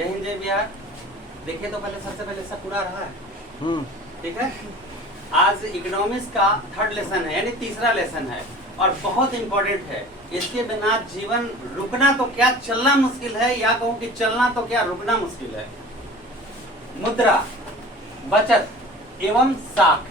जय हिंद जय बिहार। देखिए तो पहले सबसे पहले सब पूरा रहा है, ठीक है। आज इकोनॉमिक्स का थर्ड लेसन है, यानी तीसरा लेसन है और बहुत इंपॉर्टेंट है। इसके बिना जीवन रुकना तो क्या चलना मुश्किल है, या कहूँ कि चलना तो क्या रुकना मुश्किल है। मुद्रा, बचत एवं साख,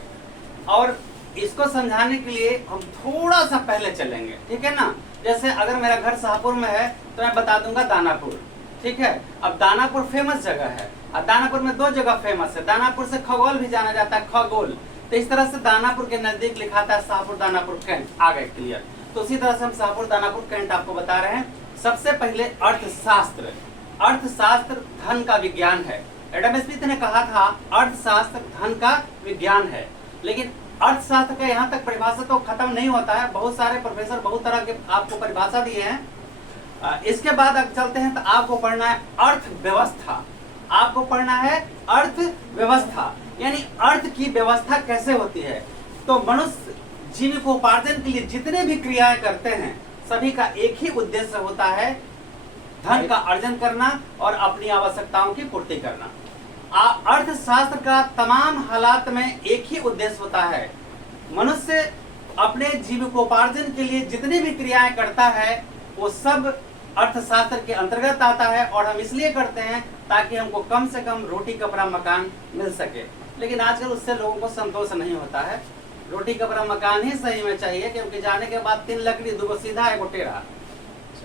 और इसको समझाने के लिए हम थोड़ा सा पहले चलेंगे, ठीक है ना। जैसे अगर मेरा घर शाहपुर में है तो मैं बता दूंगा दानापुर, ठीक है। अब दानापुर फेमस जगह है और दानापुर में दो जगह फेमस है। दानापुर से खगोल भी जाना जाता है, खगोल। तो इस तरह से दानापुर के नजदीक लिखा था शाहपुर दानापुर कैंट, आ गए क्लियर। तो उसी तरह से हम शाहपुर दानापुर कैंट आपको बता रहे हैं। सबसे पहले अर्थशास्त्र। अर्थशास्त्र धन का विज्ञान है। एडम स्मिथ ने कहा था अर्थशास्त्र धन का विज्ञान है, लेकिन अर्थशास्त्र का यहाँ तक परिभाषा तो खत्म नहीं होता है। बहुत सारे प्रोफेसर बहुत तरह के आपको परिभाषा दिए हैं। इसके बाद अब चलते हैं तो आपको पढ़ना है अर्थव्यवस्था। आपको पढ़ना है अर्थव्यवस्था, यानी अर्थ की व्यवस्था कैसे होती है। तो मनुष्य जीविकोपार्जन के लिए जितने भी क्रियाएं करते हैं सभी का एक ही उद्देश्य होता है, धन का अर्जन करना और अपनी आवश्यकताओं की पूर्ति करना। अर्थशास्त्र का तमाम हालात में एक ही उद्देश्य होता है। मनुष्य अपने जीविकोपार्जन के लिए जितनी भी क्रियाएं करता है वो सब अर्थशास्त्र के अंतर्गत आता है, और हम इसलिए करते हैं ताकि हमको कम से कम रोटी कपड़ा मकान मिल सके। लेकिन आजकल उससे लोगों को संतोष नहीं होता है। रोटी कपड़ा मकान ही सही में चाहिए, क्योंकि जाने के बाद 3 लकड़ी, 2 सीधा 1 टेढ़ा,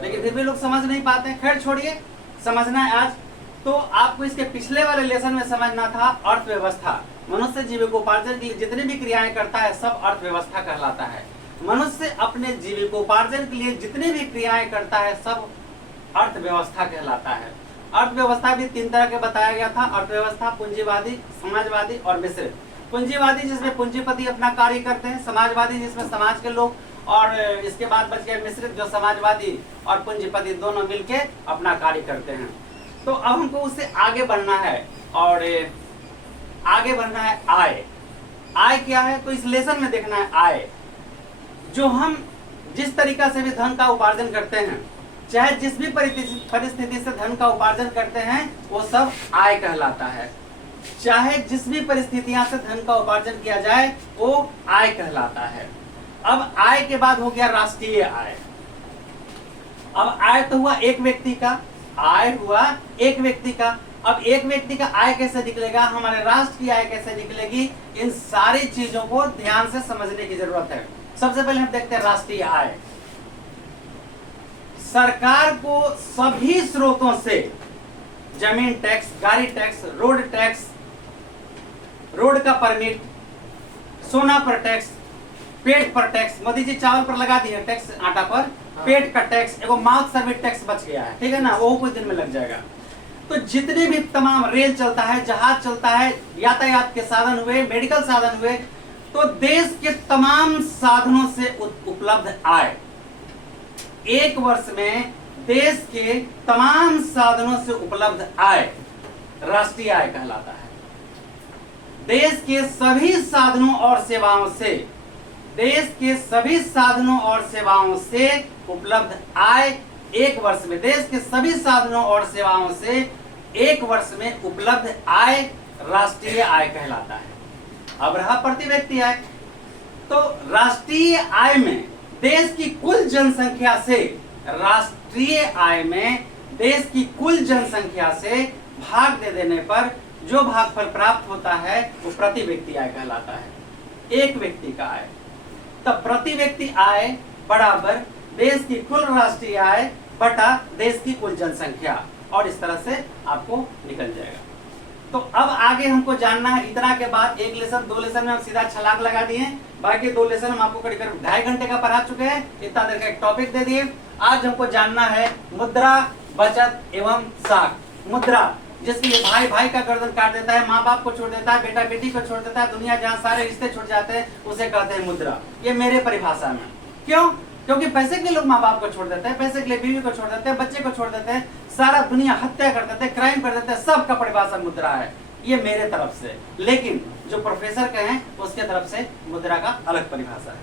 लेकिन फिर भी लोग समझ नहीं पाते हैं। खैर छोड़िए, समझना है आज। तो आपको इसके पिछले वाले लेसन में समझना था अर्थव्यवस्था। मनुष्य जीविकोपार्जन के लिए जितनी भी क्रियाएं करता है सब अर्थव्यवस्था कहलाता है। मनुष्य अपने जीविकोपार्जन के लिए जितनी भी क्रियाएं करता है सब अर्थव्यवस्था कहलाता है। अर्थव्यवस्था भी 3 तरह के बताया गया था। अर्थव्यवस्था पूंजीवादी, समाजवादी और मिश्रित। पूंजीवादी जिसमें पूंजीपति अपना कार्य करते हैं, समाजवादी जिसमें समाज के लोग, और इसके बाद बच गया मिश्रित जो समाजवादी और पूंजीपति दोनों मिलके अपना कार्य करते हैं। तो अब हमको उससे आगे बढ़ना है, और आगे बढ़ना है आय। आय क्या है तो इस लेसन में देखना है आय। जो हम जिस तरीका से भी धन का उपार्जन करते हैं, चाहे जिस भी परिस्थिति से धन का उपार्जन करते हैं वो सब आय कहलाता है। चाहे जिस भी परिस्थितियां से धन का उपार्जन किया जाए वो आय कहलाता है। अब आय के बाद हो गया राष्ट्रीय आय। अब आय तो हुआ एक व्यक्ति का, आय हुआ एक व्यक्ति का। अब एक व्यक्ति का आय कैसे निकलेगा, हमारे राष्ट्र की आय कैसे निकलेगी, इन सारी चीजों को ध्यान से समझने की जरूरत है। सबसे पहले हम देखते हैं राष्ट्रीय आय। सरकार को सभी स्रोतों से जमीन टैक्स, गाड़ी टैक्स, रोड का परमिट, सोना पर टैक्स, पेट पर टैक्स। मोदी जी चावल पर लगा दिए टैक्स, आटा पर, पेट का टैक्स, एगो माउथ सर्विस टैक्स बच गया है, ठीक है ना, वो कुछ दिन में लग जाएगा। तो जितने भी तमाम रेल चलता है, जहाज चलता है, यातायात के साधन हुए, मेडिकल साधन हुए, तो देश के तमाम साधनों से उपलब्ध आय, एक वर्ष में देश के तमाम साधनों से उपलब्ध आय राष्ट्रीय आय कहलाता है। देश के सभी साधनों और सेवाओं से, देश के सभी साधनों और सेवाओं से उपलब्ध आय एक वर्ष में, देश के सभी साधनों और सेवाओं से एक वर्ष में उपलब्ध आय राष्ट्रीय आय कहलाता है। अब रहा प्रति व्यक्ति आय। तो राष्ट्रीय आय में देश की कुल जनसंख्या से, राष्ट्रीय आय में देश की कुल जनसंख्या से भाग दे देने पर जो भागफल प्राप्त होता है वो प्रति व्यक्ति आय कहलाता है। एक व्यक्ति का आय, तब प्रति व्यक्ति आय बराबर देश की कुल राष्ट्रीय आय बटा देश की कुल जनसंख्या, और इस तरह से आपको निकल जाएगा। तो अब आगे हमको जानना है। इतना के बाद एक लेसन, 2 लेसन में हम सीधा छलांग लगा दिए, बाकी 2 लेसन हम आपको करीब 2.5 घंटे का पढ़ा चुके हैं। इतना देर का एक टॉपिक दे दिए। आज हमको जानना है मुद्रा, बचत एवं साख। मुद्रा जिसके लिए भाई भाई का गर्दन काट देता है, माँ बाप को छोड़ देता है, बेटा बेटी को छोड़ देता है, दुनिया जहाँ सारे रिश्ते छूट जाते हैं, उसे कहते हैं मुद्रा। ये मेरे परिभाषा में। क्यों? क्योंकि पैसे के लिए लोग माँ बाप को छोड़ देते हैं, पैसे के लिए बीवी को छोड़ देते हैं, बच्चे को छोड़ देते हैं, सारा दुनिया हत्या कर देते हैं, क्राइम कर देते हैं, सबका परिभाषा मुद्रा है। ये मेरे तरफ से, लेकिन जो प्रोफेसर के हैं उसके तरफ से मुद्रा का अलग परिभाषा है।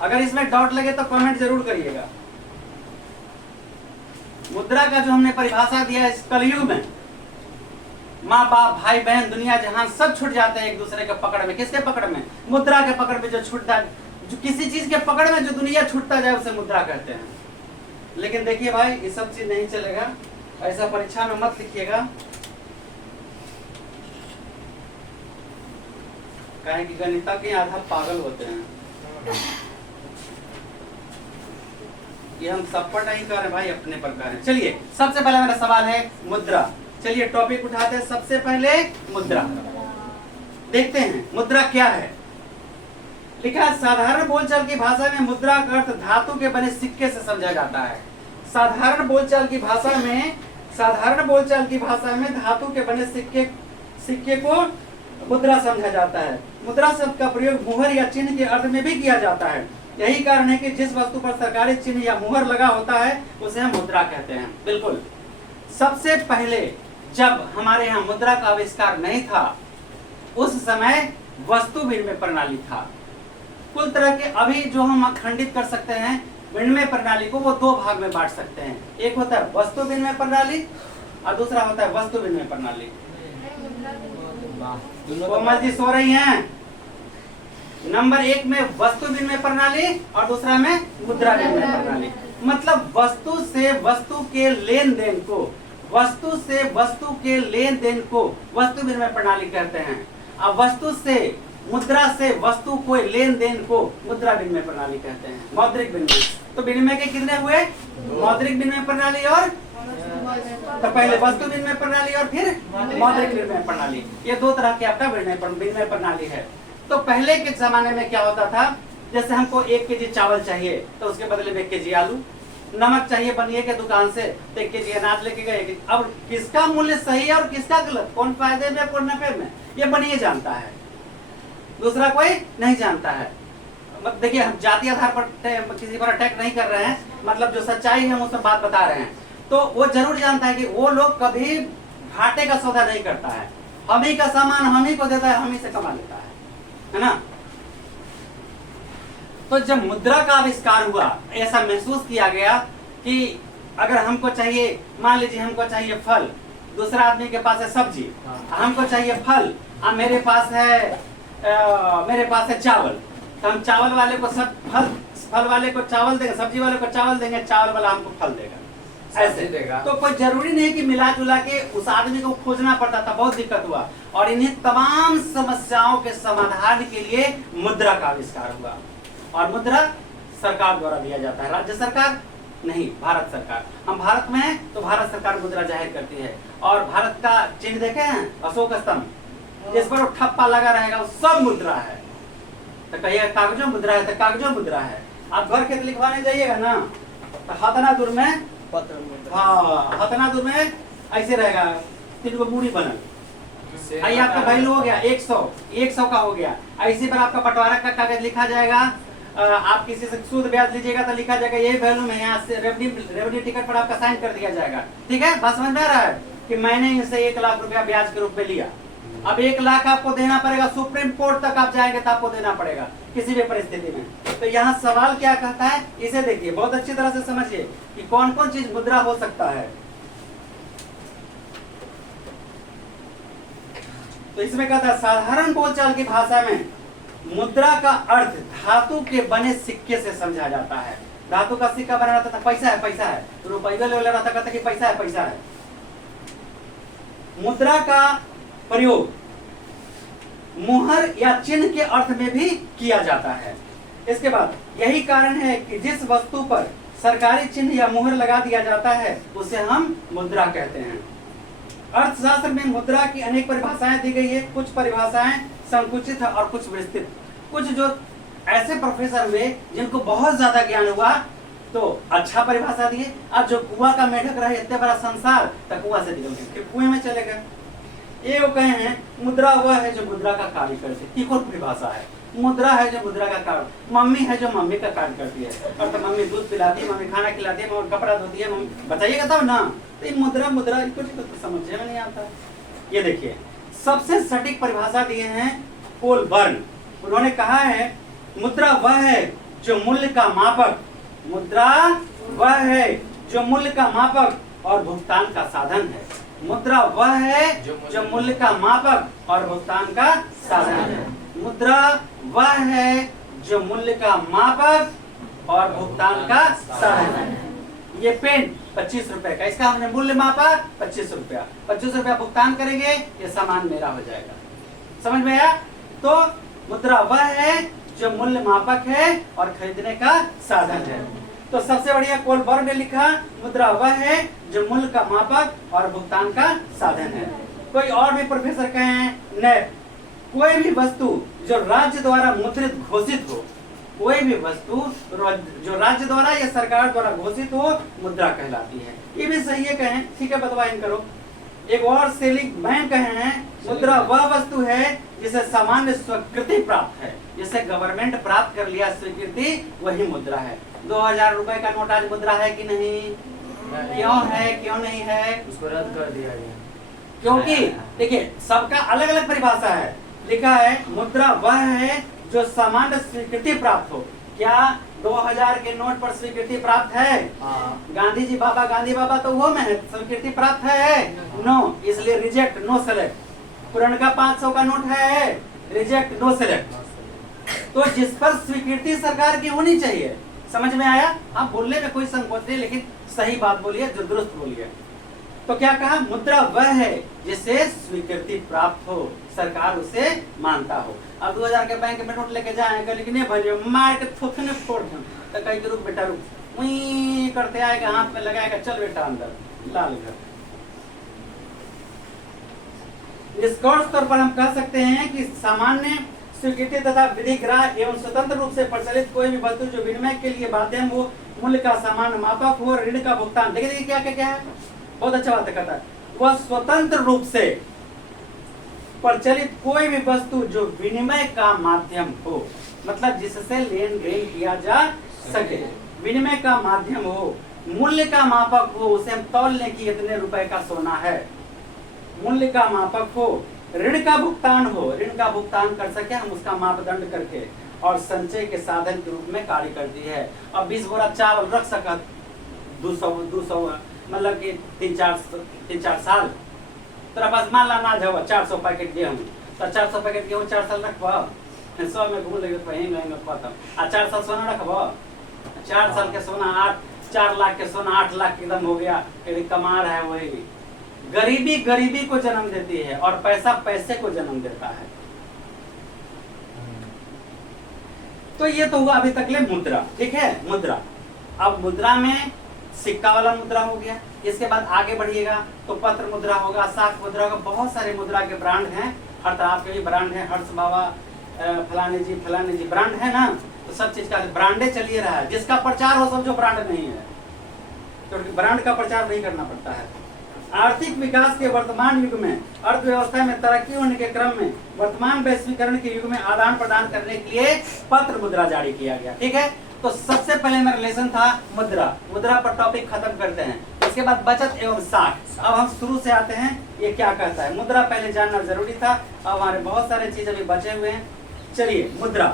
अगर इसमें डाउट लगे तो कमेंट जरूर करिएगा। मुद्रा का जो हमने परिभाषा दिया है इस कलयुग में, माँ बाप भाई बहन दुनिया जहां सब छूट जाते हैं एक दूसरे के पकड़ में। किसके पकड़ में? मुद्रा के पकड़ में। जो छूटता, जो किसी चीज के पकड़ में जो दुनिया छूटता जाए उसे मुद्रा कहते हैं। लेकिन देखिए भाई, ये सब चीज नहीं चलेगा, ऐसा परीक्षा में मत लिखिएगा, कहें कि गणितज्ञ आधा पागल होते हैं। ये हम सब पर नहीं कर रहे भाई, अपने पर कर रहे हैं। चलिए, सबसे पहला मेरा सवाल है मुद्रा। चलिए टॉपिक उठाते हैं। सबसे पहले मुद्रा देखते हैं, मुद्रा क्या है। लिखा है, साधारण बोलचाल की भाषा में मुद्रा का अर्थ धातु के बने सिक्के से समझा जाता है। साधारण बोलचाल की भाषा में, साधारण बोलचाल की भाषा में धातु के बने सिक्के को मुद्रा समझा जाता है। मुद्रा शब्द का प्रयोग मुहर या चिन्ह के अर्थ में भी किया जाता है। यही कारण है कि जिस वस्तु पर सरकारी चिन्ह या मुहर लगा होता है उसे हम मुद्रा कहते हैं। बिल्कुल, सबसे पहले जब हमारे यहाँ मुद्रा का आविष्कार नहीं था, उस समय वस्तु विनिमय प्रणाली था। कुल तरह के अभी जो हम खंडित कर सकते हैं विनिमय प्रणाली को, वो दो भाग में बांट सकते हैं। एक होता है वस्तु विनिमय प्रणाली और दूसरा होता है वस्तु विनिमय प्रणाली। कोमल जी सो रही हैं। नंबर 1 में वस्तु विनिमय प्रणाली और दूसरा में मुद्रा विनिमय प्रणाली। मतलब वस्तु से वस्तु के लेन देन को, वस्तु से वस्तु के लेन देन को वस्तु विनिमय प्रणाली कहते हैं। अब वस्तु से, मुद्रा से वस्तु को लेन देन को मुद्रा विनिमय प्रणाली कहते हैं, मौद्रिक विनिमय। तो विनिमय के कितने हुए? मौद्रिक विनिमय प्रणाली और तो पहले वस्तु विनिमय प्रणाली और फिर मौद्रिक विनिमय प्रणाली। ये दो तरह के आपका विनिमय प्रणाली है। तो पहले के जमाने में क्या होता था, जैसे हमको 1 केजी चावल चाहिए तो उसके बदले में 1 केजी आलू, नमक चाहिए बनिए के दुकान से तो 1 केजी अनाज लेके गए। अब किसका मूल्य सही है और किसका गलत, कौन फायदे में कौन नफे में, ये बनिए जानता है, दूसरा कोई नहीं जानता है। देखिए, हम जाति आधार पर किसी पर अटैक नहीं कर रहे हैं, मतलब जो सच्चाई है हम उस पर बात बता रहे हैं। तो वो जरूर जानता है कि वो लोग कभी घाटे का सौदा नहीं करता है, हम ही का सामान हम ही को देता है, हम ही से कमा लेता है ना। तो जब मुद्रा का आविष्कार हुआ, ऐसा महसूस किया गया कि अगर हमको चाहिए, मान लीजिए हमको चाहिए फल, दूसरा आदमी के पास है सब्जी, हमको चाहिए फल, अब मेरे पास है चावल, तो हम चावल वाले को सब फल वाले को चावल देंगे, सब्जी वाले को चावल देंगे, चावल वाला हमको फल देगा, ऐसे देगा। तो कोई जरूरी नहीं कि मिला जुला के उस आदमी को खोजना पड़ता था, बहुत दिक्कत हुआ। और इन्हीं तमाम समस्याओं के समाधान के लिए मुद्रा का आविष्कार हुआ। और मुद्रा सरकार द्वारा दिया जाता है, राज्य सरकार नहीं, भारत सरकार। हम भारत में हैं तो भारत सरकार मुद्रा जाहिर करती है। और भारत का चिन्ह देखे हैं, अशोक स्तंभ, जिस पर वो ठप्पा लगा रहेगा वो सब मुद्रा है। तो कहिए कागजों मुद्रा है, तो कागजों मुद्रा है। आप घर के लिखवाने जाइएगा ना, तो हथना दूर में, हाँ हथना दूर में ऐसे रहेगा, 3 गो मूड़ी बनल, आइए आपका वैल्यू हो गया 100 का हो गया। ऐसे पर आपका बंटवारा का कागज लिखा जाएगा, आप किसी से सूद ब्याज लीजिएगा तो लिखा जाएगा यही वैल्यू में, यहाँ से रेवेन्यू टिकट पर आपका साइन कर दिया जाएगा। ठीक है, बात समझ में आ रहा है कि मैंने इनसे 1 लाख रुपया ब्याज के रूप में लिया, अब 1 लाख आपको देना पड़ेगा, सुप्रीम कोर्ट तक आप जाएंगे तो आपको देना पड़ेगा किसी भी परिस्थिति में। तो यहाँ सवाल क्या कहता है, इसे देखिए बहुत अच्छी तरह से समझिए कि कौन कौन चीज मुद्रा हो सकता है। तो इसमें कहता है साधारण बोलचाल की भाषा में मुद्रा का अर्थ धातु के बने सिक्के से समझा जाता है। धातु का सिक्का बना रहता था, पैसा है पैसा है, रुपया ले रहा था, कहता कि पैसा है पैसा है। मुद्रा का प्रयोग मुहर या चिन्ह के अर्थ में भी किया जाता है। इसके बाद यही कारण है कि जिस वस्तु पर सरकारी चिन्ह या मुहर लगा दिया जाता है उसे हम मुद्रा कहते हैं। अर्थशास्त्र में मुद्रा की अनेक परिभाषाएं दी गई है। कुछ परिभाषाएं संकुचित है और कुछ विस्तृत। कुछ जो ऐसे प्रोफेसर हुए जिनको बहुत ज्यादा ज्ञान हुआ तो अच्छा परिभाषा दिए। अब जो कुआं का मेढक रहे इतने बड़ा संसार, तो कुआं से निकल गए फिर कुएं में चले गए। ये वो कहे हैं मुद्रा वह है जो मुद्रा का कार्य करती है। कौन परिभाषा है? मुद्रा है जो मुद्रा का कार्य, मम्मी है जो मम्मी का कार्य करती है। और तो मम्मी दूध पिलाती है, मम्मी खाना खिलाती है, मम्मी कपड़ा धोती है, मम्मी बताइएगा तब ना। तो ये मुद्रा मुद्रा कुछ तो समझ में नहीं आता। ये देखिए सबसे सटीक परिभाषा दिए हैं पोल बर्न। उन्होंने कहा है मुद्रा वह है जो मूल्य का मापक, मुद्रा वह है जो मूल्य का मापक और भुगतान का साधन है। मुद्रा वह है जो मूल्य का मापक और भुगतान का साधन है। मुद्रा वह है जो मूल्य का मापक और भुगतान का साधन है। ये पेन 25 रुपए का, इसका हमने मूल्य मापा 25 रुपया, 25 रुपया भुगतान करेंगे, ये सामान मेरा हो जाएगा। समझ में आया? तो मुद्रा वह है जो मूल्य मापक है और खरीदने का साधन है। तो सबसे बढ़िया कोलबर्ग ने लिखा, मुद्रा वह है जो मूल्य का मापक और भुगतान का साधन है। कोई और भी प्रोफेसर कहे नहीं, कोई भी वस्तु जो राज्य द्वारा मुद्रित घोषित हो, कोई भी वस्तु जो राज्य द्वारा या सरकार द्वारा घोषित हो, मुद्रा कहलाती है। ये भी सही है कहें, ठीक है, बतवाइन करो। एक और सेलिंग मैन कहे हैं, मुद्रा वह वस्तु है जिसे सामान्य स्वीकृति प्राप्त है, जिसे गवर्नमेंट प्राप्त कर लिया स्वीकृति, वही मुद्रा है। 2000 रुपए का नोट आज मुद्रा है कि नहीं? क्यों है, क्यों नहीं है? उसको रद्द कर दिया गया, क्योंकि देखिए सबका अलग अलग परिभाषा है। लिखा है मुद्रा वह है जो सामान्य स्वीकृति प्राप्त हो। क्या 2000 के नोट पर स्वीकृति प्राप्त है? गांधी जी बाबा, गांधी बाबा तो वो में है, स्वीकृति प्राप्त है? नो, इसलिए रिजेक्ट, नो सेलेक्ट। पुराना 500 का नोट है, रिजेक्ट, नो सेलेक्ट। तो जिस पर स्वीकृति सरकार की होनी चाहिए। समझ में आया? आप बोलने में कोई संकोच नहीं, लेकिन सही बात बोलिए, जो दुरुस्त बोलिए। तो क्या कहा? मुद्रा वह है जिसे स्वीकृति प्राप्त हो, सरकार उसे मानता हो। अब 2000 के बैंक में नोट लेके जाएंगे, लेकिन नहीं भैया मार के थोथने फोड़ दूं, तो कहीं के रुक बेटा रुक, वहीं करते आएगा, हाथ में लगाएगा, चल बेटा अंदर, लाल घर। निष्कर्ष तौर पर हम कह सकते हैं कि सामान्य स्वीकृति तथा विधिग्राह्य एवं स्वतंत्र रूप से प्रचलित कोई भी वस्तु जो विनिमय के लिए माध्यम हो, मूल्य का सामान्य मापक हो, ऋण का भुगतान, देखिए क्या क्या क्या है, बहुत अच्छा बात कहता है, वह स्वतंत्र रूप से प्रचलित कोई भी वस्तु जो विनिमय का माध्यम हो, मतलब जिससे लेन देन किया जा सके, विनिमय का माध्यम हो, मूल्य का मापक हो, उसे हम तौल लें कि इतने रुपए का सोना है, मूल्य का मापक हो, ऋण का भुगतान हो, ऋण का भुगतान कर सके हम उसका मापदंड करके, और संचय के साधन के रूप में कार्य करती है। अब 20 बोरा चावल रख सकत 200 मतलब कि 3-4 साल, तेरा पास मान ला ना जाओ 400 पैकेट गेहूँ, तो 400 पैकेट गेहूँ 4 साल रखबा, 100 में घूम लगे तो खत्म। आ 4 साल सोना रखबा, 4 साल के सोना 4 लाख के सोना 8 लाख एकदम हो गया, यदि कमा रहा है वही। गरीबी गरीबी को जन्म देती है और पैसा पैसे को जन्म देता है। तो ये तो हुआ अभी तक ले मुद्रा, ठीक है, मुद्रा। अब मुद्रा में सिक्का वाला मुद्रा हो गया, इसके बाद आगे बढ़िएगा तो पत्र मुद्रा होगा, साख मुद्रा होगा, बहुत सारे मुद्रा के ब्रांड हैं, हर तरह के भी ब्रांड है, हर्ष बाबा फलाने जी ब्रांड है ना, तो सब चीज का ब्रांडे चलिए रहा है, जिसका प्रचार हो सब जो ब्रांड नहीं है, तो ब्रांड का प्रचार नहीं करना पड़ता है। आर्थिक विकास के वर्तमान युग में अर्थव्यवस्था में तरक्की होने के क्रम में वर्तमान वैश्वीकरण के युग में आदान प्रदान करने के लिए पत्र मुद्रा जारी किया गया, ठीक है। तो सबसे पहले मेरा लेसन था मुद्रा, मुद्रा पर टॉपिक खत्म करते हैं। इसके बाद बचत एवं साख। अब हम शुरू से आते हैं, ये क्या कहता है। मुद्रा पहले जानना जरूरी था, अब हमारे बहुत सारे चीज अभी बचे हुए हैं। चलिए, मुद्रा,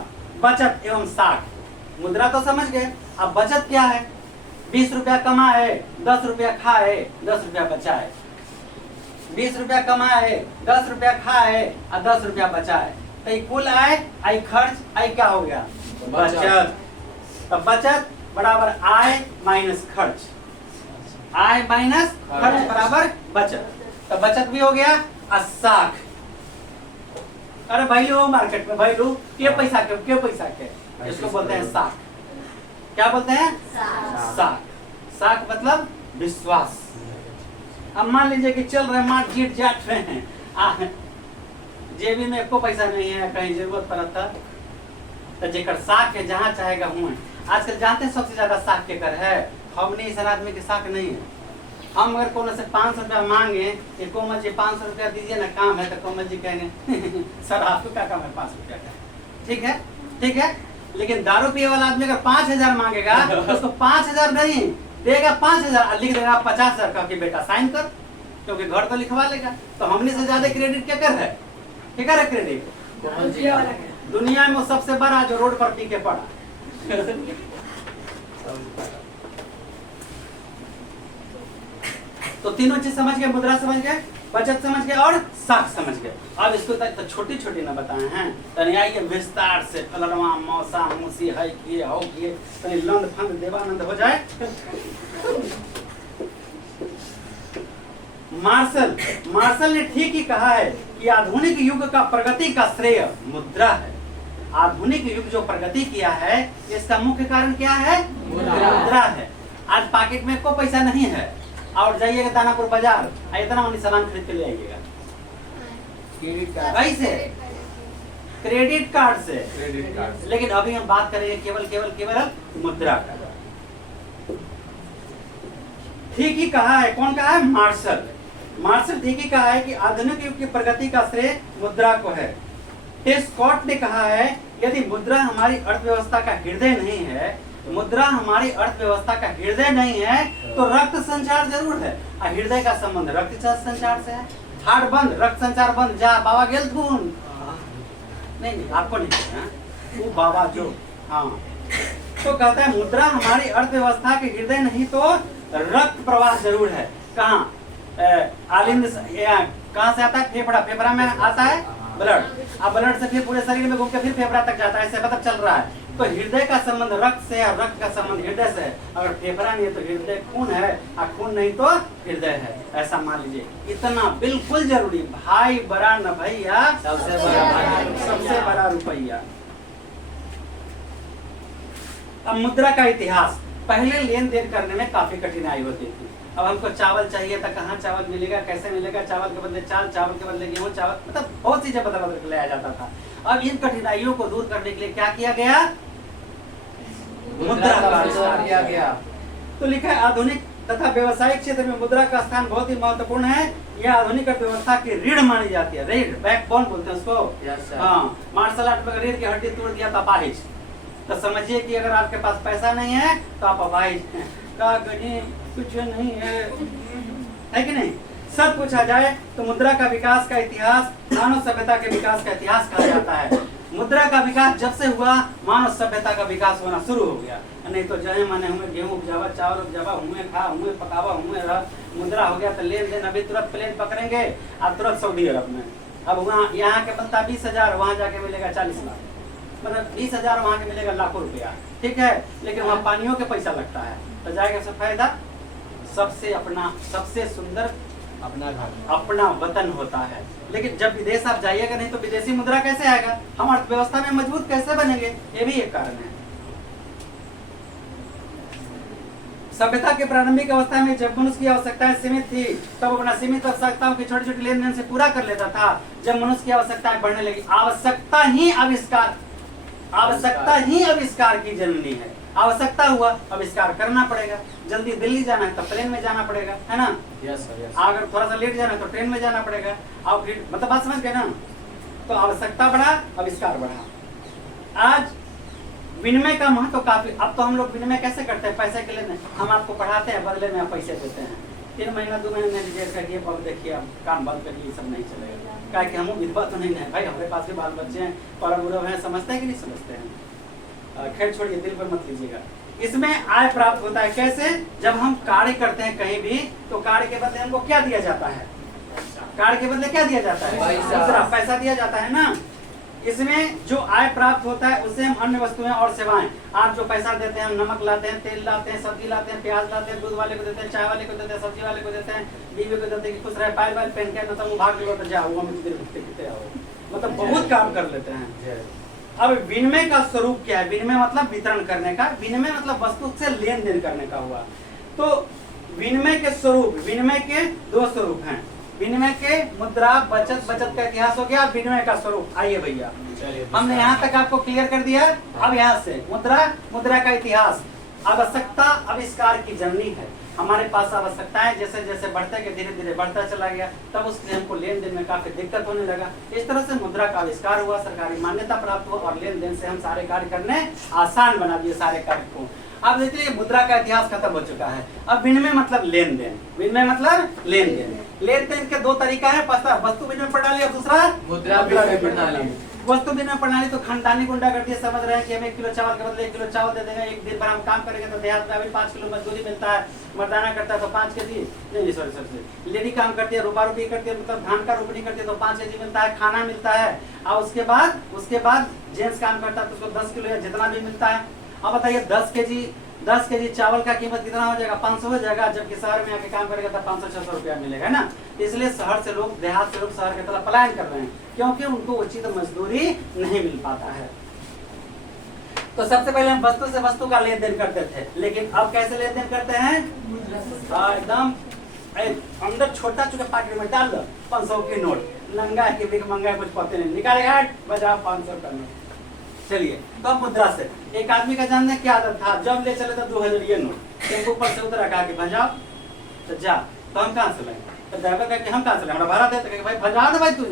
बचत एवं साख। मुद्रा तो समझ गए, अब बचत क्या है? 20 रुपया कमाए, 10 रुपया खाए, 10 रुपया बचाए। 20 रुपया कमाए, 10 रुपया खाए और 10 रुपया बचाए, तो कुल आय, आई खर्च, आई क्या हो गया? बचत। तो बचत बराबर आय माइनस खर्च, आय माइनस खर्च बराबर बचत। तो बचत भी हो गया। और साख, अरे भाई लो मार्केट में भाई लो क्या पैसा के, इसको बोलते हैं साख। क्या बोलते हैं? साख। साख मतलब विश्वास। अब मान लीजिए कि चल रहे मार्केट जाट रहे हैं, जेबी में एको पैसा नहीं है, कहीं जरूरत पड़ता तो जेकर साख है जहाँ चाहेगा हुए। आजकल जानते हैं सबसे ज्यादा साख के कर है, हमने इस आदमी के साख नहीं है। हम अगर कोनो से 500 रुपया मांगे कि कोमल जी 500 रुपया दीजिए ना, काम है, तो कोमल जी कहेंगे सर आपको क्या काम है 5 रुपया का, ठीक है, ठीक है। लेकिन दारू पिए वाला आदमी अगर 5000 मांगेगा तो उसको 5000 नहीं देगा, 5000 लिख देगा 50,000 का कि बेटा साइन कर, क्योंकि घर तो लिखवा लेगा। तो हमने से ज्यादा क्रेडिट क्या कर है? क्या है क्रेडिट? दुनिया में सबसे बड़ा जो रोड पर टिके पड़ा। तो तीनों चीज समझ गए, मुद्रा समझ गए, बचत समझ गए और साख समझ गए। अब इसको तो छोटी छोटी ना बताए हैं, तनी आइए विस्तार से फलनवा मौसा मुसी है किए हो किए तनी लंद फंद देवानंद हो जाए। मार्शल ने ठीक ही कहा है कि आधुनिक युग का प्रगति का श्रेय मुद्रा है। आधुनिक युग जो प्रगति किया है इसका मुख्य कारण क्या है? मुद्रा है। आज पॉकेट में कोई पैसा नहीं है और जाइएगा दानापुर बाजार इतना मनी सामान खरीद के ले आइएगा कैसे? क्रेडिट कार्ड से। लेकिन अभी हम बात करेंगे केवल केवल केवल मुद्रा का। ठीक ही कहा है, कौन कहा है? मार्शल ठीक ही कहा है कि आधुनिक युग की प्रगति का श्रेय मुद्रा को है। स्कॉट ने कहा है यदि मुद्रा हमारी अर्थव्यवस्था का हृदय नहीं है, मुद्रा हमारी अर्थव्यवस्था का हृदय नहीं है तो रक्त संचार जरूर है। और हृदय का संबंध रक्त संचार से है। हार्ट बंद, रक्त संचार बंद, जा बाबा गेल धुन नहीं आपको नहीं, वो बाबा जो हाँ। तो कहता है मुद्रा हमारी अर्थव्यवस्था के हृदय नहीं तो रक्त प्रवाह जरूर है। कहाँ? आलिंद कहाँ से आता है? फेफड़ा में आता है ब्लड, अब ब्लड से फिर पूरे शरीर में घूम के फिर फेफड़ा तक जाता है, ऐसे पता चल रहा है। तो हृदय का संबंध रक्त से है, रक्त का संबंध हृदय से है। अगर फेफड़ा नहीं है तो हृदय खून है, और खून नहीं तो हृदय है, ऐसा मान लीजिए। इतना बिल्कुल जरूरी। भाई बड़ा न भैया सबसे बड़ा रुपया। अब मुद्रा का इतिहास। पहले लेन देन करने में काफी कठिनाई होती थी। अब हमको चावल चाहिए था, कहाँ चावल मिलेगा, कैसे मिलेगा? चावल के बदले चावल के बदले गेहूं, चावल मतलब बहुत चीजें बदल बदल के लाया जाता था। अब इन कठिनाइयों को दूर करने के लिए क्या किया गया? मुद्रा का आविष्कार किया गया। तो लिखा है आधुनिक तथा व्यवसायिक क्षेत्र में मुद्रा का स्थान बहुत ही महत्वपूर्ण है। यह आधुनिक अर्थव्यवस्था की रीढ़ मानी जाती है। रीढ़, बैकबोन बोलते हैं उसको। हाँ, मार्शल आर्ट में रीढ़ की हड्डी तोड़ दिया था अपाहिज। तो समझिए कि अगर आपके पास पैसा नहीं है तो आप अपाहिज हैं। का कहीं कुछ नहीं है कि नहीं? सच पूछा जाए तो मुद्रा का विकास का इतिहास मानव सभ्यता के विकास का इतिहास कहा जाता है। मुद्रा का विकास जब से हुआ मानव सभ्यता का विकास होना शुरू हो गया। नहीं तो जहे माने हुए गेहूं उपजावा, चावल उपजावा, हुए खा, हुए पकावा, हुए रह, मुद्रा हो गया तो लेन देन। अभी तुरंत प्लेन पकड़ेंगे आप तुरंत सऊदी अरब में। अब वहाँ यहाँ के बनता 20,000, वहाँ जाके मिलेगा 40 लाख, मतलब 20,000 वहाँ के मिलेगा लाखों रुपया। ठीक है, लेकिन वहाँ पानियों के पैसा लगता है। तो जाएगा सब फायदा। सबसे सुंदर अपना घर, अपना वतन होता है। लेकिन जब विदेश आप जाइएगा नहीं तो विदेशी मुद्रा कैसे आएगा? हम अर्थव्यवस्था में मजबूत कैसे बनेंगे? ये भी एक कारण है। सभ्यता के प्रारंभिक अवस्था में जब मनुष्य की आवश्यकताएं सीमित थी तब अपना सीमित आवश्यकताओं की छोटी छोटी लेन देन से पूरा कर लेता था। जब मनुष्य की आवश्यकताएं बढ़ने लगी, आवश्यकता ही आविष्कार की जननी है। आवश्यकता हुआ, आविष्कार करना पड़ेगा। जल्दी दिल्ली जाना है तो प्लेन में जाना पड़ेगा, है ना? यस। अगर थोड़ा सा लेट जाना है तो ट्रेन में जाना पड़ेगा। और फिर मतलब बात समझ गए ना? तो आवश्यकता बढ़ा, आविष्कार बढ़ा। आज विनिमय का महत्व काफी। अब तो हम लोग विनिमय कैसे करते हैं? पैसे के लिए हम आपको पढ़ाते हैं, बदले में आप पैसे देते हैं। 3 महीना 2 महीने रिजेक्ट करिए, अब देखिए अब काम बंद करिए, ये सब नहीं चलेगा। क्या कि हम विधवा तो नहीं है भाई, हमारे पास भी बाल बच्चे हैं, परम उरव हैं, समझते हैं कि नहीं समझते हैं? खैर छोड़िए, दिल पर मत लीजिएगा। इसमें आय प्राप्त होता है कैसे? जब हम कार्य करते हैं कहीं भी तो कार्य के बदले हमको क्या दिया जाता है? कार्य के बदले क्या दिया जाता है? पैसा दिया जाता है ना। इसमें जो आय प्राप्त होता है उससे हम अन्य वस्तुएं और सेवाएं, आप जो पैसा देते हैं, हम नमक लाते हैं, तेल लाते हैं, सब्जी लाते हैं, प्याज लाते हैं, दूध वाले को देते हैं, चाय वाले को देते हैं, सब्जी वाले को देते हैं, बीवी को देते हैं, खुश रहे, पायल वाल पहन के मतलब भाग लो तो जाओ, मतलब बहुत काम कर लेते हैं। अब विनिमय का स्वरूप क्या है? विनिमय मतलब वितरण करने का, विनिमय मतलब वस्तु से लेन देन करने का हुआ। तो विनिमय के स्वरूप, विनिमय के 2 स्वरूप हैं। विनिमय के मुद्रा, बचत का इतिहास हो गया, विनिमय का स्वरूप। आइए भैया, हमने यहाँ तक आपको क्लियर कर दिया। अब यहाँ से मुद्रा का इतिहास। आवश्यकता आविष्कार की जननी है। हमारे पास आवश्यकताएं जैसे जैसे बढ़ते गए, धीरे धीरे बढ़ता चला गया, तब उससे हमको लेन देन में काफी दिक्कत होने लगा। इस तरह से मुद्रा का आविष्कार हुआ, सरकारी मान्यता प्राप्त हुआ और लेन देन से हम सारे कार्य करने आसान बना दिए सारे कार्य को। अब देखिए मुद्रा का इतिहास खत्म हो चुका है। अब विनिमय मतलब लेन देन, विनिमय मतलब लेन देन। लेन देन के दो तरीका है, पहला वस्तु विनिमय प्रणाली और दूसरा मुद्रा विनिमय प्रणाली। वस्तु विनिमय प्रणाली तो खानदानी गुंडा करती है, समझ रहे हैं कि हम 1 किलो चावल के बदले 1 किलो चावल दे देंगे, एक दिन भर हम काम करेंगे तो देहात में अभी 5 किलो मजदूरी मिलता है, मर्दाना करता है तो 5 केजी, नहीं सॉरी लेडी काम करती है, रोपा रोपी करती है, मतलब धान का रोपनी करती है तो 5 केजी मिलता है, खाना मिलता है। और उसके बाद जेंट्स काम करता है तो उसको 10 किलो या जितना भी मिलता है। अब बताइए 10 केजी चावल का कीमत कितना हो जाएगा? 500 हो जाएगा, जबकि शहर में आके काम करेगा तो 500-600 रुपया मिलेगा ना। इसलिए शहर से लोग, देहात से लोग शहर की तरफ पलायन कर रहे हैं, क्योंकि उनको उचित मजदूरी नहीं मिल पाता है। तो सबसे पहले हम वस्तु से वस्तु का लेन देन करते थे, लेकिन अब कैसे लेन देन करते हैं? एकदम अंदर छोटा छोटा पाकिट में डाल दो 500 की नोट, लंगा है कि भिख मंगा है कुछ पता नहीं, निकालेगा बजाओ 500 का नोट। चलिए तो अब मुद्रा से एक आदमी का जानने क्या आदत था, जब ले चले तो 2000 ये नोट टेम्पो पर से उतरा, कहा कि भजाओ तो जा, तो हम कहाँ से लाएंगे? तो ड्राइवर कहा कि हम कहाँ से लाएंगे, हमारा भाड़ा देते, भाई भजा दे भाई, तू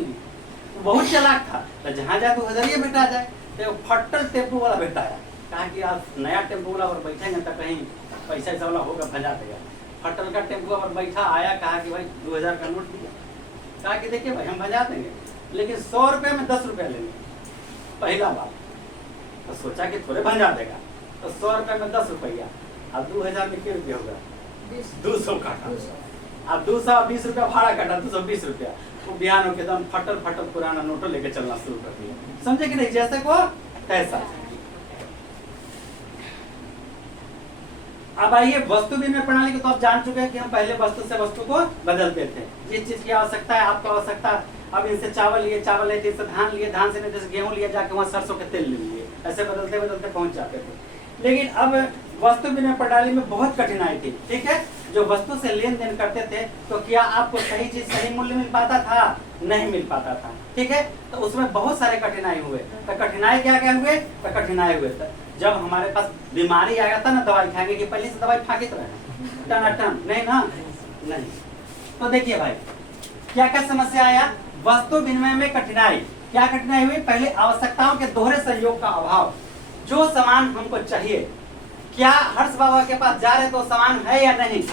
बहुत चालाक था, तो जहाँ जाए 2000 ये बेटा जाए, तो फट्टल टेम्पो वाला बेटा आया, कहा कि आप नया टेम्पो वाला और बैठेंगे तो कहीं पैसा ऐसा वाला होगा, भजा देगा। फट्टल का टेम्पो पर बैठा आया, कहा कि भाई 2000 का नोट दिया, कहा कि देखिए भाई हम भजा देंगे, लेकिन 100 रुपये में 10 रुपया लेंगे, पहला बात। तो सोचा कि थोड़े भजा देगा, तो 100 रुपये में 10 रुपया, अब 2000 में क्या रुपया होगा? 200 काटा, अब 220 रुपया भाड़ा काटा, 220 रुपया। वो बिहान होके एकदम फटल पुराना नोटो लेके चलना शुरू कर दिया, समझे कि नहीं? जैसे को तैसा। अब आइए वस्तु विनिमय प्रणाली को तो आप जान चुके हैं कि हम पहले वस्तु से वस्तु को बदलते थे, जिस चीज की आवश्यकता है, आपको आवश्यकता, अब इनसे चावल लिए, चावल लेते, इससे धान लिए, धान से जैसे गेहूं लिया, जाके वहाँ सरसों के तेल ले लिए, ऐसे बदलते बदलते पहुंच जाते थे। लेकिन अब वस्तु विनिमय प्रणाली में बहुत कठिनाई थी, ठीक है? जो वस्तु से लेन देन करते थे तो क्या आपको सही चीज सही मूल्य मिल पाता था? नहीं मिल पाता था, ठीक है? तो उसमें बहुत सारे कठिनाई हुए। तो कठिनाई क्या क्या हुए? तो कठिनाई हुए थे जब हमारे पास बीमारी आया था ना, दवाई खाएंगे कि पहले से दवाई फाकित रहे टनाटन, नहीं ना, नहीं। तो देखिए भाई क्या क्या समस्या आया वस्तु विनिमय में? कठिनाई क्या कठिनाई हुई? पहले आवश्यकताओं के दोहरे सहयोग का अभाव। जो सामान हमको चाहिए, क्या हर्ष बाबा के पास जा रहे तो सामान है या नहीं?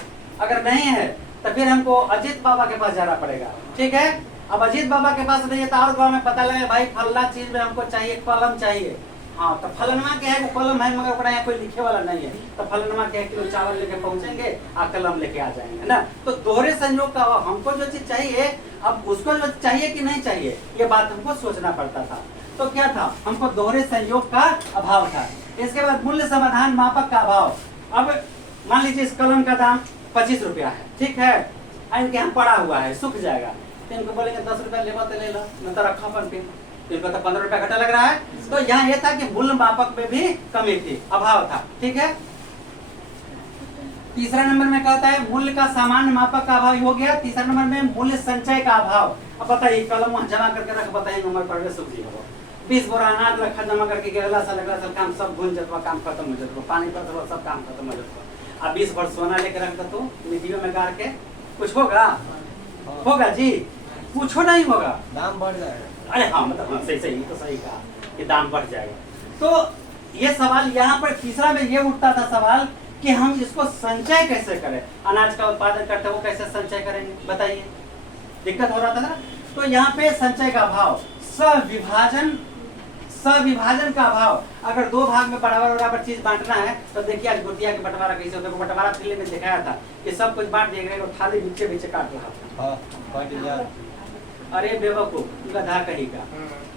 अगर नहीं है तो फिर हमको अजीत बाबा के पास जाना पड़ेगा, ठीक है? अब अजीत बाबा के पास नहीं है तो और गाँव में पता लगे भाई फल्ला चीज में हमको चाहिए, कलम चाहिए। हाँ तो फलनमा के है वो कलम है, मगर ओकरा यहाँ कोई लिखे वाला नहीं है, तो फलनमा के 1 किलो चावल लेके पहुंचेंगे, आप कलम लेके आ जाएंगे ना। तो दोहरे संयोग का हमको जो चीज चाहिए, अब उसको जो चाहिए कि नहीं चाहिए, ये बात हमको सोचना पड़ता था। तो क्या था? हमको दोहरे संयोग का अभाव था। इसके बाद मूल्य समाधान मापक का अभाव। अब मान लीजिए इस कलम का दाम 25 रुपया है, ठीक है? इनके यहाँ पड़ा हुआ है, सूख जाएगा, तो इनको बोलेंगे 10 रुपया लेवा तो ले लो, नहीं तो रखा अपन पे, इनको तो 15 रुपया घटा लग रहा है। तो यहाँ ये था कि मूल्य मापक में भी कमी थी, अभाव था, ठीक है? तीसरा नंबर में कहता है मूल्य का सामान्य मापक का अभाव हो गया। तीसरा नंबर में मूल्य संचय का अभाव। अब बताइए कलम वहाँ जमा करके रख, बताइए नंबर पर सूख जाएगा। 20 बोरा अनाज रखा जमा करके, अगला साल काम सब भून जाता, काम खत्म हो जाता, पानी पर सब काम खत्म हो जाता। अब 20 भर सोना लेके रख दो मिट्टियों में गाड़ के, कुछ होगा? होगा जी? कुछ नहीं होगा, दाम बढ़ जाएगा। अरे हाँ मतलब हाँ, सही तो सही कहा कि दाम बढ़ जाएगा। तो ये सवाल यहाँ पर तीसरा में ये उठता था सवाल कि हम इसको संचय कैसे करें? अनाज का उत्पादन करते वो कैसे संचय करेंगे, बताइए? दिक्कत हो रहा था ना। तो यहाँ पे संचय का अभाव, सविभाजन का अभाव। अगर 2 भाग में बराबर चीज बांटना है तो देखिए आज गुटिया के बंटवारा कैसे होता है। बंटवारा फिल्म में दिखाया था कि सब कुछ बांट दिया गया, थाली बीचे काट रहा था। अरे बेवकूफ गधा कहीं का,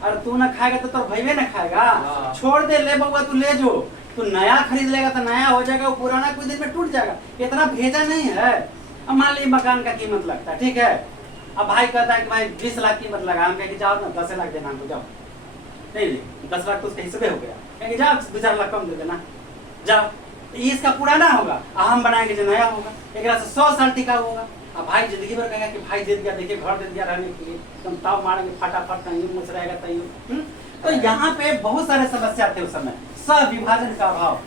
अरे तू ना खाएगा तो तोर भैया ना खाएगा, छोड़ दे, ले बउआ तू ले जो, तू नया खरीद लेगा तो नया हो जाएगा, वो पुराना कुछ दिन में टूट जाएगा, इतना भेजा नहीं है। अब मान लीजिए मकान का कीमत लगता है, ठीक है? अब भाई कहता है कि भाई 20 लाख कीमत लगा, हम कहेंगे जाओ ना 10 लाख देना हमको, जाओ। नहीं 10 लाख तो उसके हिस्से में हो गया, कहेंगे जाओ 2-4 लाख कम दे देना, जाओ। इसका पुराना होगा, हम बनाएंगे जो नया होगा, एक 100 साल टिका होगा। अब भाई जिंदगी भर कहेगा कि भाई दे दिया, देखिए घर दे दिया रहने के लिए, तुम ताव मारेंगे फटाफट, नहीं मुझ रहेगा तैयो। तो यहाँ पे बहुत सारे समस्या थे उस समय। सविभाजन का अभाव,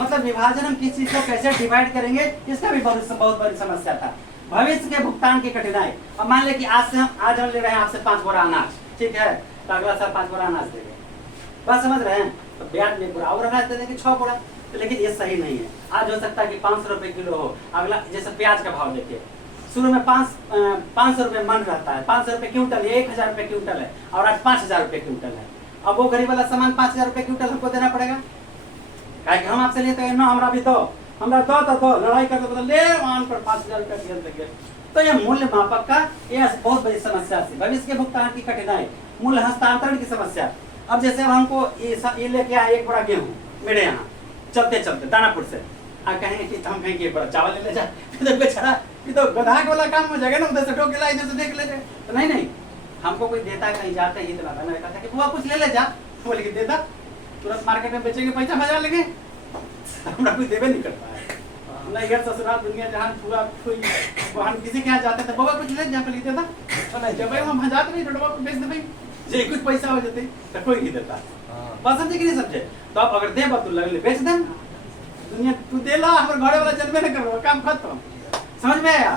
मतलब विभाजन हम किस चीज को कैसे डिवाइड करेंगे, इसका भी बहुत बड़ी समस्या था। भविष्य के भुगतान की कठिनाई। अब मान ले कि आज हम ले रहे हैं आपसे 5 बोरा अनाज, ठीक है? तो अगला साल 5 बोरा अनाज देंगे, बात समझ रहे हैं? तो ब्याज में पूरा और अनाज दे देंगे 6 बोरा, तो लेकिन ये सही नहीं है। आज हो सकता है कि 500 रुपए किलो हो, अगला जैसे प्याज का भाव देखिए, शुरू में 500 रुपए मन रहता है, 500 रुपए क्विंटल, 1000 रुपए क्विंटल है, और आज 5000 रुपए क्विंटल है। अब वो गरीब वाला सामान 5000 रुपए क्विंटल हमको देना पड़ेगा, काहे कि हम आपसे लेते हैं ना, हमरा भी दो, हमरा दो, लड़ाई करते बदल ले वहां पर 5000 रुपए दिया तक। तो ये मूल्य मापक का ये बहुत बड़ी समस्या थी, भविष्य के भुगतान की कठिनाई, मूल्य हस्तांतरण की समस्या। अब जैसे हमको ये लेके आए एक बड़ा गेहूं मेरे यहाँ चलते चलते दानापुर से, कहेंगे कि हम कहेंगे एक बड़ा चावल ले जा, तो बेचारा ये तो गधा वाला काम हो जाएगा ना, उधर से ढोक के ला, इधर से देख ले जाए। तो नहीं, हमको कोई देता कहीं जाते ही दिलाता, मैंने कहा था कि बुआ कुछ ले जा, बोले कि देता, तुरंत मार्केट में बेचेंगे, पैसा बजा लेंगे, हमरा कोई देवे नहीं करता है। नहीं यार, ससुराल दुनिया जहाँ पूरा हम किसी के यहाँ जाते थे, बाबा कुछ ले जा, बोले देता, नहीं जब भाई हम जाते नहीं, डोडवा को बेच दे भाई, जे कुछ पैसा हो जाते तो कोई नहीं देता। बात समझे कि नहीं समझे? तो अब अगर दे तू लगले बेच दे, दुनिया तू दे ला, हमारे घरे वाला जन्मे न करो, काम खत्म। समझ में आया?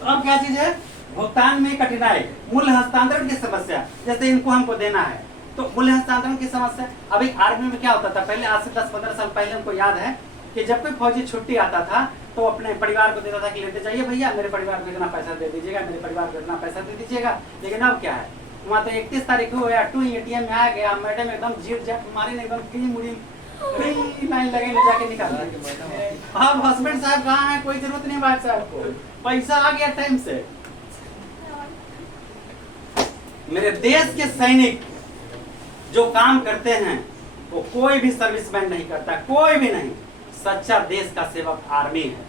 तो अब क्या चीज है, भुगतान में कठिनाई, मूल्य हस्तांतरण की समस्या, जैसे इनको हमको देना है तो मूल्य हस्तांतरण की समस्या। अभी आर्मी में क्या होता था पहले, आज से 10-15 साल पहले हमको याद है कि जब कोई फौजी छुट्टी आता था तो अपने परिवार को देता था कि लेते जाइए भैया, मेरे परिवार को इतना पैसा दे दीजिएगा, मेरे परिवार को इतना पैसा दे दीजिएगा। लेकिन अब क्या है, वहाँ तो 31 तारीख को या 2 ATM में आ गया, मैडम एकदम जीट जाट मारी ने एकदम की मुड़ी लाइन लगे ले जाके निकाल। अब हस्बैंड साहब कहाँ है, कोई जरूरत नहीं बात साहब को, पैसा आ गया टाइम से। मेरे देश के सैनिक जो काम करते हैं वो कोई भी सर्विसमैन नहीं करता, कोई भी नहीं। सच्चा देश का सेवक आर्मी है।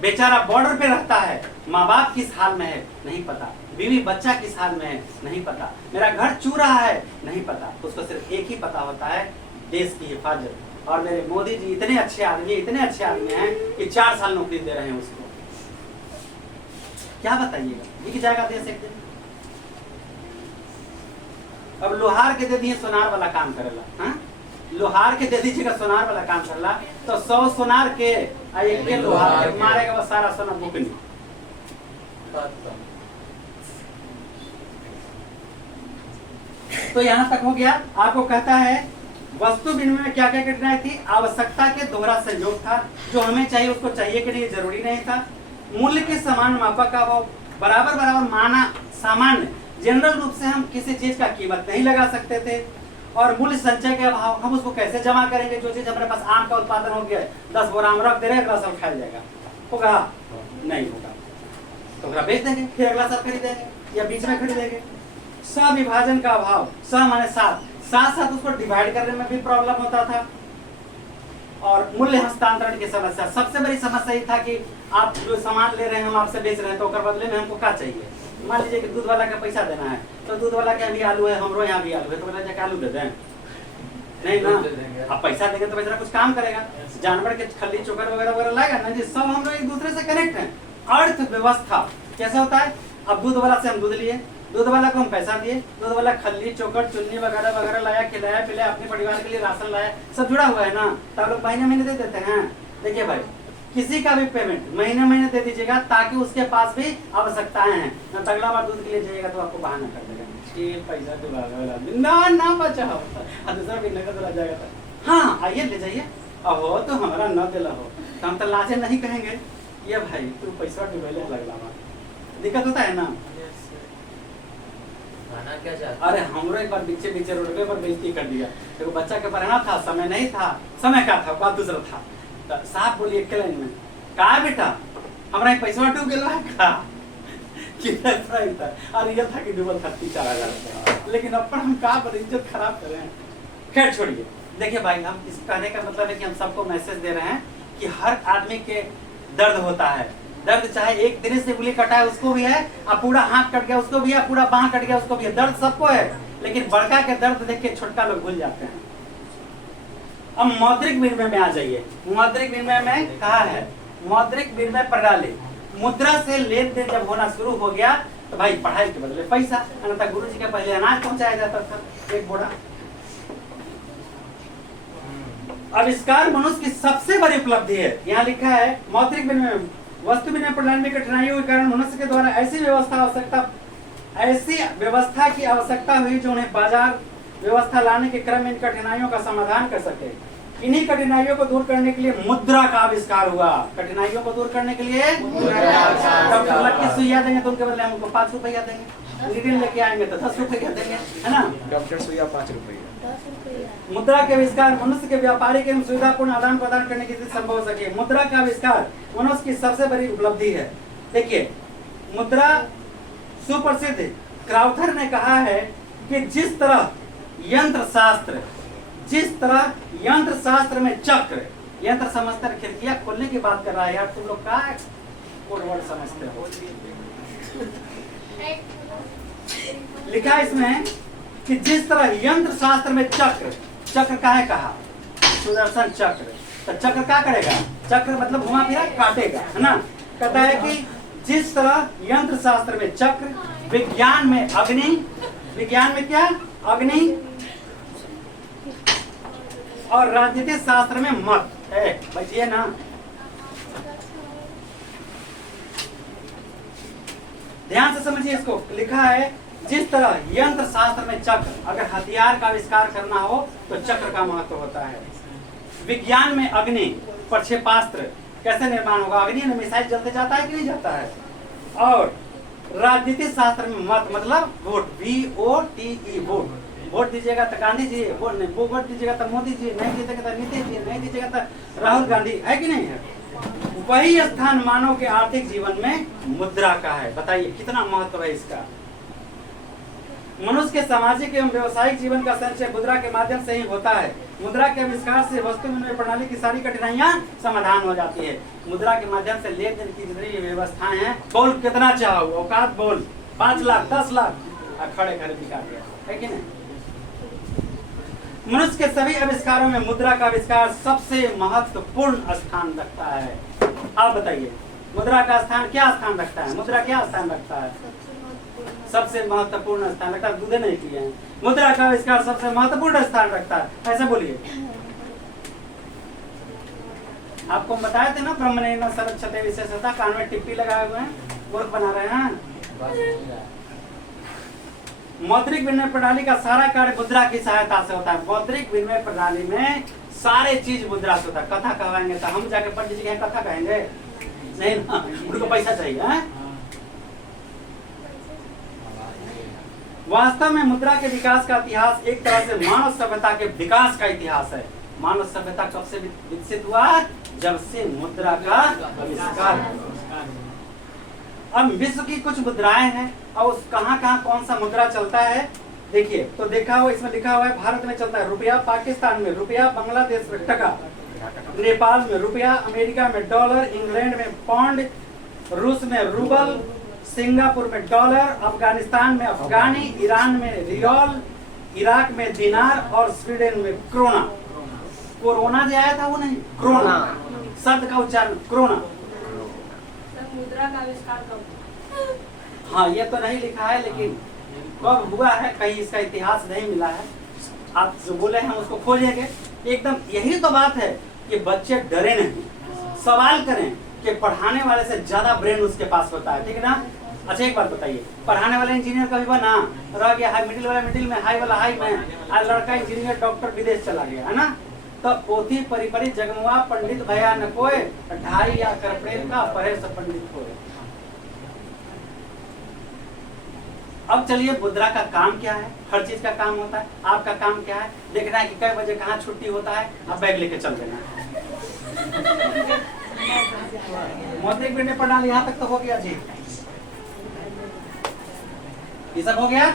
बेचारा बॉर्डर पे रहता है, माँ बाप किस हाल में है नहीं पता, बीवी बच्चा किस हाल में है नहीं पता, मेरा घर चू रहा है नहीं पता, उसको सिर्फ एक ही पता होता है, देश की हिफाजत। और मेरे मोदी जी इतने अच्छे आदमी हैं कि 4 साल नौकरी दे रहे हैं उसको। क्या बताइएगा, बिक जाएगा देश एक दिन। अब लोहार के दे दिए सोनार वाला काम करेला, हाँ? लोहार के दे दीजिएगा सोनार वाला काम करला, तो 100 सोनार के एक के लोहार के मारेगा, वो सारा सोना बुकनी। तो यहाँ तक हो गया। आपको कहता है वस्तु विनिमय में क्या क्या कठिनाई थी, आवश्यकता के दोहरा संयोग था, जो हमें चाहिए उसको चाहिए कि नहीं जरूरी नहीं था। मूल्य के समान मापक का वो बराबर माना सामान्य, जनरल रूप से हम किसी चीज का कीमत नहीं लगा सकते थे। और मूल्य संचय के अभाव, हम उसको कैसे जमा करेंगे, जो चीज हमारे पास आम का उत्पादन हो गया, 10 बोरा आम रख दे रहे हैं, अगला साल खाया जाएगा, होगा नहीं होगा, तो अगला बेच देंगे, फिर अगला साल खरीदेंगे या बीच में खरीदेंगे। सविभाजन का अभाव, स माने साथ उसको डिवाइड करने में भी प्रॉब्लम होता था। और मूल्य हस्तांतरण की समस्या, सबसे बड़ी समस्या ये था कि आप जो सामान ले रहे हैं, हम आपसे बेच रहे हैं, तो बदले में हमको क्या चाहिए। मान लीजिए कि दूध वाला का पैसा देना है, तो दूध वाला के भी आलू है, हमरो यहाँ भी आलू है, तो बोला जाके आलू दे दें, नहीं ना, आप पैसा देंगे तो बेचारा कुछ काम करेगा, जानवर के खल्ली चोकर वगैरह लाएगा ना जी। सब हम लोग एक दूसरे से कनेक्ट हैं। अर्थव्यवस्था कैसे होता है, अब दूध वाला से हम दूध लिए, दूध वाला को हम पैसा दिए, दूध वाला खल्ली चोकर चुन्नी वगैरह लाया, खिलाया पिलाया, अपने परिवार के लिए राशन लाया, सब जुड़ा हुआ है ना, तो आप लोग महीने दे देते हैं। देखिए भाई, किसी का भी पेमेंट महीने दे दीजिएगा, ताकि उसके पास भी आवश्यकताएं हैं ना। अगला बार दूध के लिए जाइएगा तो आपको बहाना कर देगा, ये पैसा ना बचा दूसरा भी नकद ला जाएगा। हाँ आइए ले जाइए, अहो तो हमारा न दिला हो तो हम तो लाजे नहीं कहेंगे, ये भाई तू पैसा डुबेले लगला, दिक्कत होता है ना। क्या अरे हमरो एक बार बीचे रोडवे पर बेइज्जती कर दिया, देखो बच्चा के पढ़ना था, समय नहीं था, समय का था, बात दूसरा था। तो साहब बोलिए एक लाइन में, कहा बेटा हमारा पैसा डूब गया का और ये था कि डूबल था 3-4 लेकिन अब पर हम का पर इज्जत खराब कर रहे हैं। खैर छोड़िए। देखिए भाई, हम इस कहने का मतलब है कि हम सबको मैसेज दे रहे हैं कि हर आदमी के दर्द होता है। दर्द चाहे एक दिन से उंगली कटा है उसको भी है, और पूरा हाथ कट गया उसको भी है, पूरा बांह कट गया उसको भी है, दर्द सबको है। लेकिन बड़का के दर्द देख के छोटका लोग भूल जाते हैं। अब मौद्रिक विनिमय में आ जाइए। मौद्रिक विनिमय में कहा है, मौद्रिक विनिमय प्रणाली, मुद्रा से लेन देन जब होना शुरू हो गया तो भाई पढ़ाई के बदले पैसा, अन्यथा गुरुजी के पहले अनाज पहुंचाया जाता था, एक बोरा। आविष्कार मनुष्य की सबसे बड़ी उपलब्धि है। यहाँ लिखा है मौद्रिक विनिमय, वस्तु विनिमय प्रणाली में कठिनाइयों के कारण मनुष्य के द्वारा ऐसी व्यवस्था की आवश्यकता हुई जो उन्हें बाजार व्यवस्था लाने के क्रम में इन कठिनाइयों का समाधान कर सके। इन्हीं कठिनाइयों को दूर करने के लिए मुद्रा का आविष्कार हुआ। कठिनाइयों को दूर करने के लिए डॉक्टर लग की सुइया देंगे तो उनके बदले हम उनको 5 रुपया देंगे, नितिन लेके आएंगे तो 10 रुपया देंगे, है ना। डॉक्टर सुइया 5 रुपये। मुद्रा के आविष्कार मनुष्य के व्यापारिक एवं सुविधापूर्ण आदान प्रदान करने की संभव हो सके। मुद्रा का आविष्कार मनुष्य की सबसे बड़ी उपलब्धि है। देखिए, मुद्रा सुप्रसिद्ध क्राउथर ने कहा है कि जिस तरह यंत्र शास्त्र में चक्र, यंत्र समझते खिड़कियां खोलने की बात कर रहा है यार, तुम लोग क्या कोड वर्ड समझते हो। लिखा इसमें कि जिस तरह यंत्र शास्त्र में चक्र का है कहा सुदर्शन चक्र, तो चक्र क्या करेगा, चक्र मतलब घुमा फिरा काटेगा, है ना। कहता है कि जिस तरह यंत्र शास्त्र में चक्र, विज्ञान में अग्नि, विज्ञान में क्या अग्नि, और राजनीतिक शास्त्र में मत है। बचिए ना, ध्यान से समझिए इसको। लिखा है जिस तरह यंत्र शास्त्र में चक्र, अगर हथियार का आविष्कार करना हो तो चक्र का महत्व होता है। विज्ञान में अग्नि, प्रक्षेपास्त्र कैसे निर्माण होगा, अग्नि में मिसाइल जलते जाता है कि नहीं जाता है। और राजनीतिक शास्त्र में मत मतलब वोट, VOTE वोट, वोट दीजिएगा तो गांधी जी, वोट दीजिएगा तो मोदी जी, नहीं दीजिएगा तो नीतीश जी, नहीं दीजिएगा तो राहुल गांधी, है कि नहीं है। वही स्थान मानव के आर्थिक जीवन में मुद्रा का है। बताइए कितना महत्व है इसका। मनुष्य के सामाजिक एवं व्यवसायिक जीवन का संचय मुद्रा के माध्यम से ही होता है। मुद्रा के आविष्कार से वस्तु विनिमय प्रणाली की सारी कठिनाइयां समाधान हो जाती है। मुद्रा के माध्यम से लेन देन की जितनी व्यवस्थाएं हैं, बोल कितना चाहो, औकात बोल, 5 लाख 10 लाख खड़े खड़े दिखा दिया, है कि नहीं। मनुष्य के सभी आविष्कारों में मुद्रा का आविष्कार सबसे महत्वपूर्ण स्थान रखता है। आप बताइए मुद्रा का स्थान क्या स्थान रखता है, मुद्रा क्या स्थान रखता है, सबसे महत्वपूर्ण स्थान रखता है। दूधे नहीं किए हैं, मुद्रा का आविष्कार सबसे महत्वपूर्ण स्थान रखता है, ऐसे बोलिए। आपको बताए थे ना ब्रह्मण्य संरक्षते विशेषता, कान में टिप्पी लगाए हुए हैं, मूर्ख बना रहे हैं। मौद्रिक विनिमय प्रणाली का सारा कार्य मुद्रा की सहायता से होता है। मौद्रिक विनिमय प्रणाली में सारे चीज मुद्रा से होता है। कथा कहवाएंगे तो हम जाके पंडित जी के कथा कहेंगे नहीं ना, उनको पैसा चाहिए है? वास्तव में मुद्रा के विकास का इतिहास एक तरह से मानव सभ्यता के विकास का इतिहास है। मानव सभ्यता कब से विकसित हुआ, जब से मुद्रा का आविष्कार। अब विश्व की कुछ मुद्राएं हैं और कहाँ कौन सा मुद्रा चलता है देखिए। तो देखा हो, इसमें लिखा हुआ है भारत में चलता है रुपया, पाकिस्तान में रुपया, बांग्लादेश में टका, नेपाल में रुपया, अमेरिका में डॉलर, इंग्लैंड में पाउंड, रूस में रूबल, सिंगापुर में डॉलर, अफगानिस्तान में अफगानी, ईरान में रियाल, इराक में दिनार और स्वीडन में क्रोना। कोरोना जो आया था वो नहीं, क्रोना शब्द का उच्चारण क्रोना। मुद्रा का आविष्कार कब? हाँ ये तो नहीं लिखा है, लेकिन कब हुआ है कहीं इसका इतिहास नहीं मिला है। आप जो बोले हैं उसको खोजेंगे। एकदम यही तो बात है कि बच्चे डरे नहीं, सवाल करें कि पढ़ाने वाले से ज्यादा ब्रेन उसके पास होता है, ठीक है ना। अच्छा एक बात बताइए, पढ़ाने वाले इंजीनियर कभी बना, रह गया हाई, मिडिल वाला मिडिल में, हाई वाला हाई में, आज लड़का इंजीनियर डॉक्टर विदेश चला गया, है ना। तो पोथी परिपरी जगमुआ पंडित भया न कोय, ढाई या करपड़ेल का परे से पंडित कोय। अब चलिए मुद्रा का काम क्या है, हर चीज का काम होता है। आपका काम क्या है, देखना है कि कै बजे कहाँ छुट्टी होता है, आप बैग लेके चल देना। मौद्रिक विनिमय प्रणाली यहाँ तक तो हो गया जी, ये सब हो गया।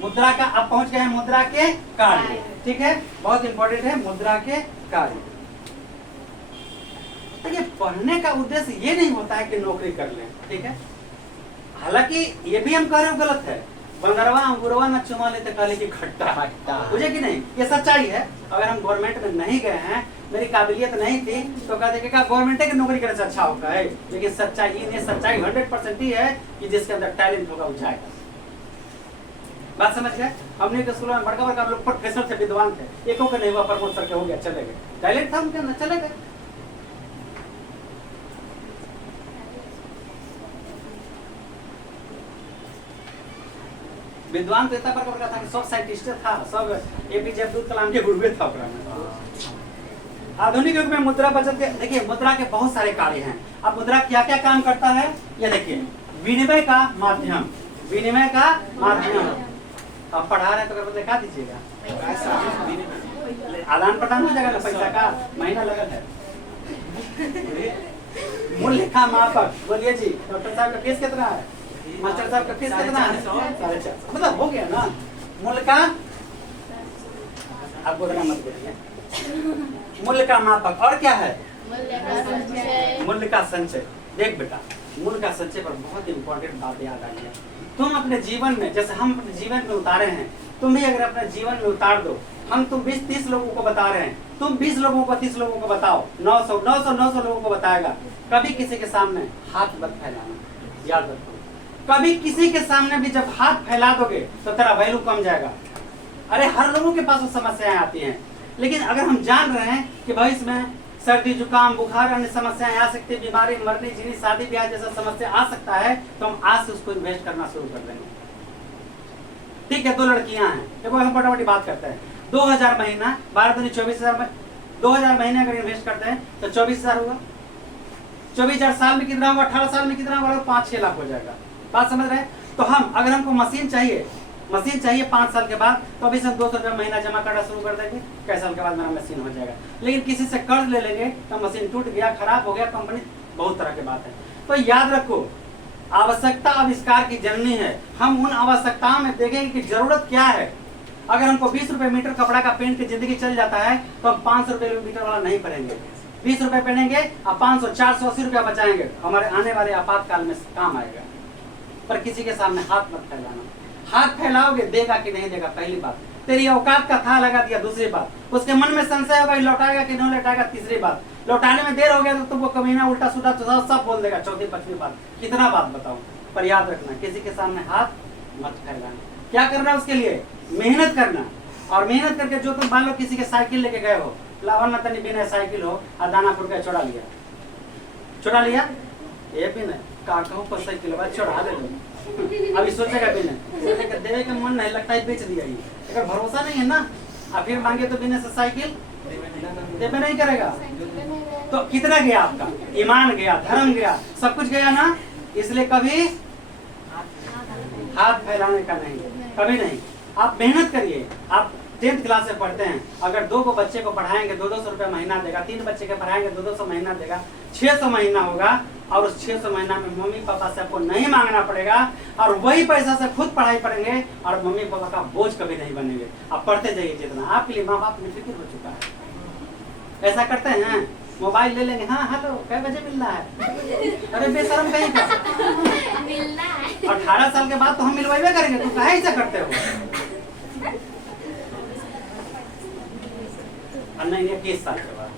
मुद्रा का अब पहुंच गए हैं मुद्रा के कार्य, ठीक है, बहुत इंपॉर्टेंट है मुद्रा के कार्य। देखिए पढ़ने का उद्देश्य ये नहीं होता है कि नौकरी कर लें, ठीक है। हालांकि ये भी हम कह रहे हो गलत है, बंदरवा अंगूरवा न चुमा लेते काले की खट्टा, बुझे कि नहीं, ये सच्चाई है। अगर हम गवर्नमेंट में नहीं गए हैं, मेरी काबिलियत नहीं थी, तो कहते कि गवर्नमेंट की नौकरी करने से अच्छा होता है। लेकिन सच्चाई 100% ही है कि जिसके अंदर टैलेंट होगा वो जाएगा। बात समझ गए। हमने के स्कूल में बड़का बड़का लोग प्रोफेसर थे, विद्वान थे, एको का नहीं हुआ प्रमोट करके हो गया, चले गए, टैलेंट था उनके अंदर, चले गए। विद्वान तो इतना बड़का था कि सब साइंटिस्ट था, सब APJ अब्दुल कलाम के गुरुवे था। आधुनिक युग में मुद्रा बचत के देखिए मुद्रा के बहुत सारे कार्य हैं। अब मुद्रा क्या क्या काम करता है ये देखिए, विनिमय का माध्यम, विनिमय का माध्यम। अब पढ़ा रहे हैं तो अगर दिखा दीजिएगा, आदान प्रदान हो जाएगा ना पैसा का, महीना लगल है। मूल्य का मापक, बोलिए जी डॉक्टर साहब का फीस कितना है, मास्टर साहब का फीस कितना है, 450, मतलब हो गया ना। मूल्य का, आप बोलना मत बोलिए, मूल्य का मापक। और क्या है, मूल्य का संचय। देख बेटा, मूल्य का संचय पर बहुत इंपॉर्टेंट बात याद आई है। तुम अपने जीवन में, जैसे हम अपने जीवन में उतारे हैं, तुम भी अगर अपने जीवन में उतार दो, हम तुम 20-30 लोगों को बता रहे हैं, तुम 20 लोगों को 30 लोगों को बताओ, 900 लोगों को बताएगा। कभी किसी के सामने हाथ मत फैलाना, याद रखो। कभी किसी के सामने भी जब हाथ फैला दोगे तो तेरा वैल्यू कम जाएगा। अरे हर लोगों के पास वो समस्याएं आती हैं, लेकिन अगर हम जान रहे हैं कि भविष्य में सर्दी जुकाम बुखार अन्य समस्याएं आ सकती है, बीमारी मरने जीनी शादी ब्याह जैसा समस्या आ सकता है, तो हम आज से उसको इन्वेस्ट करना शुरू कर देंगे। ठीक है, 2 लड़कियां हैं, देखो हम मोटी बात करते हैं, 2000 महीना 12 दूनी 24,000 में 2000 महीने अगर इन्वेस्ट करते हैं तो 24,000 होगा। 24,000 साल में कितना होगा, 18 साल में कितना होगा, 5-6 लाख हो जाएगा। बात समझ रहे हैं? तो हम अगर हमको मशीन चाहिए 5 साल के बाद, तो अभी से 200 रुपया महीना जमा करना शुरू कर देंगे, कई साल के बाद मेरा मशीन हो जाएगा। लेकिन किसी से कर्ज ले लेंगे तो मशीन टूट गया, खराब हो गया, कंपनी, बहुत तरह की बात है। तो याद रखो, आवश्यकता आविष्कार की जननी है। हम उन आवश्यकताओं में देखेंगे कि जरूरत क्या है। अगर हमको 20 रुपए मीटर कपड़ा का पहन के जिंदगी चल जाता है तो हम 500 रुपए मीटर वाला नहीं पहनेंगे, 20 रुपए पहनेंगे और 500, 480 रुपया बचाएंगे, हमारे आने वाले आपातकाल में काम आएगा। पर किसी के सामने हाथ मत फैलाना। हाथ फैलाओगे, देगा कि नहीं देगा, पहली बात। तेरी औकात का था लगा दिया, दूसरी बात। उसके मन में संशय होगा, लौटाएगा कि नहीं लौटाएगा, तीसरी बात। लौटाने में देर हो गया तो तुमको कमीना उल्टा सीधा सब बोल देगा, चौथी पांचवी बात। कितना बात बताऊं, पर याद रखना, किसी के सामने हाथ मत फैलाना। क्या करना उसके लिए, मेहनत करना। और मेहनत करके जो तुम मान लो किसी के साइकिल लेके गए हो, लावन न तनी बिना साइकिल हो और दानापुर का चुरा लिया, ये भी नहीं का कहूं पर साइकिल चढ़ा दे लो। अभी सोचेगा भी नहीं, देवे का मन नहीं लगता है, बेच दिया ये, अगर भरोसा नहीं है ना, और फिर मांगे तो बिना से साइकिल देवे नहीं करेगा। तो कितना गया आपका, ईमान गया, धर्म गया, सब कुछ गया ना। इसलिए कभी हाथ फैलाने का नहीं, कभी नहीं। आप मेहनत करिए। आप 10th क्लास से पढ़ते हैं, अगर 2 बच्चे को पढ़ाएंगे 200 रुपया महीना देगा, 3 बच्चे के पढ़ाएंगे 200 महीना देगा, 600 महीना होगा। और उस 600 महीना में मम्मी पापा से आपको नहीं मांगना पड़ेगा, और वही पैसा से खुद पढ़ाई पढ़ेंगे और मम्मी पापा का बोझ कभी नहीं बनेंगे। आप पढ़ते जाइए जितना, आपके लिए माँ बाप फिक्र हो चुका है। ऐसा करते हैं, मोबाइल ले लेंगे, हाँ हेलो कै बजे मिलना है, अरे बेशरम कहीं का, मिलना है। 18 साल के बाद तो हम मिलवाइबे करेंगे, तुम काहे ऐसा करते हो। नहीं 21 साल के बाद।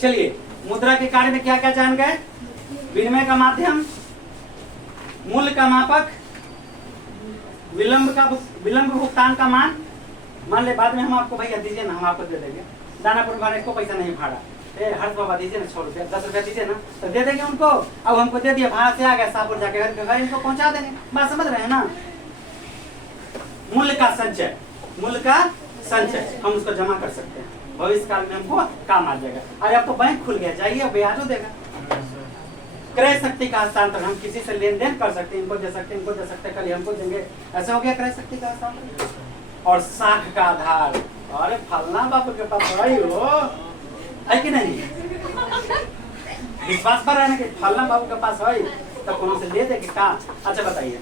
चलिए, मुद्रा के कार्य में क्या क्या जान गए, विनिमय का माध्यम, मूल्य का मापक, विलंब भुगतान का मान ले बाद में हम आपको भैया दीजिए ना, हम आपको दे देंगे। दानापुर वाले को पैसा नहीं भाड़ा, हर बाबा दीजिए ना 6 रुपया 10 रुपया दीजिए ना, तो दे देंगे उनको। अब हमको दे दिया, भाड़ा से आ गया, शाहपुर जाके घर इनको पहुंचा देंगे। बात समझ रहे हैं ना। मूल्य का संचय, हम उसको जमा कर सकते हैं, भविष्य काल में हमको काम आ जाएगा। अरे अब तो बैंक खुल गया, जाइए ब्याज देगा। क्रय शक्ति का हस्तांतरण, हम किसी से लेन देन कर सकते हैं, इनको दे सकते हैं, इनको दे सकते हैं, कल हमको देंगे, ऐसा हो गया क्रय शक्ति का हस्तांतरण। और साख का आधार, अरे फलना बापू के पास भाई हो है कि नहीं, विश्वास पर रहने के फलना बाबू के पास है, तब कौन से ले दे के का। अच्छा बताइए,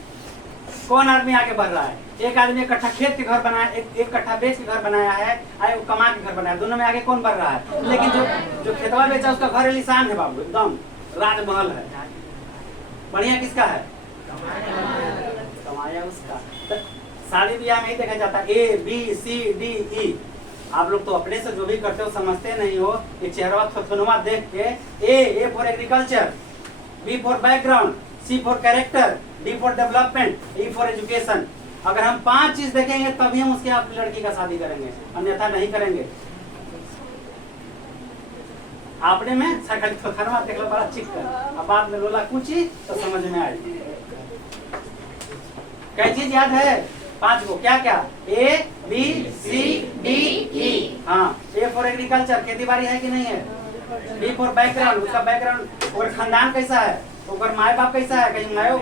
कौन आदमी आगे बढ़ रहा है। एक आदमी 1 कट्ठा खेत के घर बनाया, एक कट्ठा बेच के घर बनाया है, आए कमा के घर बनाया, दोनों में आगे कौन बढ़ रहा है। लेकिन जो खेतवा बेचा उसका घर एलिशान है बाबू, एकदम राजमहल है। बढ़िया किसका है, कमाया उसका। तो शादी ब्याह में ही देखा जाता है ABCDE। आप लोग तो अपने से जो भी करते हो समझते नहीं हो, ये चेहरा थोथनुमा देख के A for agriculture, B for background, C for character, D for development, E for education. अगर हम 5 चीज देखेंगे तभी हम उसके आप लड़की का शादी करेंगे, अन्यथा नहीं करेंगे। आपने में सरकारी थोथनुमा देख लो बड़ा चिक्कर, अब बाद में लोला कुची तो समझ में आई। क्या चीज याद है, 5 को क्या क्या ABCDE। हाँ, A फॉर एग्रीकल्चर, खेती बाड़ी है कि नहीं है। B फॉर बैकग्राउंड, उसका बैकग्राउंड और खानदान कैसा है, और माए बाप कैसा है, कहीं मायो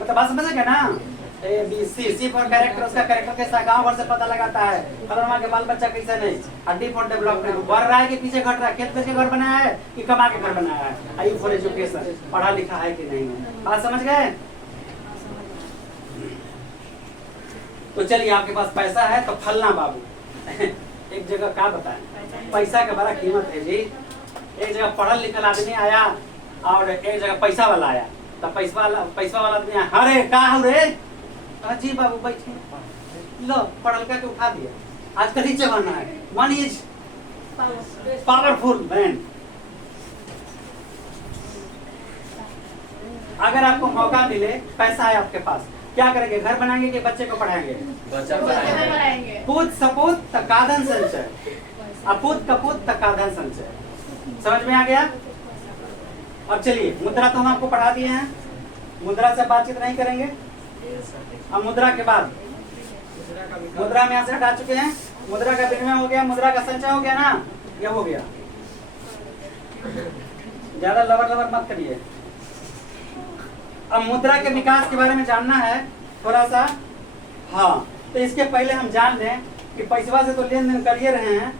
मतलब बात समझ गए ना। ABC, C फॉर कैरेक्टर, उसका कैरेक्टर कैसा है, गांव भर से पता लगाता है फलाना के बाल बच्चा कैसा नहीं। और D फॉर डेवलपमेंट, बढ़ रहा है कि पीछे घट रहा है, खेत बेच के घर बनाया है कि कमा के घर बनाया है। I फॉर एजुकेशन, पढ़ा लिखा है कि नहीं है। बात समझ गए। तो चलिए, आपके पास पैसा है तो फलना बाबू एक जगह क्या बताएं, पैसा का बड़ा कीमत है जी। एक जगह पढ़ल लिखल आदमी आया और एक जगह पैसा वाला आया। तो पैसा वाला आदमी आया, अरे का हो रे, जी बाबू बैठे, लो पढ़ल का के उठा दिया। आजकल ही जमाना है, वन इज पावरफुल मैन। अगर आपको मौका मिले, पैसा है आपके पास, क्या करेंगे, घर बनाएंगे कि बच्चे को पढ़ाएंगे। बच्चा पढ़ाएंगे। पूत सपूत तकाधन संचय, अपूत कपूत तकाधन संचय। समझ में आ गया। अब चलिए, मुद्रा तो हम आपको पढ़ा दिए हैं, मुद्रा से बातचीत नहीं करेंगे। अब मुद्रा के बाद, मुद्रा में यहाँ से हटा चुके हैं, मुद्रा का विनिमय हो गया, मुद्रा का संचय हो गया ना, ये हो गया। ज्यादा लबर मत करिए। अब मुद्रा के विकास के बारे में जानना है थोड़ा सा। हाँ, तो इसके पहले हम जान लें कि पैसा से तो लेन देन करिए रहे हैं,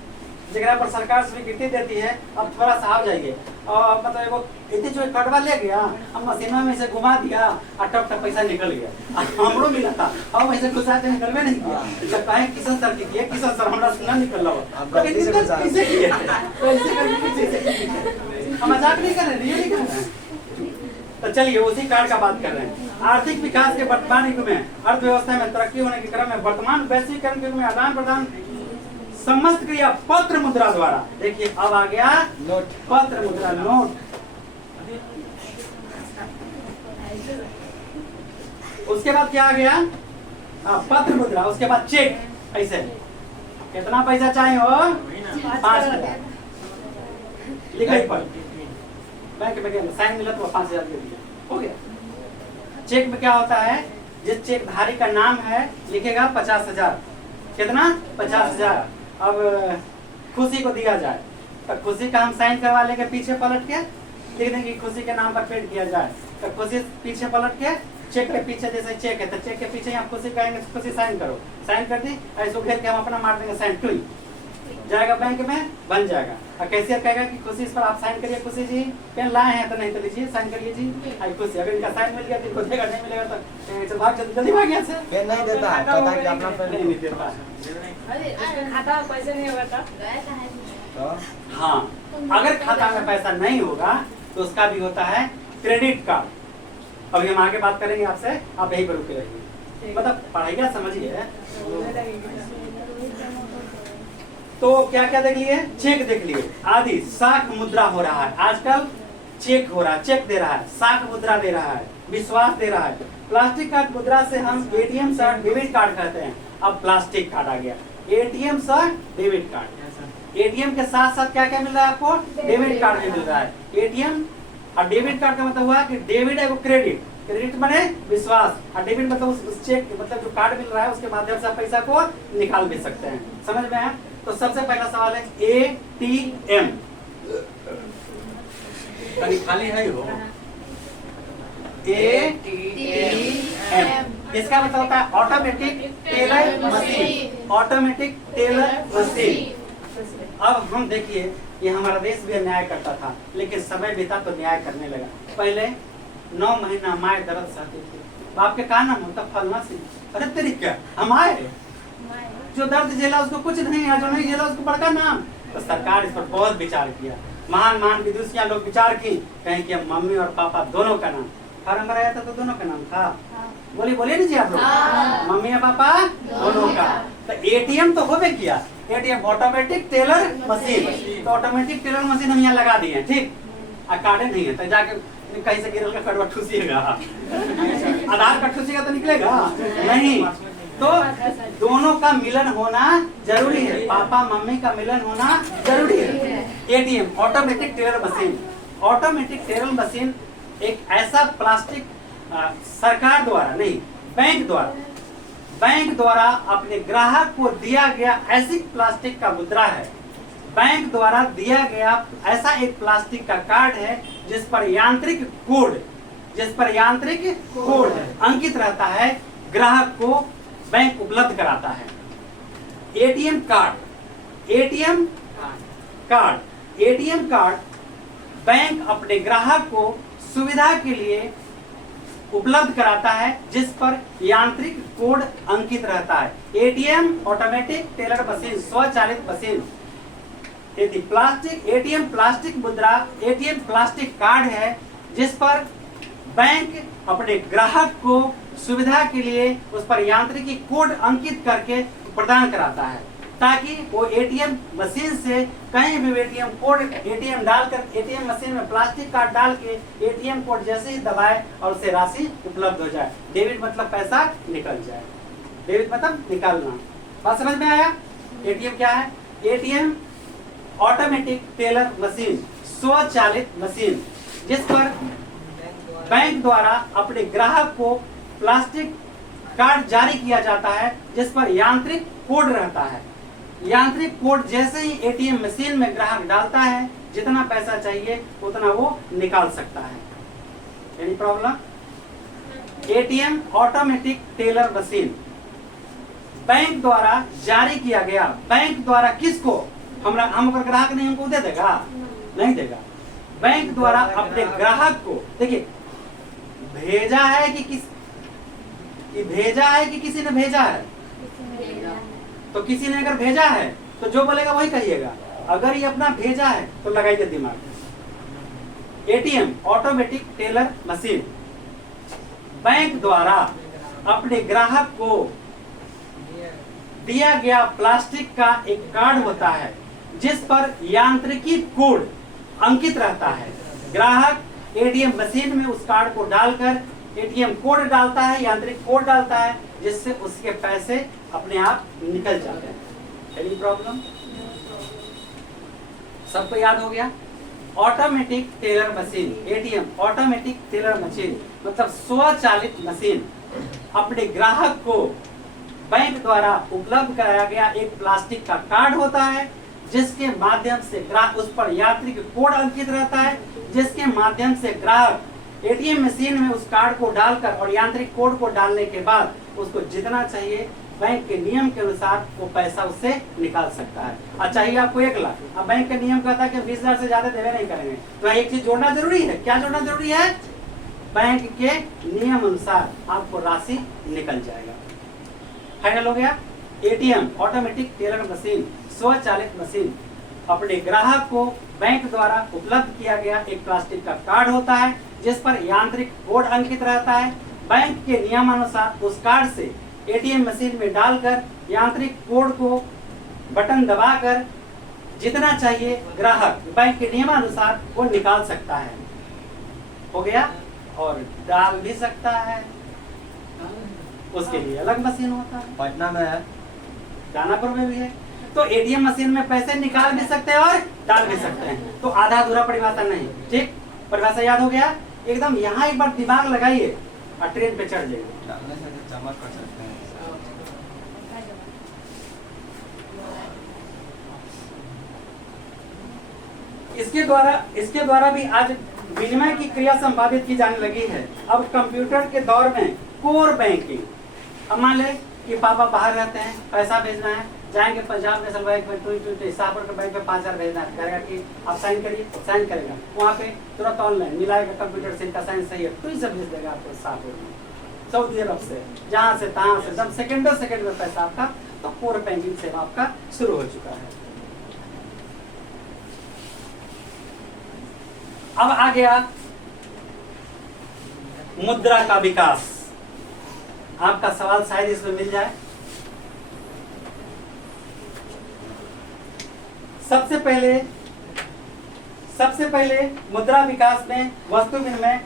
जगह पर सरकार स्वीकृति देती है। अब थोड़ा सा आ जाइए, और मतलब वो इतनी जो कटवा ले गया, हम मशीनों में से घुमा दिया और टप टप पैसा निकल गया। हमरो मिला था, हम ऐसे घुसा के निकलवे नहीं किया। जब कहें किसान सर किए, किसान सर हमारा सुना निकल रहा, हम मजाक नहीं कर रहे, रियली कर रहे हैं। तो चलिए, उसी कार्ड का बात कर रहे हैं। आर्थिक विकास के वर्तमान युग में अर्थव्यवस्था में तरक्की होने के क्रम में वर्तमान वैश्वीकरण के युग में आदान प्रदान समस्त क्रिया पत्र मुद्रा द्वारा। देखिए, अब आ गया नोट, पत्र मुद्रा, नोट। उसके बाद क्या आ गया, पत्र मुद्रा। उसके बाद चेक। ऐसे कितना पैसा चाहिए हो, 5,000 लिखाई पर बैंक में साइन मिला तो 5,000 दे दिया, हो गया। चेक में क्या होता है, जिस चेक धारी का नाम है लिखेगा 50,000, कितना 50,000। अब खुशी को दिया जाए तो खुशी का हम साइन करवा लेंगे, पीछे पलट के लिख देंगे खुशी के नाम पर पेड किया जाए। तो खुशी पीछे पलट के, चेक के पीछे जैसे चेक है तो चेक के पीछे यहाँ खुशी कहेंगे, खुशी साइन करो, साइन कर दी, ऐसे घेर के हम अपना मार देंगे साइन, टुई जाएगा बैंक में, बन जाएगा। और कैशियर कहेगा कि खुशी इस पर आप साइन करिए, खुशी जी पेन लाए हैं तो नहीं तो लीजिए साइन करिए जी। आई खुशी, अगर इनका साइन मिल गया तो इनको देगा, नहीं मिलेगा तो चल भाग, जल्दी भाग यहाँ से। पेन नहीं देता, पता है कि अपना पेन नहीं देता। खाता पैसे नहीं होगा। हाँ, अगर खाता में पैसा नहीं होगा तो उसका भी होता है क्रेडिट कार्ड। अभी हम आगे बात करेंगे आपसे, आप यहीं पर रुके रहिए, मतलब पढ़ाई का समझिए। तो क्या क्या देख लिए, चेक देख लिए, आदि साख मुद्रा हो रहा है आजकल, चेक हो रहा है, चेक दे रहा है, साख मुद्रा दे रहा है, विश्वास दे रहा है। प्लास्टिक कार्ड मुद्रा से हम एटीएम से डेबिट कार्ड कहते हैं। अब प्लास्टिक कार्ड आ गया, एटीएम से डेबिट कार्ड। एटीएम के साथ साथ क्या क्या मिल रहा है आपको, डेबिट कार्ड भी मिल रहा है। एटीएम और डेबिट कार्ड का मतलब हुआ कि डेबिट है वो क्रेडिट, क्रेडिट माने विश्वास, और डेबिट मतलब उस चेक मतलब जो कार्ड मिल रहा है उसके माध्यम से आप पैसा को निकाल भी सकते हैं। समझ में आया। तो सबसे पहला सवाल है एटीएम, खाली है हो एटीएम, इसका मतलब होता है automatic teller machine, automatic teller machine. अब हम देखिए, ये हमारा देश भी अन्याय करता था, लेकिन समय बीता तो न्याय करने लगा। पहले 9 महीना माए दर्द सहती थी, बाप के कहा नाम होता फलना सिंह, अरे तेरी क्या हम आए, जो दर्द झेला उसको कुछ नहीं है, जो नहीं झेला उसको बड़का नाम। तो सरकार इस पर बहुत विचार किया, महान महान विदुषियां लोग विचार की, कहें कि मम्मी और पापा दोनों का नाम, फार्म भराया था तो दोनों का नाम था, बोलिए नहीं जी आप लोग, मम्मी और पापा दोनों का। तो एटीएम तो हो किया, एटीएम ऑटोमेटिक टेलर मशीन, तो ऑटोमेटिक टेलर मशीन हम यहाँ लगा दिए, ठीक। और कार्ड नहीं है तो जाके कहीं से गिरल का कड़वा ठूसिएगा, आधार कार्ड ठूसिएगा तो निकलेगा नहीं। तो दोनों का मिलन होना जरूरी है, पापा मम्मी का मिलन होना जरूरी है। ATM automatic teller machine, automatic teller machine एक ऐसा प्लास्टिक सरकार द्वारा नहीं बैंक द्वारा बैंक द्वारा अपने ग्राहक को दिया गया ऐसी प्लास्टिक का मुद्रा है, बैंक द्वारा दिया गया ऐसा एक प्लास्टिक का कार्ड है जिस पर यांत्रिक कोड अंकित रहता है, ग्राहक को बैंक उपलब्ध कराता है। एटीएम कार्ड बैंक अपने ग्राहक को सुविधा के लिए उपलब्ध कराता है जिस पर यांत्रिक कोड अंकित रहता है। एटीएम ऑटोमेटिक टेलर मशीन, स्वचालित मशीन। यदि एटीएम प्लास्टिक मुद्रा, एटीएम प्लास्टिक कार्ड है जिस पर बैंक अपने ग्राहक को सुविधा के लिए उस पर यांत्रिकी कोड अंकित करके प्रदान कराता है, ताकि वो एटीएम मशीन से कहीं भी एटीएम कोड डालकर एटीएम मशीन में प्लास्टिक कार्ड डाल के एटीएम कोड जैसे ही दबाए और उसे राशि उपलब्ध हो जाए। डेबिट मतलब पैसा निकल जाए, डेबिट मतलब निकालना। बात समझ में आया? एटीएम क्या है? एटीएम ऑटोमेटिक टेलर मशीन, स्वचालित मशीन, जिस पर बैंक द्वारा अपने ग्राहक को प्लास्टिक कार्ड जारी किया जाता है जिस पर यांत्रिक कोड रहता है। यांत्रिक कोड जैसे ही एटीएम मशीन में ग्राहक डालता है, जितना पैसा चाहिए उतना वो निकाल सकता है। Any problem? ATM automatic teller machine bank द्वारा जारी किया गया, बैंक द्वारा किसको? हम अगर ग्राहक नहीं हमको दे देगा? नहीं देगा। बैंक द्वारा अपने ग्राहक को, देखिए भेजा है कि किसी ने भेजा है? तो किसी ने अगर भेजा है तो जो बोलेगा वही कहिएगा। अगर ये अपना भेजा है तो लगाइए दिमाग में। ATM automatic teller machine bank द्वारा अपने ग्राहक को दिया गया प्लास्टिक का एक कार्ड होता है जिस पर यांत्रिकी कोड अंकित रहता है। ग्राहक एटीएम मशीन में उस कार्ड को डालकर एटीएम कोड डालता है, यांत्रिक कोड डालता है, जिससे उसके पैसे अपने आप निकल जाते हैं। Any problem? सबको याद हो गया? Automatic teller machine, ATM automatic teller machine मतलब स्वचालित मशीन अपने ग्राहक को बैंक द्वारा उपलब्ध कराया गया एक प्लास्टिक का कार्ड होता है जिसके माध्यम से ग्राहक, उस पर यांत्रिक कोड अंकित रहता है जिसके माध्यम से ग्राहक एटीएम मशीन में उस कार्ड को डालकर और यांत्रिक कोड को डालने के बाद उसको जितना चाहिए बैंक के नियम के अनुसार वो पैसा उससे निकाल सकता है। और चाहिए आपको 1 लाख, अब बैंक का नियम कहता है कि 20,000 से ज्यादा देवे नहीं करेंगे, तो एक चीज जोड़ना जरूरी है। क्या जोड़ना जरूरी है? बैंक के नियम अनुसार आपको राशि निकल जाएगा। फाइनल हो गया? एटीएम ऑटोमेटिक टेलर मशीन, स्वचालित मशीन अपने ग्राहक को बैंक द्वारा उपलब्ध किया गया एक प्लास्टिक का कार्ड होता है जिस पर यांत्रिक कोड अंकित रहता है। बैंक के नियमानुसार उस कार्ड से एटीएम मशीन में डालकर यांत्रिक कोड को बटन दबाकर जितना चाहिए ग्राहक बैंक के नियमानुसार वो निकाल सकता है। हो गया? और डाल भी सकता है, उसके लिए अलग मशीन होता है। पटना में है, दानापुर में भी है। तो एटीएम मशीन में पैसे निकाल भी सकते हैं और डाल भी सकते हैं। तो आधा अधूरा परिभाषा नहीं। ठीक, परिभाषा याद हो गया? एकदम यहाँ एक बार दिमाग लगाइए और ट्रेन पे चढ़ जाइए। डालने से जमा कर सकते हैं। इसके द्वारा भी आज विनिमय की क्रिया संपादित की जाने लगी है। अब कंप्यूटर के दौर में कोर बैंकिंग, अब मान ले कि पापा बाहर रहते हैं, पैसा भेजना है, जाएंगे पंजाब नेशनल बैंक में, शाहपुर के बैंक में 5,000 भेजना है, कहेगा कि आप साइन करिए, साइन करेगा, वहाँ पे तुरंत ऑनलाइन मिलाएगा कंप्यूटर से, इनका साइन सही है तो ही सब भेज देगा आपको शाहपुर में, सऊदी अरब से, जहाँ से तहाँ से, जब सेकंड में पैसा आपका, तो कोर बैंकिंग सेवा आपका शुरू हो चुका है। अब आ गया मुद्रा का विकास। आपका सवाल शायद इसमें मिल जाए। सबसे पहले मुद्रा विकास में वस्तु विनिमय,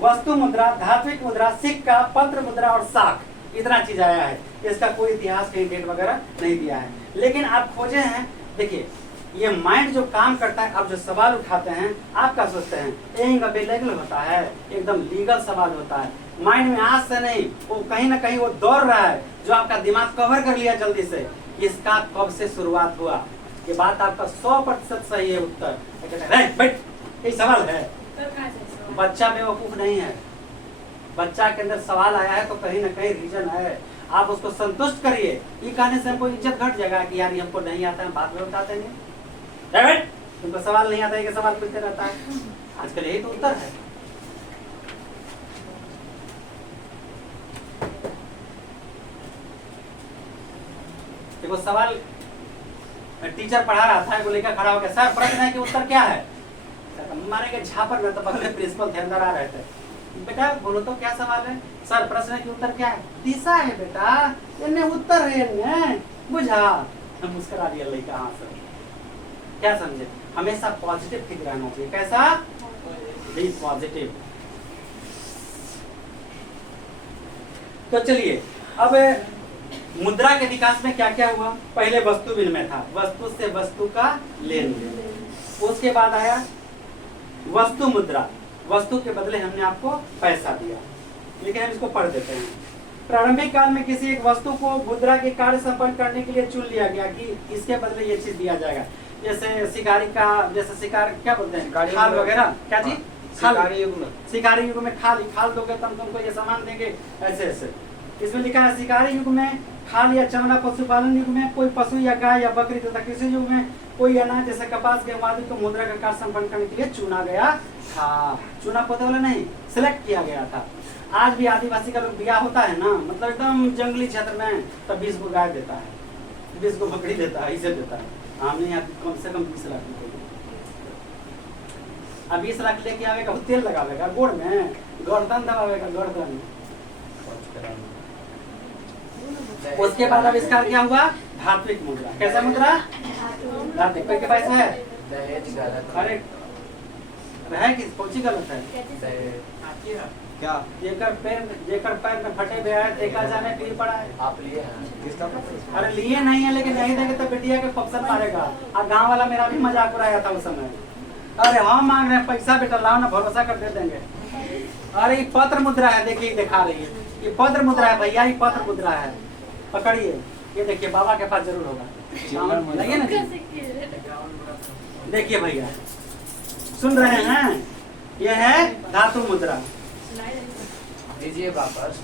वस्तु मुद्रा, धात्विक मुद्रा, सिक्का, पत्र मुद्रा और साख, इतना चीज आया है। इसका कोई इतिहास, कहीं डेट वगैरह नहीं दिया है, लेकिन आप खोजे हैं। देखिए ये माइंड जो काम करता है, आप जो सवाल उठाते हैं आप क्या सोचते हैं यही का बेलीगल होता है, एकदम लीगल सवाल होता है। माइंड में आज से नहीं, वो कहीं ना कहीं वो दौड़ रहा है, जो आपका दिमाग कवर कर लिया जल्दी से कि इसका कब से शुरुआत हुआ। ये बात आपका 100% सही है उत्तर। बैठ, ये सवाल है। बच्चा बेवकूफ नहीं है, बच्चा के अंदर सवाल आया है तो कहीं ना कहीं रीजन है, आप उसको संतुष्ट करिए। ये कहने से हमको इज्जत घट जाएगा कि यार ये हमको नहीं आता है, बात में बताते नहीं। तुमको सवाल नहीं आता है कि सवाल पूछते रहता है, आजकल यही तो उत्तर है। देखो सवाल टीचर पढ़ा रहा था, लेकर खड़ा हो गया, सर प्रश्न है कि उत्तर क्या है? मारेंगे झापर में, तो बगल प्रिंसिपल थे अंदर आ रहे थे, बेटा बोलो तो क्या सवाल है? सर प्रश्न है कि उत्तर क्या है? दिशा है बेटा, इन्हें उत्तर है, इन्हें बुझा। हम मुस्कुरा दिया लड़का हाँ सर। क्या समझे? हमेशा पॉजिटिव ठीक रहना चाहिए। कैसा? Be positive. तो चलिए अब मुद्रा के विकास में क्या क्या हुआ? पहले वस्तु विनिमय था, वस्तु से वस्तु का लेन देन। उसके बाद आया वस्तु मुद्रा, वस्तु के बदले हमने आपको पैसा दिया। लेकिन हम इसको पढ़ देते हैं। प्रारंभिक काल में किसी एक वस्तु को मुद्रा के कार्य संपन्न करने के लिए चुन लिया गया कि इसके बदले ये चीज दिया जाएगा। जैसे शिकारी का, जैसे शिकार क्या बोलते हैं, खाल वगैरह, क्या चीज? शिकारी युग में खाल दोगे तब तुमको ये सामान देंगे, ऐसे ऐसे। इसमें लिखा है शिकारी युग में खाल या चमड़ा, पशुपालन युग में कोई पशु या गाय या बकरी, तथा कृषि युग में कोई अनाज जैसे कपास, गेहूं आदि को मुद्रा का कार्य संपन्न करने के लिए चुना गया था। चुना पोते वाला नहीं, सिलेक्ट किया गया था। आज भी आदिवासी का लोग ब्याह होता है ना, मतलब एकदम जंगली क्षेत्र में, तब 20 को गाय देता है, 20 को बकरी देता है, इसे देता है। हमने यहाँ कम से कम 20 लाख रुपये। अब 20 लाख लेके आवेगा, तेल लगावेगा गोड़ में, गर्दन दबावेगा, गर्दन। उसके बाद आविष्कार क्या हुआ? धात्विक मुद्रा। कैसा मुद्रा? धात्विक। के पैसा है? अरे है कि कौची गलत है? क्या? जेकर पैर में फटे हुए है, देखा जाने पीर पड़ा है। आप लिए हैं? किसका? अरे लिए नहीं है, लेकिन नहीं देंगे तो बिटिया के पक्सन मारेगा। और गांव वाला मेरा भी मजाक उड़ाया था उस समय। अरे हम मांग रहे हैं पैसा, बेटा लाओ ना, भरोसा कर दे देंगे। अरे ये पत्र मुद्रा है, देखिए दिखा रही है, ये पत्र मुद्रा है भैया, ये पत्र मुद्रा है। पकड़िए, ये देखिए बाबा के पास जरूर होगा, लगे ना? देखिए भैया, सुन रहे हैं? ये है धातु मुद्रा। दीजिए वापस।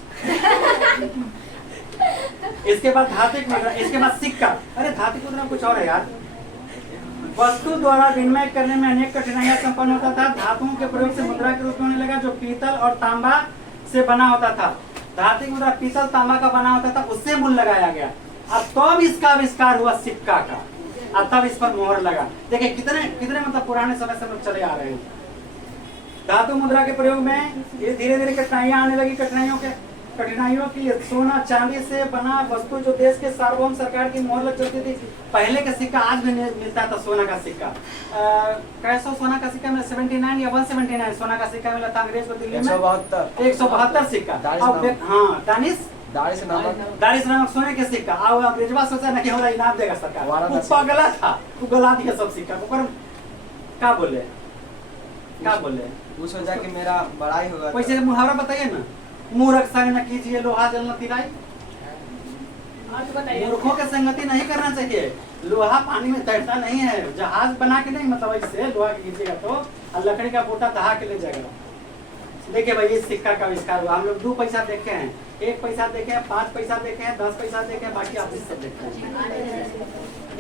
इसके बाद धात्विक मुद्रा, इसके बाद सिक्का। अरे धात्विक मुद्रा कुछ और है यार। वस्तु द्वारा विनिमय करने में अनेक कठिनाइयां संपन्न होता था। धातुओं के प्रयोग से मुद्रा के रूप में होने लगा, जो पीतल और तांबा से बना होता था। धात्विक मुद्रा पीतल तांबा का बना होता था, उससे मूल्य लगाया गया। अब तब इसका आविष्कार हुआ सिक्का का, और तब इस पर मोहर लगा। देखिए कितने कितने मतलब पुराने समय से लोग चले आ रहे हैं। धातु मुद्रा के प्रयोग में ये धीरे धीरे कठिनाइयां आने लगी। कठिनाइयों की सोना चांदी से बना वस्तु जो देश के सार्वभौम सरकार की मोहर लग चुकी थी। पहले का सिक्का आज भी मिलता था, सोना का सिक्का। कैसा सोना का सिक्का मिला? 79 या 179 सोना का सिक्का मिला था अंग्रेज को दिल्ली में। 172 सिक्का। हाँ, दानिश नामक सोने के सिक्का। अंग्रेजवा सोचा ना कि हमारा इनाम देगा सरकार, वो पगला था, वो गला दिया सब सिक्का को। क्या बोले? वो सोचा कि मेरा बड़ाई होगा। वैसे मुहावरा बताइए ना, मूर्ख संग न कीजिए, लोहा जल न तिराई। मूर्खों के संगति नहीं करना चाहिए। लोहा पानी में तैरता नहीं है, जहाज बना के नहीं, मतलब ऐसे लोहा के खींचेगा तो, और लकड़ी का बोटा दहा के ले जाएगा। देखिए भाई, इस सिक्का का आविष्कार हुआ। हम लोग 2 पैसा देखे हैं, 1 पैसा देखे हैं, 5 पैसा देखे हैं, 10 पैसा देखे हैं, बाकी आप सब देखे हैं।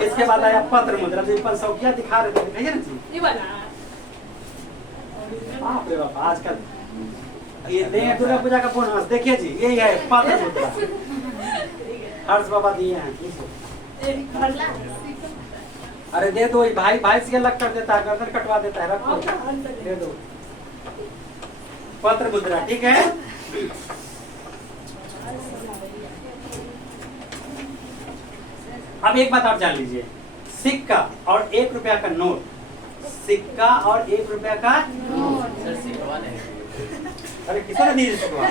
इसके बाद आया पत्र मुद्रा, जो 500 दिखा रहे थे, दिखाइए ना जी। बाप रे बाप, आजकल ये देंगे दुर्गा पूजा का बोनस। देखिए जी, यही है पत्र मुद्रा, हर्ष बाबा दिए हैं। अरे दे दो, भाई से अलग कर देता है, गर्दन कटवा देता है, रखो दे दो। पत्र मुद्रा, ठीक है। अब एक बात आप जान लीजिए, सिक्का और 1 रुपया का नोट, सिक्का और 1 रुपया का नोट। अरे किसने दी सिक्का?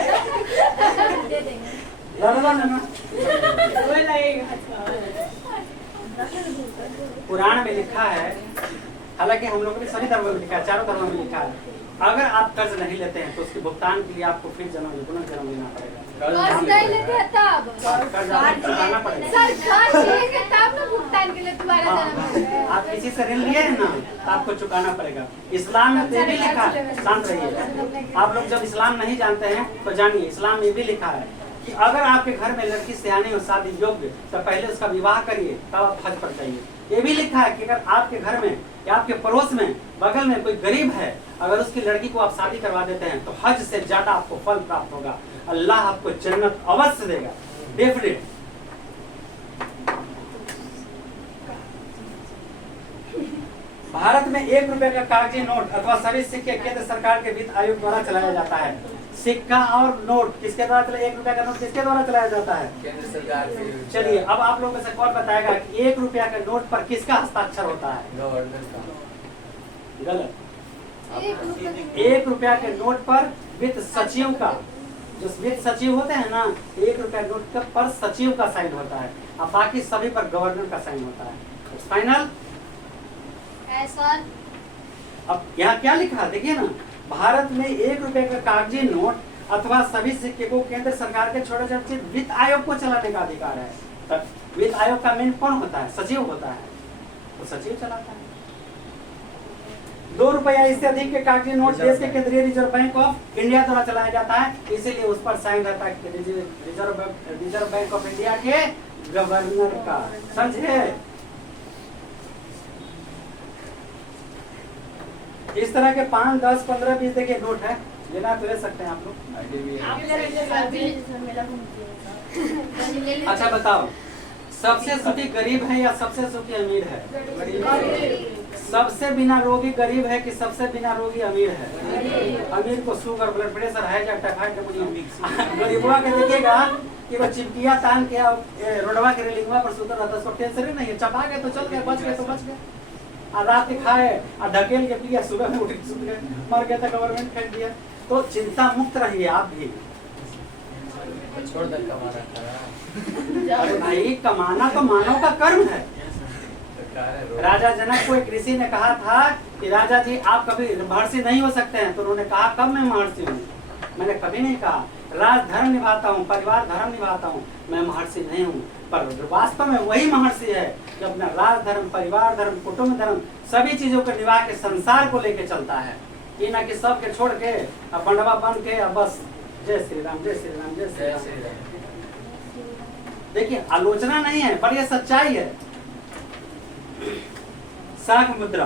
पुराण में लिखा है, हालांकि हम लोगों ने सभी धर्मों में लिखा है, चारों धर्मों में लिखा है, अगर आप कर्ज नहीं लेते हैं तो उसके भुगतान के लिए आपको फिर पुनर्जन्म लेना पड़ेगा। कर्ज नहीं लेते हैं तब कर्ज आपको चुकाना पड़ेगा। सर कर्ज लेंगे तब ना भुगतान के लिए दोबारा हाँ, आप किसी से ऋण लिए हैं ना तो आपको चुकाना पड़ेगा। इस्लाम में तो ये भी लिखा है, शांत रहिए आप लोग, जब इस्लाम नहीं जानते हैं तो जानिए, इस्लाम में ये भी लिखा है कि अगर आपके घर में लड़की सियानी और शादी योग्य तो पहले उसका विवाह करिए, तब आप हज पर जाइए। ये भी लिखा है कि अगर आपके घर में या आपके पड़ोस में बगल में कोई गरीब है, अगर उसकी लड़की को आप शादी करवा देते हैं तो हज से ज्यादा आपको फल प्राप्त होगा, अल्लाह आपको जन्नत अवश्य देगा, डेफिनेट। भारत में 1 रुपए का कागजी नोट अथवा सभी सिक्के केंद्र सरकार के वित्त आयोग द्वारा चलाया जाता है। सिक्का और नोट किसके द्वारा चलाया, 1 रुपया का नोट किसके द्वारा चलाया जाता है? केंद्र सरकार के। चलिए अब आप लोगों में से कौन बताएगा कि 1 रुपया के नोट पर किसका हस्ताक्षर होता है? गवर्नर का। गलत। 1 रुपया के नोट पर वित्त सचिव का, जो वित्त सचिव होते हैं ना, 1 रुपया नोट पर सचिव का साइन होता है और बाकी सभी पर गवर्नर का साइन होता है। फाइनल है सर। अब यहाँ क्या लिखा है देखिए ना, भारत में 1 रुपए का कागजी नोट अथवा सभी सिक्के को केंद्र सरकार के छोटे छोटे वित्त आयोग को चलाने का अधिकार है। तब वित्त आयोग का मेन कौन होता है? सचिव होता है, तो सचिव चलाता है। 2 रुपया इससे अधिक के कागजी नोट देश के केंद्रीय रिजर्व बैंक ऑफ इंडिया द्वारा चलाया जाता है, इसीलिए उस पर साइन रहता है रिजर्व बैंक ऑफ इंडिया के गवर्नर का। समझे? इस तरह के 5, 10, 15, 20 देखिए नोट है, लेना तो ले सकते हैं आप लोग। अच्छा बताओ, सबसे सुखी गरीब है या सबसे सुखी अमीर है? सबसे बिना रोगी गरीब है कि सबसे बिना रोगी अमीर है? अमीर को शुगर, ब्लड प्रेशर है या टाइफाइड का गरीबवा के देखिएगा कि वो चिपकिया तान के रोडवा के रेलिंगवा पर सुतर रहता है, उसको टेंशन ही नहीं है, चपा गए तो चल गए, बच गए तो बच गए। और रात के खाए और ढकेल के पिया, सुबह में उठ के सुत गए, मर गया था, गवर्नमेंट फेंक दिया। तो चिंता मुक्त रहिए आप भी। छोड़ दे कमाना। अरे भाई कमाना तो मानव का कर्म है। राजा जनक को एक ऋषि ने कहा था कि राजा जी आप कभी महर्षि नहीं हो सकते हैं, तो उन्होंने कहा कब मैं महर्षि हूँ? मैंने कभी नहीं कहा, राज धर्म निभाता हूँ, परिवार धर्म निभाता हूँ, मैं महर्षि नहीं हूँ। पर वास्तव में वही महर्षि है जो अपना राज धर्म, परिवार धर्म, कुटुंब धर्म सभी चीजों को निभा के संसार को लेके चलता है। ये ना कि सब के छोड़ के अब बंडवा बन के अब बस जय श्री राम, जय श्री राम, जय श्री राम। देखिए आलोचना नहीं है पर यह सच्चाई है। साख मुद्रा,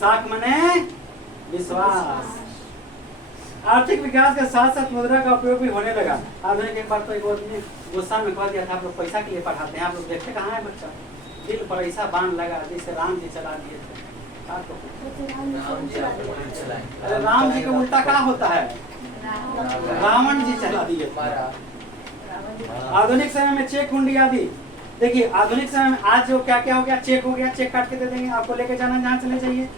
साख मने विश्वास। आर्थिक विकास के साथ साथ मुद्रा का उपयोग भी होने लगा। आधुनिक एक बार तो एक आदमी गुस्सा में कह दिया था, आप लोग पैसा के लिए पढ़ाते हैं, आप लोग देखते कहाँ है बच्चा, दिल पर ऐसा बांध लगा जैसे राम जी चला दिए थे। अरे राम जी का उल्टा क्या होता है? रावण जी चला दिए। आधुनिक समय में चेक हुंडी आदि, देखिए आधुनिक समय में आज जो क्या क्या हो गया, चेक हो गया, चेक काट के दे देंगे, आपको लेके जाना जहाँ चले जाइए।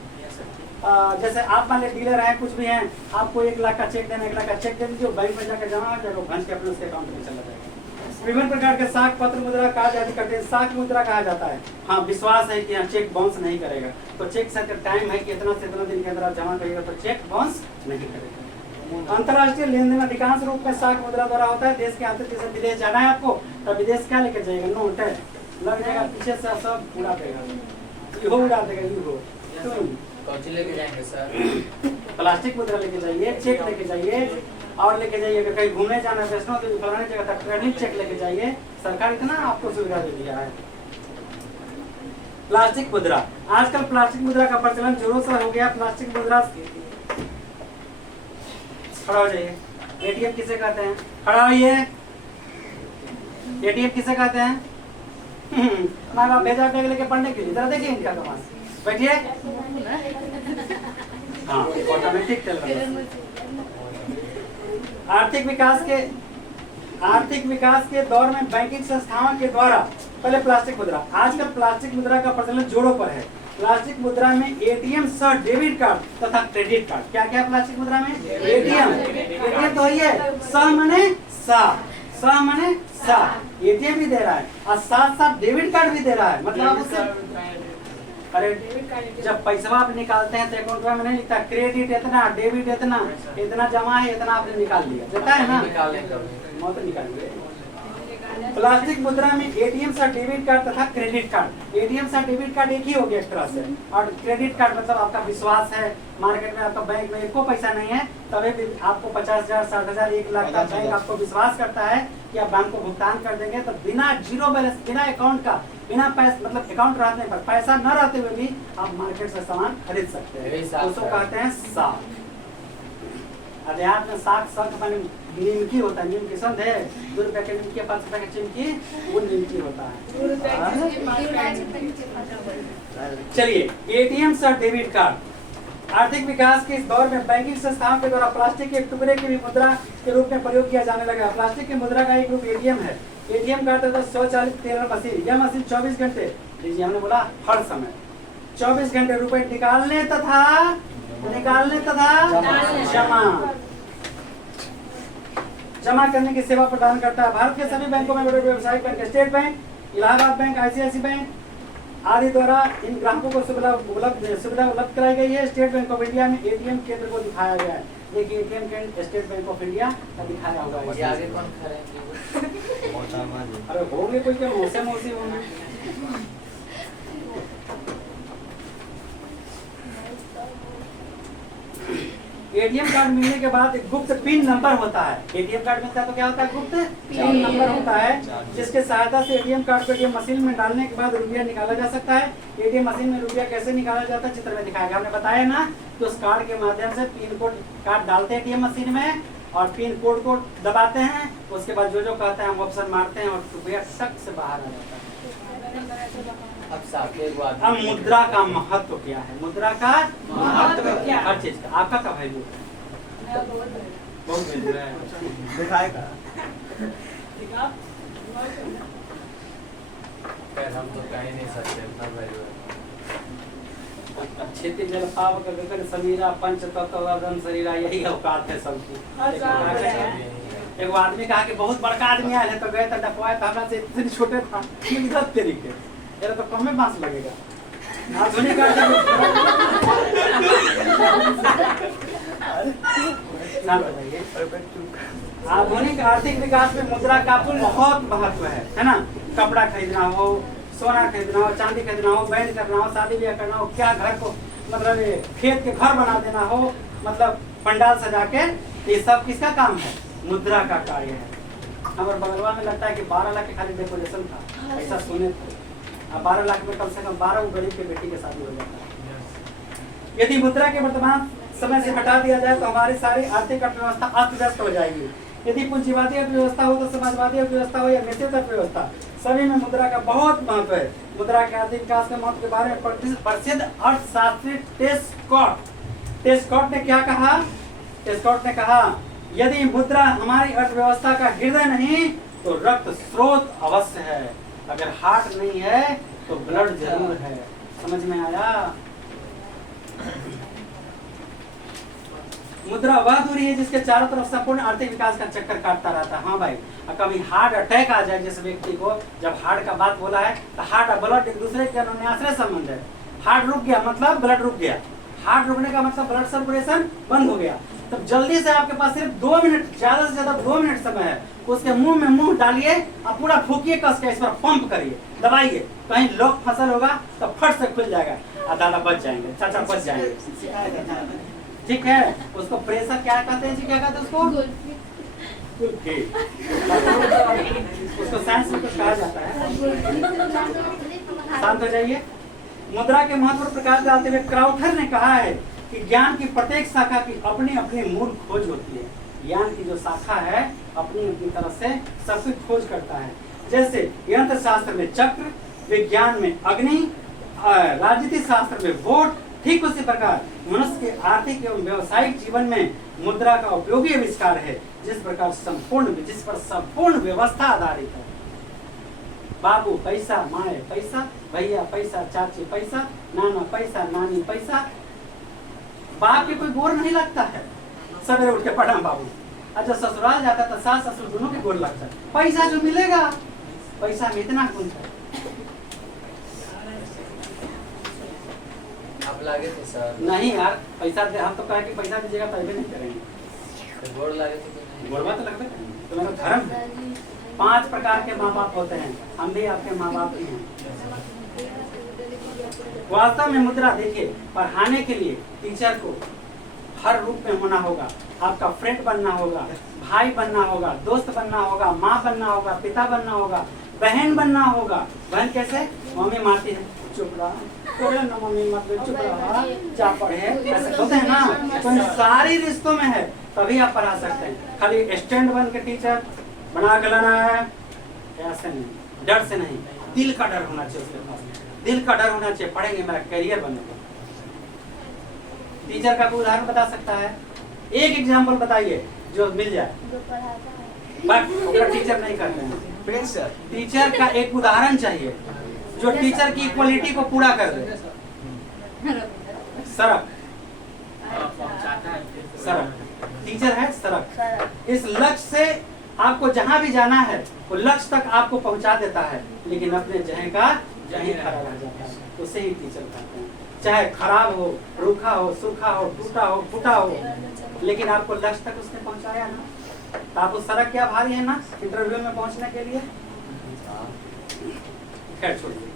जैसे आप मान लीजिए डीलर हैं, कुछ भी हैं, आपको 1 लाख का चेक देना, 1 लाख का चेक दे दीजिए, बैंक में जाकर जमा हो जाएगा, भंज के अपने उसके अकाउंट में चला जाएगा। विभिन्न प्रकार के साख पत्र मुद्रा काज आदि करते हैं, साख मुद्रा कहा जाता है। हाँ विश्वास है कि यहाँ चेक बाउंस नहीं करेगा, तो चेक से टाइम है कि इतना से इतना दिन के अंदर आप जमा करिएगा तो चेक बाउंस नहीं करेगा। अंतर्राष्ट्रीय लेन देन अधिकांश रूप में साख मुद्रा द्वारा होता है। देश के आंतरिक जैसे विदेश जाना है आपको, तो विदेश क्या लेकर जाएगा? नोट है, लग जाएगा पीछे से सब उड़ा देगा, इहो उड़ा देगा, इहो कौची लेके जाएंगे सर? प्लास्टिक मुद्रा लेके जाइए, चेक लेके जाइए, और लेके जाइए अगर कहीं घूमने जाना है वैष्णो देवी फलाने जगह तक ट्रेवलिंग चेक लेके जाइए, सरकार इतना आपको सुविधा दे दिया है। प्लास्टिक मुद्रा, आजकल प्लास्टिक मुद्रा का प्रचलन जोरों से हो गया। प्लास्टिक मुद्रा, खड़ा हो जाइए। एटीएम किसे कहते हैं? खड़ा होइए। एटीएम किसे कहते हैं? माँ बाप भेजा बैग लेके पढ़ने के लिए, जरा देखिए इनका कमाल, बैठिए। हाँ ऑटोमेटिक चल रहा है। आर्थिक विकास के दौर में बैंकिंग संस्थाओं के द्वारा पहले प्लास्टिक मुद्रा, आजकल प्लास्टिक मुद्रा का प्रचलन जोड़ों पर है। प्लास्टिक मुद्रा में एटीएम सह डेबिट कार्ड तथा क्रेडिट कार्ड, क्या क्या प्लास्टिक मुद्रा में? एटीएम तो है, सह मने सा माने साथ, एटीएम भी दे रहा है और साथ साथ डेबिट कार्ड भी दे रहा है। मतलब आप उससे अरे जब पैसा आप निकालते हैं तो अकाउंट में नहीं लिखता क्रेडिट इतना, डेबिट इतना, इतना जमा है, इतना आपने निकाल लिया, देता है ना, मौत निकालिए। प्लास्टिक मुद्रा में एटीएम से डेबिट कार्ड तथा क्रेडिट कार्ड, एटीएम से डेबिट कार्ड एक ही हो गया एक तरह से, और क्रेडिट कार्ड मतलब आपका विश्वास है, मार्केट में आपका बैंक में एको पैसा नहीं है तभी भी आपको 50,000, 60,000, 1 लाख का बैंक आपको विश्वास करता है कि आप बैंक को भुगतान कर देंगे, तो बिना जीरो बैलेंस, बिना अकाउंट का, बिना पैसा मतलब अकाउंट रहने पर, पैसा न रहते हुए भी आप मार्केट से सामान खरीद सकते हैं, उसको कहते हैं साख। अध्यात्म में साख शब्द माने निमकी होता है, निमकी समझ है, 2 रुपए के निमकी, 5 रुपए के चिमकी, वो निमकी होता है। चलिए, एटीएम से डेबिट कार्ड। आर्थिक विकास के इस दौर में बैंकिंग संस्थाओं के द्वारा प्लास्टिक के टुकड़े की भी मुद्रा के रूप में प्रयोग किया जाने लगा। प्लास्टिक की मुद्रा का एक रूप एटीएम है। एटीएम का अर्थ है स्वचालित टेलर मशीन। यह मशीन 24 घंटे, लीजिए हमने बोला हर समय 24 घंटे रुपए निकालने तथा जमा करने की सेवा प्रदान करता है। भारत के सभी बैंकों में बड़े व्यवसायिक bank, state bank, Allahabad bank, ICICI bank आदि द्वारा इन ग्राहकों को सुविधा उपलब्ध कराई गई है। स्टेट बैंक ऑफ इंडिया में एटीएम केंद्र को दिखाया गया है। देखिए एटीएम केंद्र स्टेट बैंक ऑफ इंडिया का दिखाया हुआ है। आगे कौन खड़े हैं? अरे होंगे कोई क्या मौसी होंगे। एटीएम कार्ड मिलने के बाद एक गुप्त पिन नंबर होता है। एटीएम कार्ड मिलता है तो क्या होता है? गुप्त पिन नंबर होता है, जिसके सहायता से एटीएम कार्ड को एटीएम मशीन में डालने के बाद रुपया निकाला जा सकता है। एटीएम मशीन में रुपया कैसे निकाला जाता है चित्र में दिखाएगा। हमने बताया ना कि उस कार्ड के माध्यम से पिन कोड कार्ड डालते हैं एटीएम मशीन में और पिन कोड को दबाते हैं, उसके बाद जो कहते हैं हम ऑप्शन मारते हैं और रुपया शक से बाहर आ जाता है। अब मुद्रा का महत्व क्या है? मुद्रा का महत्व क्या? हर चीज का। आपका क्या वैल्यू है? बहुत वैल्यू है। दिखाएगा। हम तो कह ही नहीं सकते इतना वैल्यू है। क्षेत्र जल पाव कर समीरा पंच तत्व अदन शरीरा, यही औकात है सबकी। एक आदमी कहा कि बहुत बड़का आदमी आया है तो गए तो डकवाए तो हमरा से इतने छोटे था इज्जत तरीके तेरा तो कम में बांस लगेगा। आधुनिक आधुनिक आर्थिक विकास में मुद्रा का बहुत महत्व है ना। कपड़ा खरीदना हो, सोना खरीदना हो, चांदी खरीदना हो, बैंड करना हो, शादी ब्याह करना हो, क्या घर को मतलब खेत के घर बना देना हो, मतलब पंडाल सजा के, ये सब किसका काम है? मुद्रा का कार्य है। हमारे बगलवा में लगता है कि 12 लाख के खाली डेकोरेशन था, ऐसा सुने थे। अब 12 लाख में कम से कम 12 गरीब के बेटी के शादी हो जाता है। यदि मुद्रा के वर्तमान समय से हटा दिया जाए तो हमारी सारी आर्थिक अर्थव्यवस्था अस्त व्यस्त हो जाएगी। यदि पूंजीवादी अर्थव्यवस्था हो तो समाजवादी अर्थव्यवस्था हो या मिश्रित अर्थव्यवस्था, सभी में मुद्रा का बहुत महत्व है। मुद्रा के आर्थिक विकास के महत्व के बारे में प्रसिद्ध अर्थशास्त्री टेस्कॉट ने क्या कहा? टेस्कॉट ने कहा यदि मुद्रा हमारी अर्थव्यवस्था का हृदय नहीं तो रक्त स्रोत अवश्य है, अगर हार्ट नहीं है तो ब्लड जरूर है। समझ में आया? मुद्रा वह दूरी है जिसके चारों तरफ संपूर्ण आर्थिक विकास का चक्कर काटता रहता है। हाँ भाई, कभी हार्ट अटैक आ जाए जिस व्यक्ति को, जब हार्ट का बात बोला है तो हार्ट और ब्लड एक दूसरे के अनुन्याश्रय संबंध है। हार्ट रुक गया मतलब ब्लड रुक गया, हार्ट रुकने का मतलब ब्लड सर्कुलेशन बंद हो गया। तब जल्दी से आपके पास सिर्फ 2 मिनट, ज्यादा से ज्यादा 2 मिनट समय है, उसके मुंह में मुंह डालिए और पूरा फूकिए, कस के इस पर पंप करिए, दबाइए, कहीं लॉक फसल होगा तो फट से खुल जाएगा और दादा बच जाएंगे, चाचा बच जाएंगे। ठीक है, उसको प्रेशर क्या कहते हैं जी? क्या कहते हैं उसको? उसको साइंस में कुछ कहा जाता है। शांत हो जाइए। मुद्रा के महत्व पर प्रकाश डालते हुए क्राउथर ने कहा है कि ज्ञान की प्रत्येक शाखा की अपनी अपनी मूल खोज होती है। ज्ञान की जो शाखा है अपनी अपनी तरफ से सब कुछ खोज करता है। जैसे यंत्र शास्त्र में चक्र, विज्ञान में अग्नि, राजनीति शास्त्र में वोट, ठीक उसी प्रकार मनुष्य के आर्थिक एवं व्यवसायिक जीवन में मुद्रा का उपयोगी आविष्कार है, जिस पर संपूर्ण व्यवस्था आधारित है। बाबू पैसा, माए पैसा, भैया पैसा, चाची पैसा, नाना पैसा, नानी पैसा। बाप के कोई गोर नहीं लगता है, सवेरे उठ के प्रणाम बाबू, अच्छा ससुराल जाता तो सास ससुर दोनों के गोर लगता, पैसा जो मिलेगा पैसा में इतना कौन है। आप लागे थे सर? नहीं यार पैसा दे, हम तो कहे कि पैसा दीजिएगा तभी नहीं करेंगे, तो गोड़ लागे थे कि नहीं? गोरबा तो लगता है, तो मेरा धर्म है। 5 प्रकार के माँ बाप होते हैं, हम भी आपके माँ बाप ही हैं। वास्तव में मुद्रा देखिए, पढ़ाने के लिए टीचर को हर रूप में होना होगा। आपका फ्रेंड बनना होगा, भाई बनना होगा, दोस्त बनना होगा, माँ बनना होगा, पिता बनना होगा, बहन बनना होगा। बहन कैसे? मम्मी मारती है, चुप रहा, कोई ना मम्मी मत चुप रहा, क्या पढ़े, ऐसे होते हैं ना। तो इन सारी रिश्तों में है, तभी आप पढ़ा सकते हैं। खाली स्टैंड बन के टीचर बना के लाना है, ऐसे नहीं, डर से नहीं, दिल का डर होना चाहिए उसके पास, दिल का डर होना चाहिए, पढ़ेंगे मेरा करियर बनेगा। टीचर का कोई उदाहरण बता सकता है? एक एग्जाम्पल बताइए जो मिल जाए। बट टीचर नहीं करते हैं, टीचर का एक उदाहरण चाहिए जो टीचर की क्वालिटी को पूरा कर दे। सड़क, सड़क टीचर है, सड़क। इस लक्ष्य से आपको जहां भी जाना है वो लक्ष्य तक आपको पहुंचा देता है, लेकिन अपने जगह का जहीं खड़ा रह जाता है, उसे ही टीचर कहते हैं। चाहे खराब हो, रूखा हो, सूखा हो, टूटा हो, फूटा हो, लेकिन आपको लक्ष्य तक उसने पहुंचाया ना। तो आप उस सड़क क्या भारी है ना इंटरव्यू में पहुंचने के लिए। खैर छोड़िए,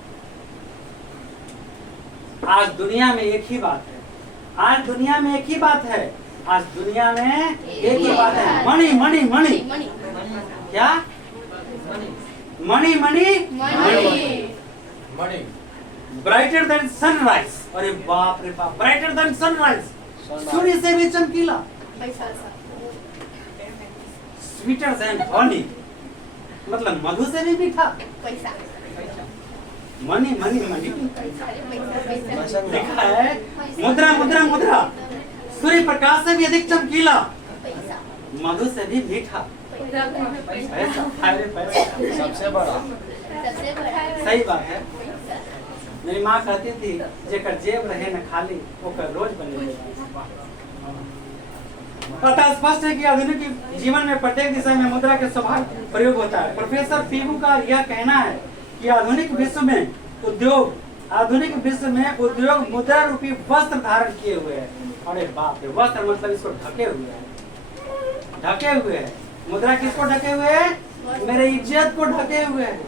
आज दुनिया में एक ही बात है, आज दुनिया में एक ही बात है, आज दुनिया में एक ही बात है, मनी मनी मनी। क्या? Money money money. Money brighter than sunrise. अरे बाप रे बाप, ब्राइटर देन सनराइज, सूर्य से भी चमकीला। स्वीटर देन हनी, मतलब मधु से भी मीठा। मनी मनी मनी लिखा है। मुद्रा मुद्रा मुद्रा, सूर्य प्रकाश से भी अधिक चमकीला, मधु से भी मीठा। सबसे बड़ा। सही बात है। मेरी माँ कहती थी जेकर जेब रहे न खाली ओकर रोज बने। अतः स्पष्ट है कि आधुनिक जीवन में प्रत्येक दिशा में मुद्रा के स्वाभाविक प्रयोग होता है। प्रोफेसर फीगू का यह कहना है कि आधुनिक विश्व में उद्योग मुद्रा रूपी वस्त्र धारण किए हुए है। अरे बाप रे, वस्त्र मतलब इसको ढके हुए है, ढके हुए है। मुद्रा किसको ढके हुए है? मेरे इज्जत को ढके हुए है।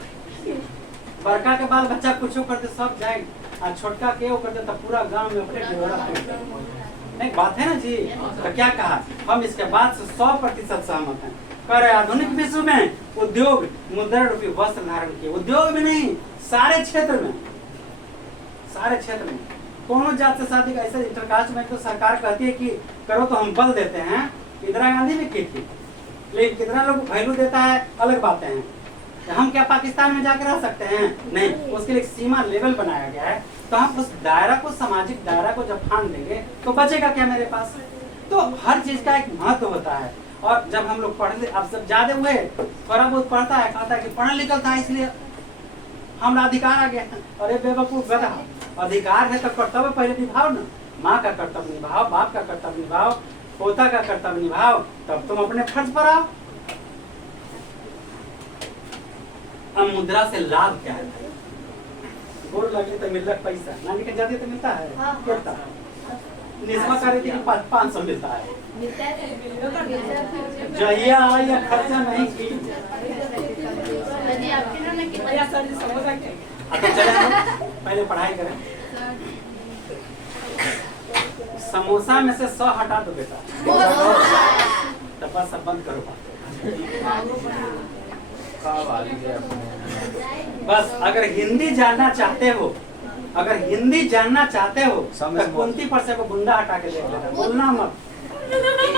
बड़का के बाल बच्चा कुछ करते सब जाए, और छोटका के वो करते तो पूरा गांव में अपने डिबोरा नहीं। बात है ना जी। तो क्या कहा, हम इसके बाद से 100% सहमत हैं। कह रहे आधुनिक विश्व में उद्योग मुद्रा रूपी वस्त्र धारण किए। उद्योग में नहीं, सारे क्षेत्र में, सारे क्षेत्र में। कोनो जात से शादी का ऐसा इंटरकास्ट में तो सरकार कहती है कि करो तो हम बल देते हैं। इंदिरा गांधी ने की थी, लेकिन कितना लोग वैल्यू देता है अलग बातें हैं। हम क्या पाकिस्तान में जाकर रह सकते हैं? नहीं, उसके लिए सीमा लेवल बनाया गया है। तो हम उस दायरा को, सामाजिक दायरा को जब फान देंगे तो बचेगा क्या मेरे पास? तो हर चीज का एक महत्व होता है। और जब हम लोग पढ़ते, अब सब ज्यादा हुए, थोड़ा बहुत पढ़ता है, कहता है कि पढ़ा लिखा था इसलिए हमारा अधिकार आ गया। अरे बेवकूफ गधा, अधिकार है तो कर्तव्य पहले निभाओ ना। माँ का कर्तव्य निभाओ, बाप का कर्तव्य निभाओ, पोता का कर्तव्य निभाओ, तब तुम अपने फर्ज पर आओ। अब मुद्रा से लाभ क्या है? गोर लगे तो मिल पैसा, ना निकल जाती तो मिलता है। कितना निस्बा कर रही थी कि 500 मिलता है। जहिया या खर्चा नहीं की। अच्छा चले पहले पढ़ाई करें। समोसा में से 100 हटा दो बेटा, तो बस सब बंद करो। बस अगर हिंदी जानना चाहते हो, अगर हिंदी जानना चाहते हो तो कुंती पर से वो बुंदा हटा के देख लेना। बोलना मत,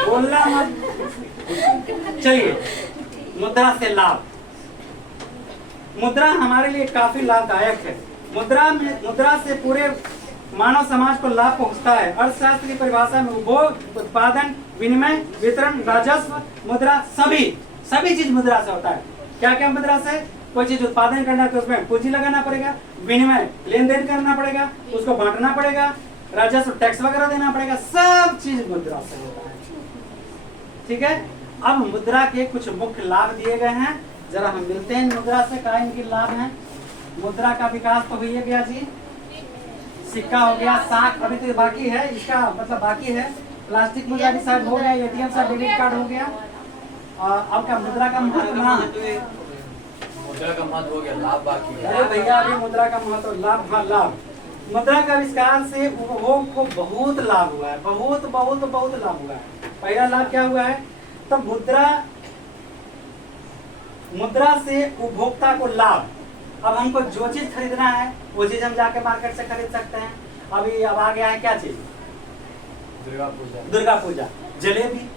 बोलना मत। चलिए, मुद्रा से लाभ। मुद्रा हमारे लिए काफी लाभदायक है। मुद्रा से पूरे मानव समाज को लाभ पहुंचता है। अर्थशास्त्र की परिभाषा में उपभोग, उत्पादन, विनिमय, वितरण, राजस्व, मुद्रा, सभी चीज मुद्रा से होता है। क्या क्या मुद्रा से? कोई चीज उत्पादन करना है तो उसमें पूंजी लगाना पड़ेगा, विनिमय लेन देन करना पड़ेगा, उसको बांटना पड़ेगा, राजस्व टैक्स वगैरह देना पड़ेगा, सब चीज मुद्रा से होता है। ठीक है। अब मुद्रा के कुछ मुख्य लाभ दिए गए हैं, जरा हम मिलते हैं मुद्रा से, क्या इनके लाभ हैं। मुद्रा का विकास तो हो ही गया जी, सिक्का हो गया, साख अभी तो बाकी है, इसका मतलब बाकी है, प्लास्टिक मुद्रा भी शायद हो गया, एटीएम से डेबिट कार्ड हो गया, और अब क्या मुद्रा का महत्व मुद्रा का महत्व हो गया, लाभ बाकी है। अरे भैया अभी मुद्रा का महत्व, लाभ, हाँ लाभ। मुद्रा का आविष्कार से उपभोग को बहुत लाभ हुआ है, बहुत बहुत बहुत लाभ हुआ है। पहला लाभ क्या हुआ है, तो मुद्रा से उपभोक्ता को लाभ। अब हमको जो चीज खरीदना है वो चीज हम जाके मार्केट से खरीद सकते हैं। अभी अब आ गया है क्या चीज, दुर्गा पूजा, जलेबी,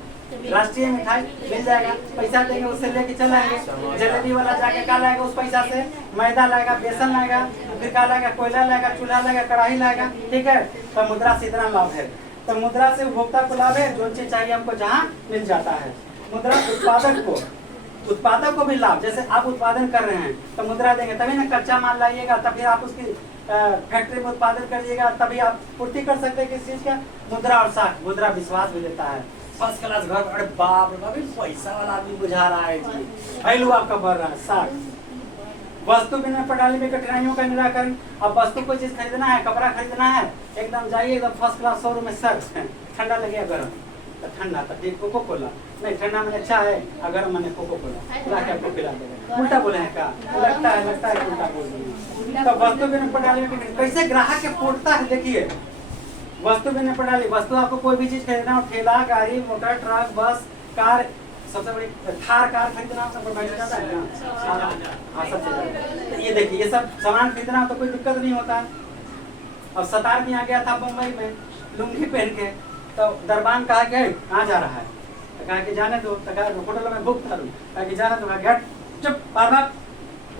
राष्ट्रीय मिठाई मिल जाएगा, पैसा देंगे उससे लेके चल आएंगे। जलेबी वाला जाके क्या लाएगा, उस पैसा से मैदा लाएगा, बेसन लाएगा, फिर क्या लाएगा, कोयला लाएगा, चूल्हा लाएगा, कढ़ाई लाएगा, ठीक है। तो मुद्रा से इतना लाभ है। तो मुद्रा से उपभोक्ता को लाभ है, जो चीज चाहिए हमको जहाँ मिल जाता है। मुद्रा उत्पादक को भी लाभ, जैसे आप उत्पादन कर रहे हैं तो मुद्रा देंगे, तभी ना कच्चा माल लाइएगा, तब फिर आप उसकी फैक्ट्री में उत्पादन करिएगा, तभी आप पूर्ति कर सकते हैं किस चीज का, मुद्रा। और साख, मुद्रा विश्वास भी देता है, फर्स्ट क्लास घर, अरे बाप रे बाप, पैसा वाला आदमी बुझा रहा है जी, वैल्यू आपका बढ़ रहा है। साख, वस्तु बिना प्रणाली में कठिनाइयों का निराकरण। अब वस्तु कोई चीज खरीदना है, कपड़ा खरीदना है, एकदम जाइए एकदम फर्स्ट क्लास शोरूम में, सर ठंडा लगेगा गर्म, तो ठंडा तो ठीक, कोको कोला नहीं, ठंडा मैंने अच्छा है, अगर मैंने कोको कोला ला के पिला देगा। उल्टा बोले हैं का, लगता है उल्टा बोल दिए। तो वस्तु बिना प्रणाली में कैसे ग्राहक के पोड़ता है, देखिए वस्तु बिना प्रणाली, वस्तु आपको कोई भी चीज खरीदना हो, ठेला, गाड़ी, मोटर, ट्रक, बस, कार, सबसे बड़ी थार कार खरीदना सबसे बड़ी जाता है ना, हाँ सबसे ज्यादा। तो ये देखिए, ये सब सामान खरीदना हो तो कोई दिक्कत नहीं होता है। अब सतार भी आ गया था मुंबई में लुंगी पहन के, तो दरबान कहा कि कहाँ जा रहा है, तो कहा कि जाने दो, तो कहा होटल में बुक करूँ, कहा कि जाने दो, कहा चुप बार बार।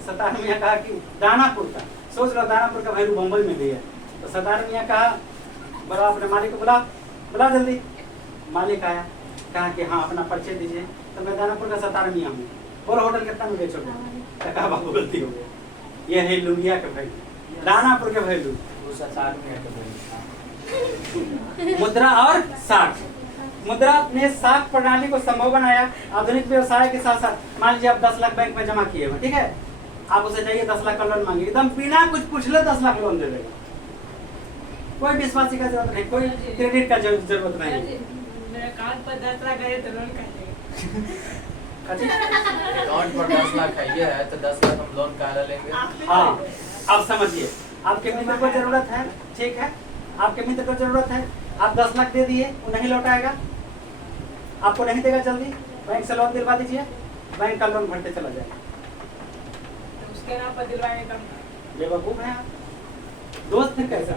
सतार मियाँ कहा कि दानापुर का, सोच लो दानापुर का भैरू मुंबई में भी है। तो सतार मियाँ कहा बड़ा अपने मालिक को बुला जल्दी। मालिक आया, कहा कि हाँ अपना परिचय दीजिए। तो मैं दानापुर का सतार मियाँ हूँ, बोलो होटल कितना में बेचोगे, तो कहा बाबू गलती हो गई, ये है लुंगिया के भाई, दानापुर के भैरू। मुद्रा और साख, मुद्रा ने साख प्रणाली को संभव बनाया। आधुनिक व्यवसाय के साथ साथ, मान लीजिए आप 10 लाख बैंक में जमा किए हुए, ठीक है, आप उसे जाइए 10 लाख का लोन मांगिए, एकदम बिना कुछ पूछ ले 10 लाख लोन दे देगा, कोई विश्वासी का जरूरत नहीं, कोई क्रेडिट का जरूरत नहीं। मेरे कार्ड पर 10 लाख है तो लोन कर अकाउंट पर 10 लाख है, ये है तो 10 लाख हम लोन काला लेंगे। हाँ, अब समझिए, आपके मित्र को जरूरत है, ठीक है, आपके मित्र को जरूरत है, आप 10 लाख दे दिए, वो नहीं लौटाएगा, आपको नहीं देगा, जल्दी बैंक से लोन दिलवा दीजिए, बैंक का लोन भरते चला जाएगा। तो उसके नाम पर दिलवाने का बेवकूफ है आप, दोस्त फिर कैसा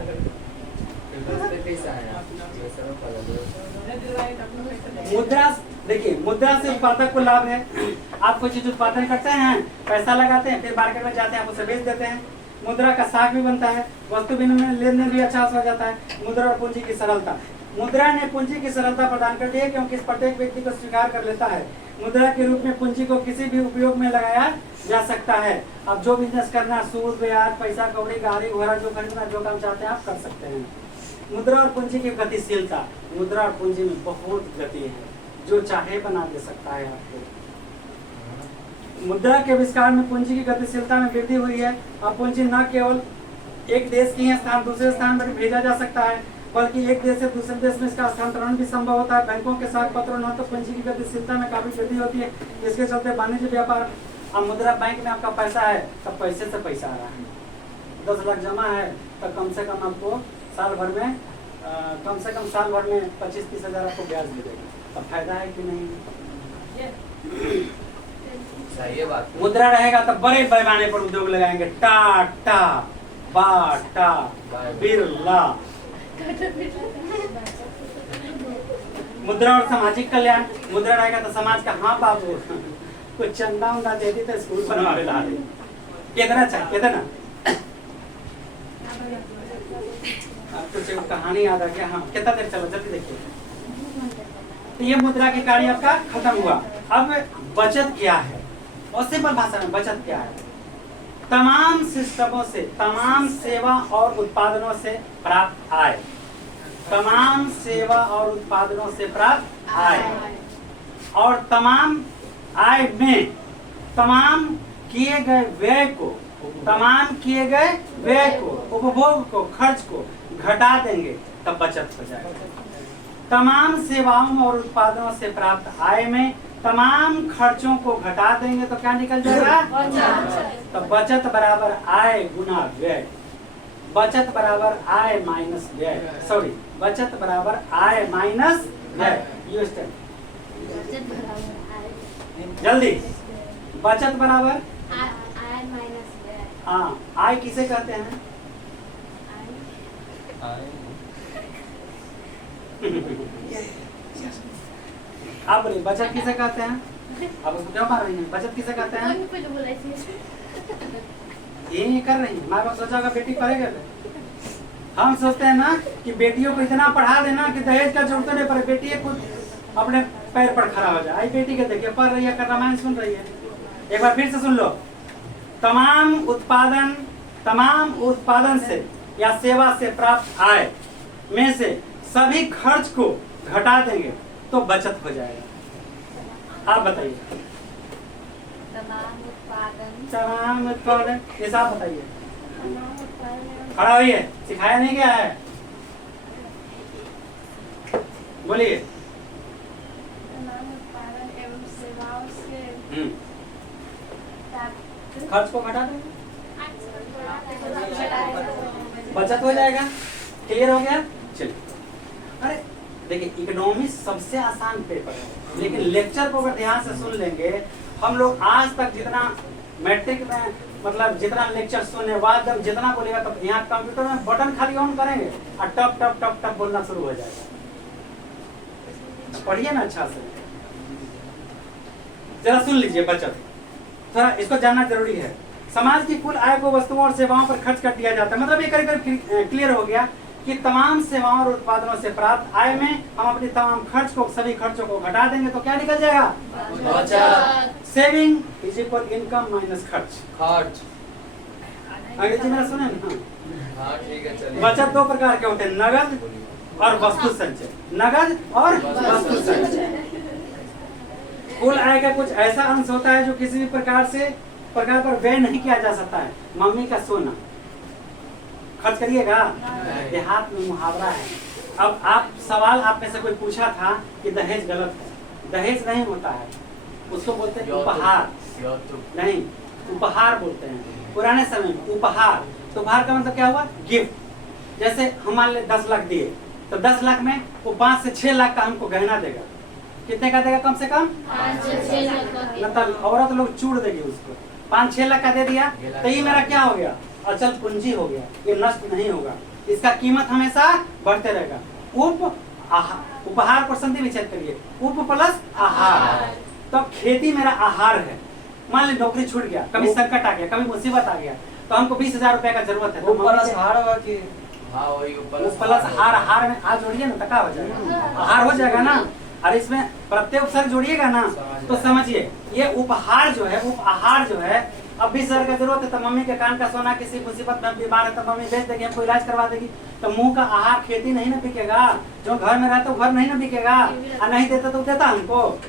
मुद्रा। देखिए, मुद्रा से उत्पादक को लाभ है। आप कोई चीज उत्पादन करते हैं, पैसा लगाते हैं, फिर मार्केट में जाते हैं, आप उसे बेच देते हैं, मुद्रा का साख भी बनता है, वस्तु विनिमय लेन देन भी अच्छा हो जाता है। मुद्रा और पूंजी की सरलता, मुद्रा ने पूंजी की सरलता प्रदान कर दी है, क्योंकि इस प्रत्येक व्यक्ति को स्वीकार कर लेता है। मुद्रा के रूप में पूंजी को किसी भी उपयोग में लगाया जा सकता है। अब जो बिजनेस करना, सूद, ब्याज, पैसा कौड़ी, गाड़ी घोड़ा, जो खरीदना, जो काम चाहते हैं आप कर सकते हैं। मुद्रा और पूंजी की गतिशीलता, मुद्रा और पूंजी में बहुत गति है, जो चाहे बना दे सकता है आपको। मुद्रा के आविष्कार में पूंजी की गतिशीलता में वृद्धि हुई है। अब पूंजी न केवल एक देश की स्थान दूसरे स्थान पर भेजा जा सकता है, बल्कि एक देश से दूसरे देश में इसका स्थानांतरण भी संभव होता है। बैंकों के साथ पत्रों न तो पूंजी की गतिशीलता में काफी वृद्धि होती है, इसके चलते वाणिज्य व्यापार। अब मुद्रा बैंक में आपका पैसा है, तब पैसे से पैसा आ रहा है, 10 लाख जमा है, तो कम से कम आपको साल भर में 25-30 हजार आपको ब्याज मिलेगा। अब फायदा है कि नहीं? सही बात। मुद्रा रहेगा तो बड़े पैमाने पर उद्योग लगाएंगे, टाटा, बाटा, बिरला। मुद्रा और सामाजिक कल्याण, मुद्रा रहेगा तो समाज का, हाँ बाबू कुछ चंदा उंदा दे दी तो स्कूल बनवावे ला दे, कितना चाहिए कितना। कुछ कहानी याद आ गया, हाँ कितना देर चलो जल्दी देखिए। तो ये मुद्रा के कार्य आपका खत्म हुआ। अब बचत क्या है, और सिंपल भाषा में बचत क्या है? तमाम सिस्टमों से, तमाम सेवा और उत्पादनों से प्राप्त आय, तमाम सेवा और उत्पादनों से प्राप्त आय। और तमाम आय में तमाम किए गए व्यय को, तमाम किए गए व्यय को, उपभोग को, खर्च को घटा देंगे तब बचत हो जाएगा। तमाम सेवाओं और उत्पादों से प्राप्त आय में तमाम खर्चों को घटा देंगे तो क्या निकल जाएगा? तो बचत बराबर आय गुना व्यय, बचत बराबर आय माइनस व्यय, सॉरी बचत बराबर आय माइनस व्यय। यू स्टेप जल्दी, बचत बराबर आय माइनस व्यय। हाँ, आय किसे कहते हैं? आप बोलिए बचत किसे कहते हैं? आप उसको क्यों मार रही हैं? बचत किसे कहते हैं? अभी पहले बोला थी। ये कर रही है, माँ बाप सोचा होगा बेटी पढ़ेगा। हम सोचते हैं ना कि बेटियों को इतना पढ़ा देना कि दहेज का जरूरत नहीं पड़े, बेटी खुद अपने पैर पर खड़ा हो जाए। आई बेटी के देखिए पढ़ रही है, कर रामायण सुन रही है। एक बार फिर से सुन लो, तमाम उत्पादन से या सेवा से प्राप्त आय में से सभी खर्च को घटा देंगे तो बचत हो जाएगा। आप बताइए। तमाम उत्पादन जैसा आप बताइए। खड़ा होइए, सिखाया नहीं गया है, बोलिए। एवं सेवाओं से खर्च को घटा देंगे, बचत हो जाएगा। क्लियर हो गया? चलिए, अरे देखिए इकोनॉमिक्स सबसे आसान पेपर है, लेकिन लेक्चर को अगर ध्यान से सुन लेंगे, हम लोग आज तक जितना मैट्रिक में मतलब जितना लेक्चर सुने बाद जब जितना बोलेगा तब यहाँ कंप्यूटर में बटन खाली ऑन करेंगे और टप टप टप टप बोलना शुरू हो जाएगा। पढ़िए ना अच्छा से, जरा सुन लीजिए। बचत थोड़ा इसको जानना जरूरी है। समाज की कुल आय को वस्तुओं और सेवाओं पर खर्च कर दिया जाता है। मतलब ये करीब क्लियर हो गया कि तमाम सेवाओं और उत्पादनों से प्राप्त आय में हम अपनी तमाम खर्च को, सभी खर्चों को घटा देंगे तो क्या निकल जाएगा? Saving is equal income minus खर्च। खर्च अंग्रेजी में सुने ना? हाँ ठीक है चलिए। बचत दो प्रकार के होते हैं, नगद और वस्तु संचय। नगद और वस्तु संचय। कुल आय का कुछ ऐसा अंश होता है जो किसी भी प्रकार पर व्यय नहीं किया जा सकता है। मम्मी का सोना खर्च करिएगा? देहात में मुहावरा है। अब सवाल आप में से कोई पूछा था कि दहेज गलत है। दहेज नहीं होता है, उसको बोलते हैं उपहार। नहीं, उपहार बोलते हैं पुराने समय में। उपहार, तो उपहार का मतलब क्या हुआ? गिफ्ट। जैसे हम मान ले 10 लाख दिए तो 10 लाख में वो 5 से 6 लाख का हमको गहना देगा। कितने का देगा? कम से कम 5 से 6 लाख। मतलब औरत लोग चूड़ देगी उसको। 5-6 लाख का दे दिया तो ये मेरा क्या हो गया? अचल पूंजी हो गया। ये नष्ट नहीं होगा, इसका कीमत हमेशा बढ़ते रहेगा। उपहार पर संधि विच्छेद करिए, उप प्लस आहार। तो खेती मेरा आहार है। मान ली नौकरी छूट गया, कभी संकट आ गया, कभी मुसीबत आ गया, तो हमको 20,000 रुपए का जरूरत है। तो प्लस हार होगा कि हाँ वही ऊपर प्लस हार में आ जोड़िए ना, तका हो जाएगा, आहार हो जाएगा ना। और इसमें प्रत्यय उपसर्ग जोड़िएगा ना तो समझिए ये उपहार जो है, उपहार जो है, अब 20,000 का जरूरत है तो मम्मी के कान का सोना किसी मुसीबत में बीमार है तो मम्मी भेज देगी, हमको इलाज करवा देगी। तो मुंह का आहार खेती नहीं ना बिकेगा, जो घर में रहता घर नहीं ना बिकेगा, और नहीं देता तो देता हमको।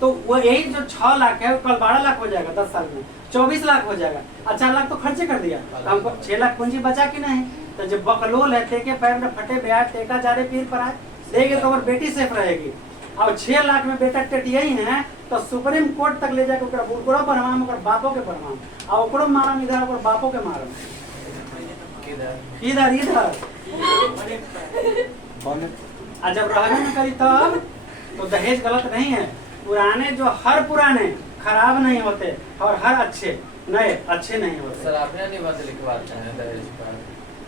तो वो यही जो 6 लाख है कल 12 लाख हो जाएगा, 10 साल में 24 लाख हो जाएगा। और 4 लाख तो खर्चे कर दिया तो हमको 6 लाख पूंजी बचा कि नहीं? तो जब बकलोल है, टेके पैर में फटे ब्याज, टेका जा रहे पीर पर आए, देंगे तो बेटी सेफ रहेगी। और 6 लाख में बेटा टेटिया ही है तो सुप्रीम कोर्ट तक ले जाके ओकरो बनवाम, ओकर बापों के बनवाम, और ओकरो मारम इधर, ओकर बापों के मारम इधर इधर। और जब रहने में करी तब तो दहेज गलत नहीं है। पुराने जो हर पुराने खराब नहीं होते और हर अच्छे नए अच्छे नहीं होते। सर आपने नहीं बात लिखवाते हैं दहेज पर?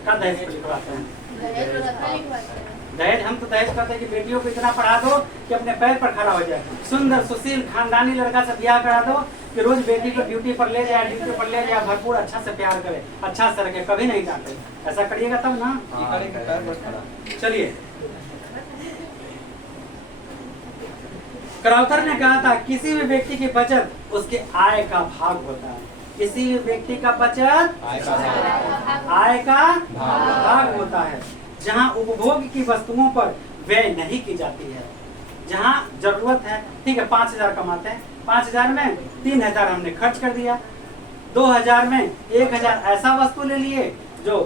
का दहेज पर लिखवाते हैं? दहेज रखा लिखवाते हैं। दहेज हम तो दहेज कहते हैं कि बेटियों को इतना पढ़ा दो कि अपने पैर पर खड़ा हो जाए, सुंदर सुशील खानदानी लड़का से ब्याह करा दो कि रोज बेटी को ड्यूटी पर ले जाए, ड्यूटी पर ले जाए, भरपूर अच्छा से प्यार करे, अच्छा से रखे, कभी नहीं डांटे। ऐसा करिएगा तब ना। चलिए, क्राउथर ने कहा था किसी भी व्यक्ति की बचत उसके आय का भाग होता है। किसी भी व्यक्ति का बचत आय का भाग होता है। जहां उपभोग की वस्तुओं पर व्यय नहीं की जाती है, जहाँ जरूरत है, ठीक है 5,000 कमाते हैं, 5,000 में 3,000 हमने खर्च कर दिया, 2,000 में 1,000 ऐसा वस्तु ले लिए जो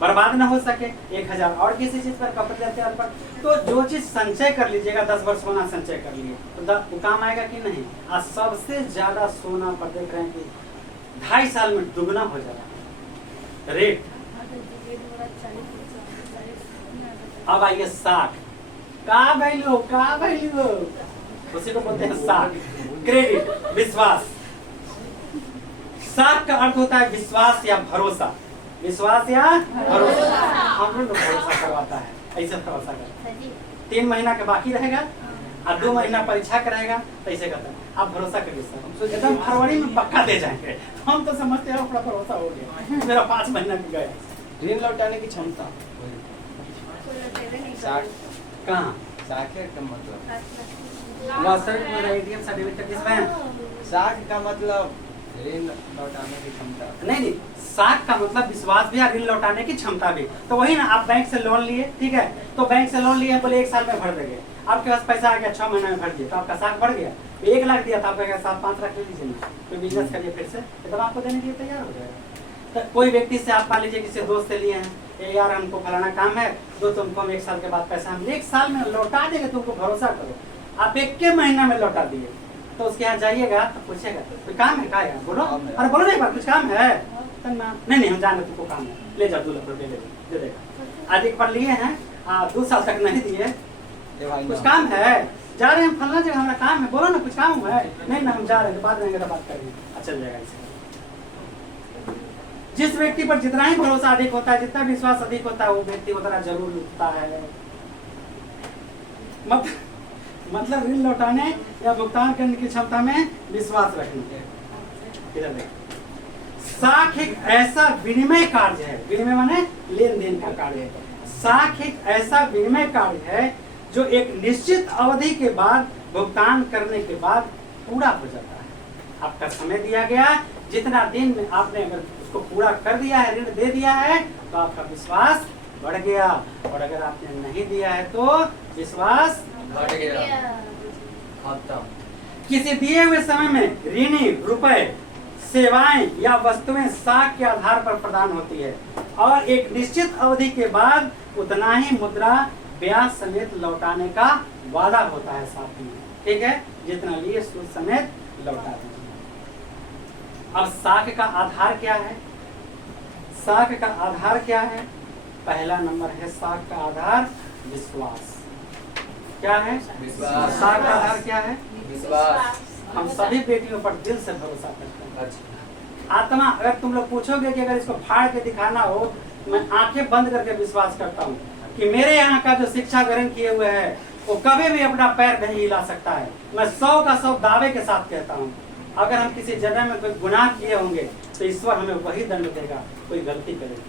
बर्बाद ना हो सके, 1,000 और किसी चीज पर, कपड़े त्याग पर। तो जो चीज संचय कर लीजिएगा, 10 वर्ष सोना संचय कर लिए तो वो काम आएगा कि नहीं। आज सबसे ज्यादा सोना पर देख रहे हैं कि 2.5 साल में दुगना हो जा रहा है रेट। अब आइए साख का वैल्यू, उसी को बोलते हैं साख, क्रेडिट, विश्वास। साख का अर्थ होता है विश्वास या भरोसा, विश्वास या भरोसा। हम लोग भरोसा करवाता है, ऐसे भरोसा करता है 3 महीना के बाकी रहेगा और 2 महीना परीक्षा कराएगा, तो ऐसे करता है। आप भरोसा करिए सर, एकदम फरवरी में पक्का दे जाएंगे। हम तो समझते हैं अपना भरोसा हो गया, मेरा 5 महीना भी गया। ऋण लौटाने की क्षमता कहाँ साख का मतलब वास्तविक मेरा ATM सर्टिफिकेट इसमें साख का मतलब ऋण लौटाने की क्षमता नहीं, साख का मतलब विश्वास भी और ऋण लौटाने की क्षमता भी। तो वही ना, आप बैंक से लोन लिए, ठीक है, तो बैंक से लोन लिए बोले 1 साल में भर देंगे, आपके पास पैसा आ गया 6 महीने में भर दिए, तो आपका साख बढ़ गया। 1 लाख दिया था, आपका साथ 5 लाख ले लीजिए ना, तो बिजनेस करिए फिर से, तो आपको देने के लिए तैयार हो जाएगा। तो कोई व्यक्ति से आप मान लीजिए किसी दोस्त से लिए हैं, ये यार हमको फलाना काम है, तो तुमको हम 1 साल के बाद पैसा हम 1 साल में लौटा देंगे, तुमको भरोसा करो। आप 1 महीना में लौटा दिए, तो उसके यहाँ जाइएगा तो पूछेगा कोई काम है, क्या है बोलो, अरे बोलो नहीं बात, कुछ काम है, नहीं हम जान तुमको काम है, ले जाओ 2 लाख रुपये दे देगा। आज एक बार लिए हैं 2 साल तक नहीं दिए, कुछ काम है, जा रहे हैं फलना जगह, हमारा काम है, बोलो ना कुछ काम है, नहीं ना हम जा रहे हैं, बाद रहेंगे तो बात करेंगे, अच्छा जाएगा। इसे जिस व्यक्ति पर जितना ही भरोसा अधिक होता है, जितना विश्वास अधिक होता है, वो व्यक्ति उतना जरूर लुटता है। मतलब ऋण लौटाने या भुगतान करने की क्षमता में विश्वास रखना। इधर देखिए, साख एक ऐसा विनिमय कार्य है, विनिमय माने लेन देन का कार्य है। साख एक ऐसा विनिमय कार्य है जो एक निश्चित अवधि के बाद भुगतान करने के बाद पूरा हो जाता है। आपका समय दिया गया, जितना दिन में आपने अगर उसको पूरा कर दिया है, ऋण दे दिया है, तो आपका विश्वास बढ़ गया, और अगर आपने नहीं दिया है तो विश्वास घट गया, खत्म। किसी दिए हुए समय में ऋणी रुपए, सेवाएं या वस्तुएं साख के आधार पर प्रदान होती है, और एक निश्चित अवधि के बाद उतना ही मुद्रा ब्याज समेत लौटाने का वादा होता है साथ में, ठीक है, जितना लिए सूद समेत लौटा दें। अब साख का आधार क्या है? साख का आधार क्या है? पहला नंबर है साख का आधार विश्वास। क्या है? विश्वास। साख का आधार क्या है? विश्वास। हम सभी बेटियों पर दिल से भरोसा करते हैं। अच्छा। आत्मा, अगर तुम लोग पूछोगे कि अगर इसको फाड़ के दिखाना हो, मैं आंखें बंद करके विश्वास करता हूँ कि मेरे यहाँ का जो शिक्षा ग्रहण किए हुए है वो कभी भी अपना पैर नहीं हिला सकता है। मैं 100 का 100 दावे के साथ कहता हूँ, अगर हम किसी जगह में कोई गुनाह किए होंगे तो ईश्वर हमें वही दंड देगा, कोई गलती करेगी,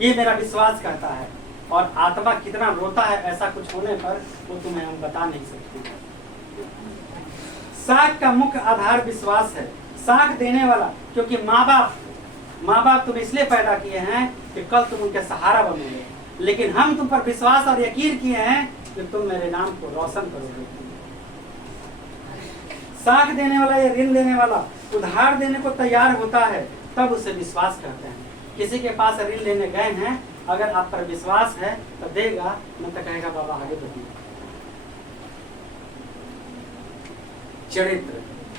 ये मेरा विश्वास कहता है। और आत्मा कितना रोता है ऐसा कुछ होने पर, वो तुम्हें हम बता नहीं सकते। साख का मुख्य आधार विश्वास है। साख देने वाला, क्योंकि माँ बाप तुम इसलिए पैदा किए हैं कि कल तुम उनके सहारा बनोगे, लेकिन हम तुम पर विश्वास और यकीन किए हैं कि तुम मेरे नाम को रोशन करोगे। साख देने वाला या ऋण देने वाला उधार देने को तैयार होता है, तब उसे विश्वास करते हैं। किसी के पास ऋण लेने गए हैं, अगर आप पर विश्वास है तो देगा, नहीं तो कहेगा बाबा आगे बढ़िए।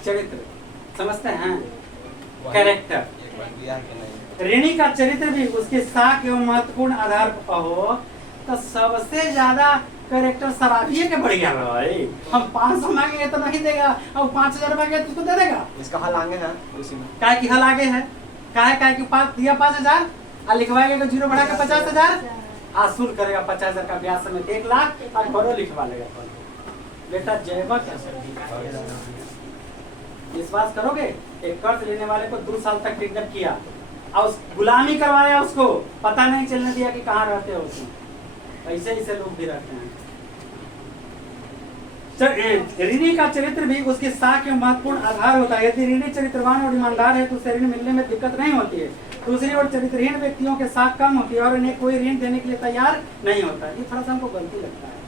चरित्र समझते हैं, कैरेक्टर। ऋणी का चरित्र भी उसके साख एवं महत्वपूर्ण आधार पर हो, तो सबसे ज्यादा कैरेक्टर शराबिये के बढ़ गया भाई। हम 500 मांगेंगे तो नहीं देगा, और 5000 मांगेंगे तो उसको दे देगा। इसका हल आगे है उसी में। काय की हल आगे है, काय की पास दिया 5000 और लिखवाएगा तो 0 बढ़ा के 50000, आसूल करेगा 50,000 का ब्याज समेत 1 लाख और भरो लिखवा लेगा। बेटा जयबा क्या विश्वास करोगे? एक कर्ज लेने वाले को 2 साल तक किडनैप किया और उस गुलामी करवाया, उसको पता नहीं चलने दिया कि कहाँ रहते हो उसमें। ऐसे लोग भी रहते हैं। ऋणी का चरित्र भी उसके साख एवं महत्वपूर्ण आधार होता है। यदि ऋणी चरित्रवान और ईमानदार है तो उसे ऋण मिलने में दिक्कत नहीं होती है। दूसरी ओर चरित्रहीन व्यक्तियों के साख कम होती है और उन्हें कोई ऋण देने के लिए तैयार नहीं होता है। ये थोड़ा सा हमको गलती लगता है।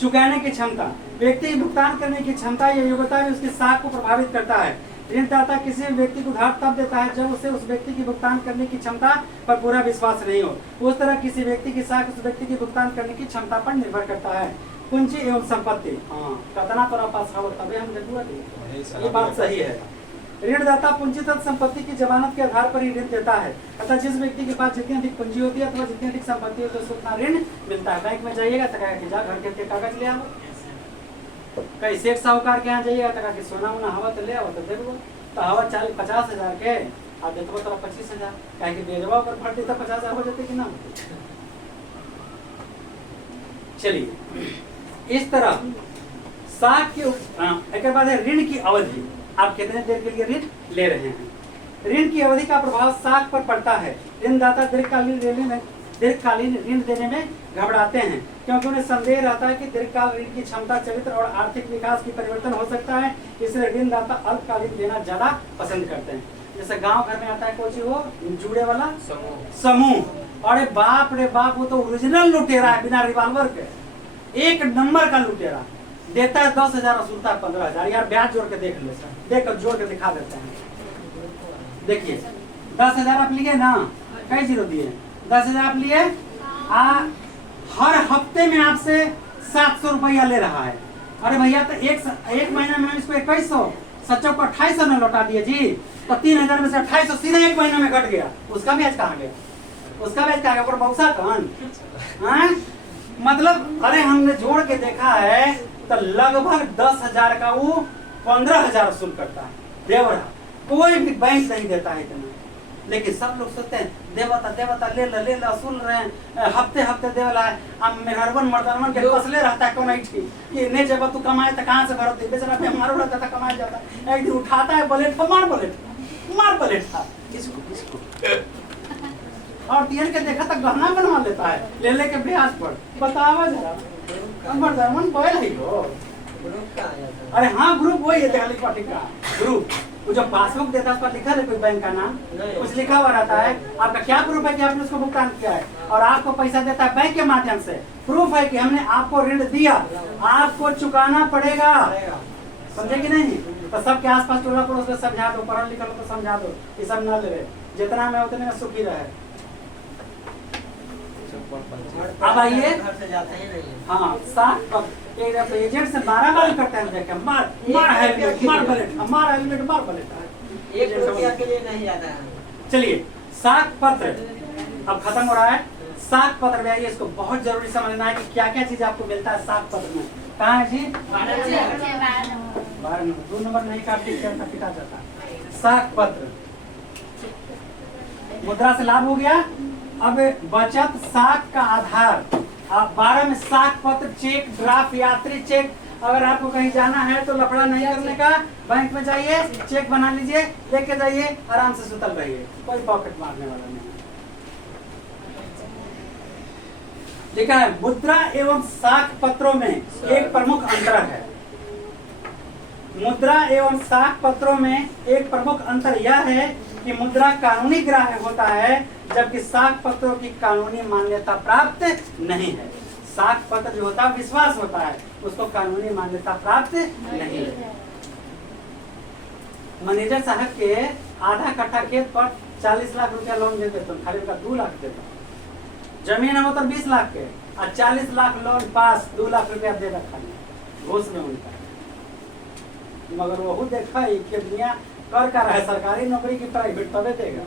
चुकाने की क्षमता, व्यक्ति की भुगतान करने की क्षमता या योग्यता भी उसकी साख को प्रभावित करता है। ऋणदाता किसी भी व्यक्ति को उधार तब देता है जब उसे उस व्यक्ति की भुगतान करने की क्षमता पर पूरा विश्वास नहीं हो। उस तरह किसी व्यक्ति की साख उस व्यक्ति की भुगतान करने की क्षमता पर निर्भर करता है। पूंजी एवं संपत्ति, हाँ कतना तोरा पास हो तबे हम देखुआ दी। ये बात सही है। ऋणदाता पूंजी तथा संपत्ति की जमानत के आधार पर ही ऋण देता है। अतः जिस व्यक्ति के पास जितनी अधिक पूंजी होती है अथवा जितनी अधिक संपत्ति होती है उसको उतना ऋण मिलता है। बैंक में जाइएगा तो कहेगा कि जा घर के कागज ले आओ, कहीं सेठ साहूकार के यहाँ जाइएगा तो कहा कि सोना उना हवा तो ले आओ, तो दे दो तो हवा 50,000 के और देते तो 25,000, कहे कि बेजवा पर फट देता 50,000 हो जाते कि ना। चलिए इस तरह साख के एक बाद है ऋण की अवधि। आप कितने देर के लिए ऋण ले रहे हैं? ऋण की अवधि का प्रभाव साख पर पड़ता है। ऋणदाता दीर्घकालीन ऋण देने में घबराते हैं क्योंकि उन्हें संदेह रहता है कि दीर्घकाल ऋण की क्षमता, चरित्र और आर्थिक विकास की परिवर्तन हो सकता है। इसलिए ऋणदाता अल्पकालीन देना ज्यादा पसंद करते हैं। जैसे गांव घर में आता है कोची वो जुड़े वाला समूह, अरे बाप रे बाप, वो तो ओरिजिनल लुटेरा है, बिना रिवॉल्वर के एक नंबर का लुटेरा। देता है 10,000 वसूलता है 15,000। यार ब्याज जोड़ के देख ले सर, देख जोड़ के दिखा देते हैं। देखिए 10,000 आप लिए ना, कई जीरो दिए? 10,000 आप लिए, हर हफ्ते में आपसे 700 रुपया ले रहा है। अरे भैया तो एक महीना में इसको 2100, सच्चों को 2800 में लौटा दिए जी, तो 3,000 में से 2800 सीधे एक महीना में घट गया। उसका ब्याज कहाँ गया? उसका ब्याज कहाँ गया? पर बहुसा कौन? मतलब अरे हमने जोड़ के देखा है तो लगभग 10,000 का वो 15,000 वसूल करता है देवरा। कोई भी बैंक नहीं देता है इतना, लेकिन सब लोग सोचते हैं देवता ले ला वसूल रहे हैं, हफ्ते हफ्ते देवला है। अब मेहरबन मर्दनवन के फसले रहता है कमाई ठीक कि नहीं जब तू कमाए तो कहाँ से भरत दे बेचारा बेमारो रहता था, कमाया जाता है। एक दिन उठाता है बलेट, मार बलेट था किसको और तीन के देखा तो गहना बनवा लेता है ले लेके ब्याज पर। बतावा जरा मर्दनवन बोल है हो। अरे हाँ ग्रुप वही है दिल्ली पार्टी का ग्रुप। वो जो पासबुक देता है उस पर लिखा है कोई बैंक का नाम, कुछ लिखा हुआ रहता है। आपका क्या प्रूफ है कि आपने उसको भुगतान किया है? और आपको पैसा देता है बैंक के माध्यम से। प्रूफ है कि हमने आपको ऋण दिया, आपको चुकाना पड़ेगा। समझे कि नहीं? तो सबके आसपास टोला पड़ोस में समझा दो, पढ़ा लिखा तो समझा दो, ये सब न ले, जितना में उतने में सुखी रहे। अब आइए हाँ साख एजेंट से मारा करते हैं, देखे मार हेलमेट मार बलेट 1 रुपया के लिए नहीं जाता है। चलिए साख पत्र अब खत्म हो रहा है। साख पत्र में आइए, इसको बहुत जरूरी समझना है कि क्या क्या चीज आपको मिलता है साख पत्र में। कहाँ है जी? 12 नंबर, 2 नंबर नहीं काटते पिटा जाता। साख पत्र मुद्रा से लाभ हो गया। अब बचत साख का आधार, आप 12 में साख पत्र, चेक, ड्राफ्ट, यात्री चेक। अगर आपको कहीं जाना है तो लफड़ा नहीं करने का, बैंक में जाइए, चेक बना लीजिए, लेके जाइए, आराम से सुतल रहिए, कोई पॉकेट मारने वाला नहीं। लिखा है मुद्रा एवं साख पत्रों में एक प्रमुख अंतर है। मुद्रा एवं साख पत्रों में एक प्रमुख अंतर यह है कि मुद्रा कानूनी ग्राह्य होता है जबकि साख पत्रों की कानूनी मान्यता प्राप्त नहीं है। साख पत्र जो होता है विश्वास होता है, उसको कानूनी मान्यता प्राप्त नहीं है। मैनेजर साहब के आधा कट्ठा खेत पर 40 लाख रुपया लोन दे देते, खाली उनका 2 लाख देता। जमीन है वो तो 20 लाख के और 40 लाख लोन पास, 2 लाख रुपया दे रखा घूस में उनका। मगर वो देखा ही कि दुनिया कर रहा है सरकारी नौकरी की प्राइवेट तबे देगा।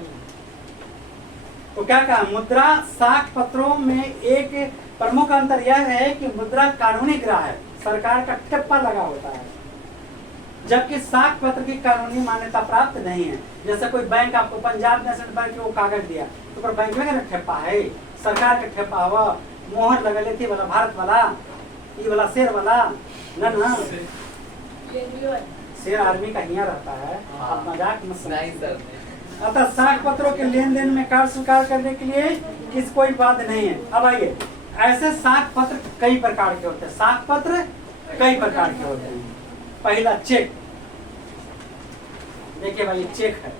तो क्या कहा? मुद्रा साख पत्रों में एक प्रमुख अंतर यह है कि मुद्रा कानूनी ग्राह्य है, सरकार का ठप्पा लगा होता है, जबकि साख पत्र की कानूनी मान्यता प्राप्त नहीं है। जैसे कोई बैंक आपको पंजाब नेशनल बैंक के वो कागज दिया तो पर बैंक में ठप्पा है, सरकार का ठप्पा हुआ, मोहर लगा थी वाला भारत वाला, ये वाला शेर वाला ना शेर आर्मी का हिया रहता है, आप मजाक मत समझिए। अतः साख पत्रों के लेन देन में कार्य स्वीकार करने के लिए किस कोई बात नहीं है। अब आइए, ऐसे साख पत्र कई प्रकार के होते हैं। साख पत्र कई प्रकार के होते हैं। पहला चेक, देखिए भाई चेक है,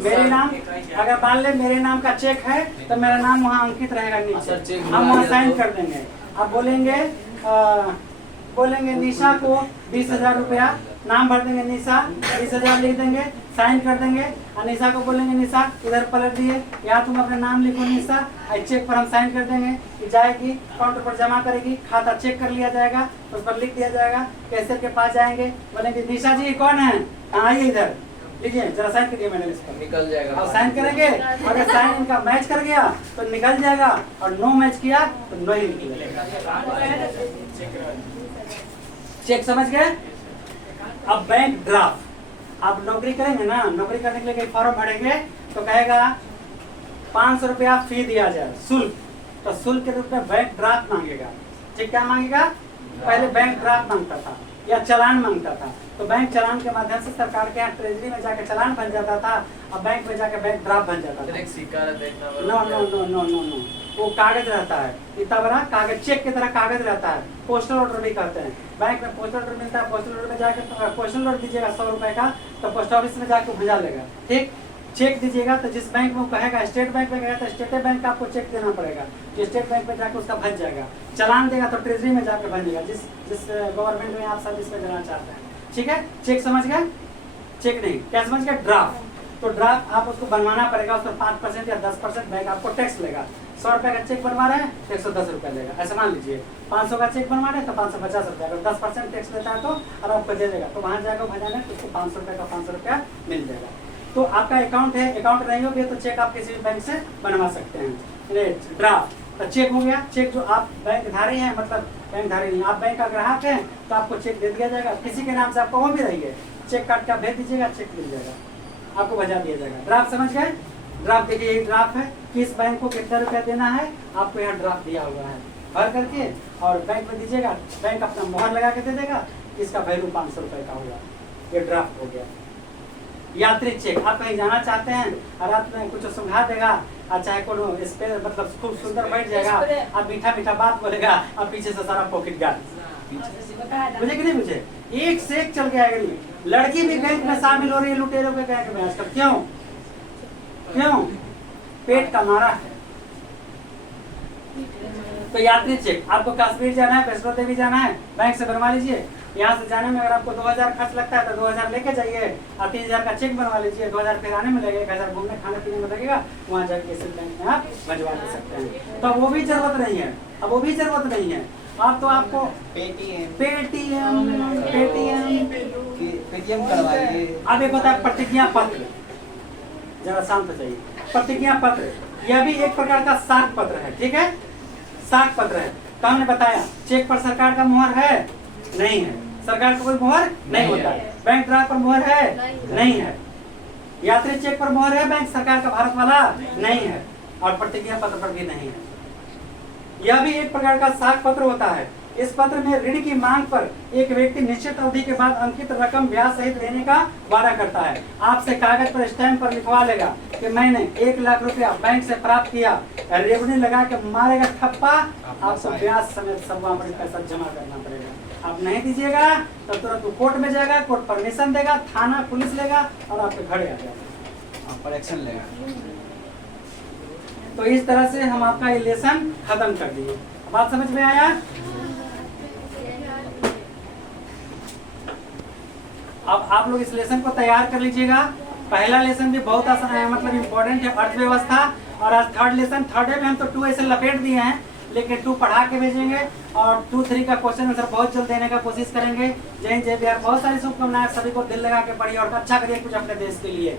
मेरे नाम, अगर मान ले मेरे नाम का चेक है तो मेरा नाम वहाँ अंकित रहेगा नीचे, हम वहाँ साइन कर देंगे। आप बोलेंगे बोलेंगे निशा को 20,000 रुपया, नाम भर देंगे निशा, 20,000 लिख देंगे, साइन कर देंगे। और निशा को बोलेंगे निशा इधर पलट दिए, या तुम अपना नाम लिखो निशा, चेक पर हम साइन कर देंगे कि जाएगी काउंटर पर जमा करेगी, खाता चेक कर लिया जाएगा, उस पर लिख दिया जाएगा। कैशियर के पास जाएंगे, बोलेंगे निशा जी कौन है, आइए इधर लीजिए जरा साइन करिए मैंने इस पर, निकल जाएगा। और साइन करेंगे। अगर साइन इनका मैच कर गया तो निकल जाएगा, और नो मैच किया तो नो ही निकलेगा। चेक समझ गए? अब बैंक ड्राफ्ट, आप नौकरी करेंगे ना, नौकरी करने के लिए कोई फॉर्म भरेंगे तो कहेगा 500 रुपया फी दिया जाए शुल्क, तो शुल्क के रूप में बैंक ड्राफ्ट मांगेगा। ठीक, क्या मांगेगा? पहले बैंक ड्राफ्ट मांगता था या चालान मांगता था, तो बैंक चालान के माध्यम से सरकार के यहाँ ट्रेजरी में जाके चालान बन जाता था, और बैंक में जाके बैंक ड्राफ्ट बन जाता था। एक सिक्का देखना no no no no no no, वो कागज रहता है, इतना बड़ा कागज, चेक की तरह कागज रहता है, पोस्टल ऑर्डर भी कहते हैं। बैंक में पोस्टल ऑर्डर मिलता है, पोस्टल ऑर्डर में जाके पोस्टल ऑर्डर दीजिएगा 100 रुपए का, तो पोस्ट ऑफिस में जाके भेजा लेगा। ठीक, चेक दीजिएगा तो जिस बैंक में वो कहेगा, स्टेट बैंक में कहेगा तो स्टेट बैंक का आपको चेक देना पड़ेगा, जो स्टेट बैंक में जाके उसका बन जाएगा। चालान देगा तो ट्रेजरी में जाके बनेगा, जिस गवर्नमेंट में आप सर्विस में देना चाहते हैं। ठीक है, चेक समझ गए? चेक नहीं, क्या समझ गए? ड्राफ्ट। तो ड्राफ्ट आप उसको बनवाना पड़ेगा, उस पर 5% या 10% बैंक आपको टैक्स लेगा। 100 रुपए का चेक बनवा रहे हैं तो 110 रुपए लेगा, ऐसे मान लीजिए। 500 का चेक बनवा रहे हैं तो 550 रुपया, अगर 10% टैक्स लेता है तो और आपको दे देगा, तो वहाँ जाकर भजाना तो उसको 500 रुपये का 500 रुपया मिल जाएगा। तो आपका अकाउंट है, अकाउंट नहीं हो गया तो चेक आप किसी भी बैंक से बनवा सकते हैं। ड्राफ्ट तो चेक हो गया। चेक जो आप बैंक धारी हैं, मतलब बैंक धारी नहीं, आप बैंक का ग्राहक हैं तो आपको चेक दे दिया जाएगा, किसी के नाम से आप कहो भी रहिए, चेक काट के आप भेज दीजिएगा, चेक मिल जाएगा, आपको भजा दिया जाएगा। ड्राफ्ट समझ गए? ड्राफ्ट देखिए, यही ड्राफ्ट है, किस बैंक को कितना रुपया देना है आपको यहाँ ड्राफ्ट दिया हुआ है, भर करके और बैंक में दीजिएगा, बैंक अपना मोहर लगा के दे देगा, इसका वैल्यू 500 रुपये का होगा। ये ड्राफ्ट हो गया। यात्री चेक, आप कहीं जाना चाहते हैं और रात में कुछ सुंघा देगा, और चाहे कोनो इस पे मतलब खूब सुंदर बैठ जाएगा, आप मीठा मीठा बात बोलेगा, और पीछे से सारा पॉकेट गार्ड। मुझे कि नहीं मुझे, एक से एक चल के आएगा। नहीं, लड़की भी बैंक में शामिल हो रही है लुटेरों के बैंक में आजकल। क्यों? क्यों? पेट का मारा है। तो यात्री चेक, आपको कश्मीर जाना है, वैष्णो देवी जाना है, बैंक से बनवा लीजिए। यहाँ से जाने में अगर आपको 2000 खर्च लगता है तो 2000 लेके जाइए, और 3000 का चेक बनवा लीजिए, 2000 फिर आने में लगेगा, 1000 घूमने खाने पीने में लगेगा, वहाँ जाके इस बैंक में आप भिजवा दे सकते हैं। तो वो भी जरूरत नहीं है, अब वो भी जरूरत नहीं है। अब तो आपको पेटीएम करवाइए। अब एक होता है प्रतिज्ञा पत्र, जरा शांत हो जाइए। प्रतिज्ञा पत्र यह भी एक प्रकार का साख पत्र है। ठीक है, साख पत्र है। तो हमने बताया चेक पर सरकार का मुहर है? नहीं है, सरकार का कोई मुहर नहीं होता है। बैंक ड्राफ्ट पर मुहर है? नहीं है। यात्री चेक पर मुहर है बैंक सरकार का भारत वाला? नहीं है। और प्रतिज्ञा पत्र पर भी नहीं है। यह भी एक प्रकार का साख पत्र होता है। इस पत्र में ऋण की मांग पर एक व्यक्ति निश्चित अवधि के बाद अंकित रकम ब्याज सहित देने का वादा करता है। आपसे कागज पर स्टैंप पर लिखवा लेगा कि मैंने 1 लाख रुपया बैंक से प्राप्त किया, रेवन्यू लगा के मारेगा ठप्पा, आपको ब्याज समेत सब पैसा जमा करना पड़ेगा। आप नहीं दीजिएगा तो तुरंत वो कोर्ट में जाएगा, कोर्ट परमिशन देगा, थाना पुलिस लेगा और आपके घर आ जाएगा, पर एक्शन लेगा। तो इस तरह से हम आपका ये लेसन खत्म कर दिए। बात समझ में आया? अब आप लोग इस लेसन को तैयार कर लीजिएगा। पहला लेसन भी बहुत आसान है, मतलब इम्पोर्टेंट है, अर्थव्यवस्था। और आज थर्ड लेसन, थर्ड में हम तो 2 ऐसे लपेट दिए हैं, लेकिन 2 पढ़ा के भेजेंगे और 2, 3 का क्वेश्चन आंसर बहुत जल्द देने का कोशिश करेंगे। जय हिंद जय बिहार। बहुत सारी शुभकामनाएं, सभी को दिल लगा के पढ़िए और अच्छा करिए कुछ अपने देश के लिए।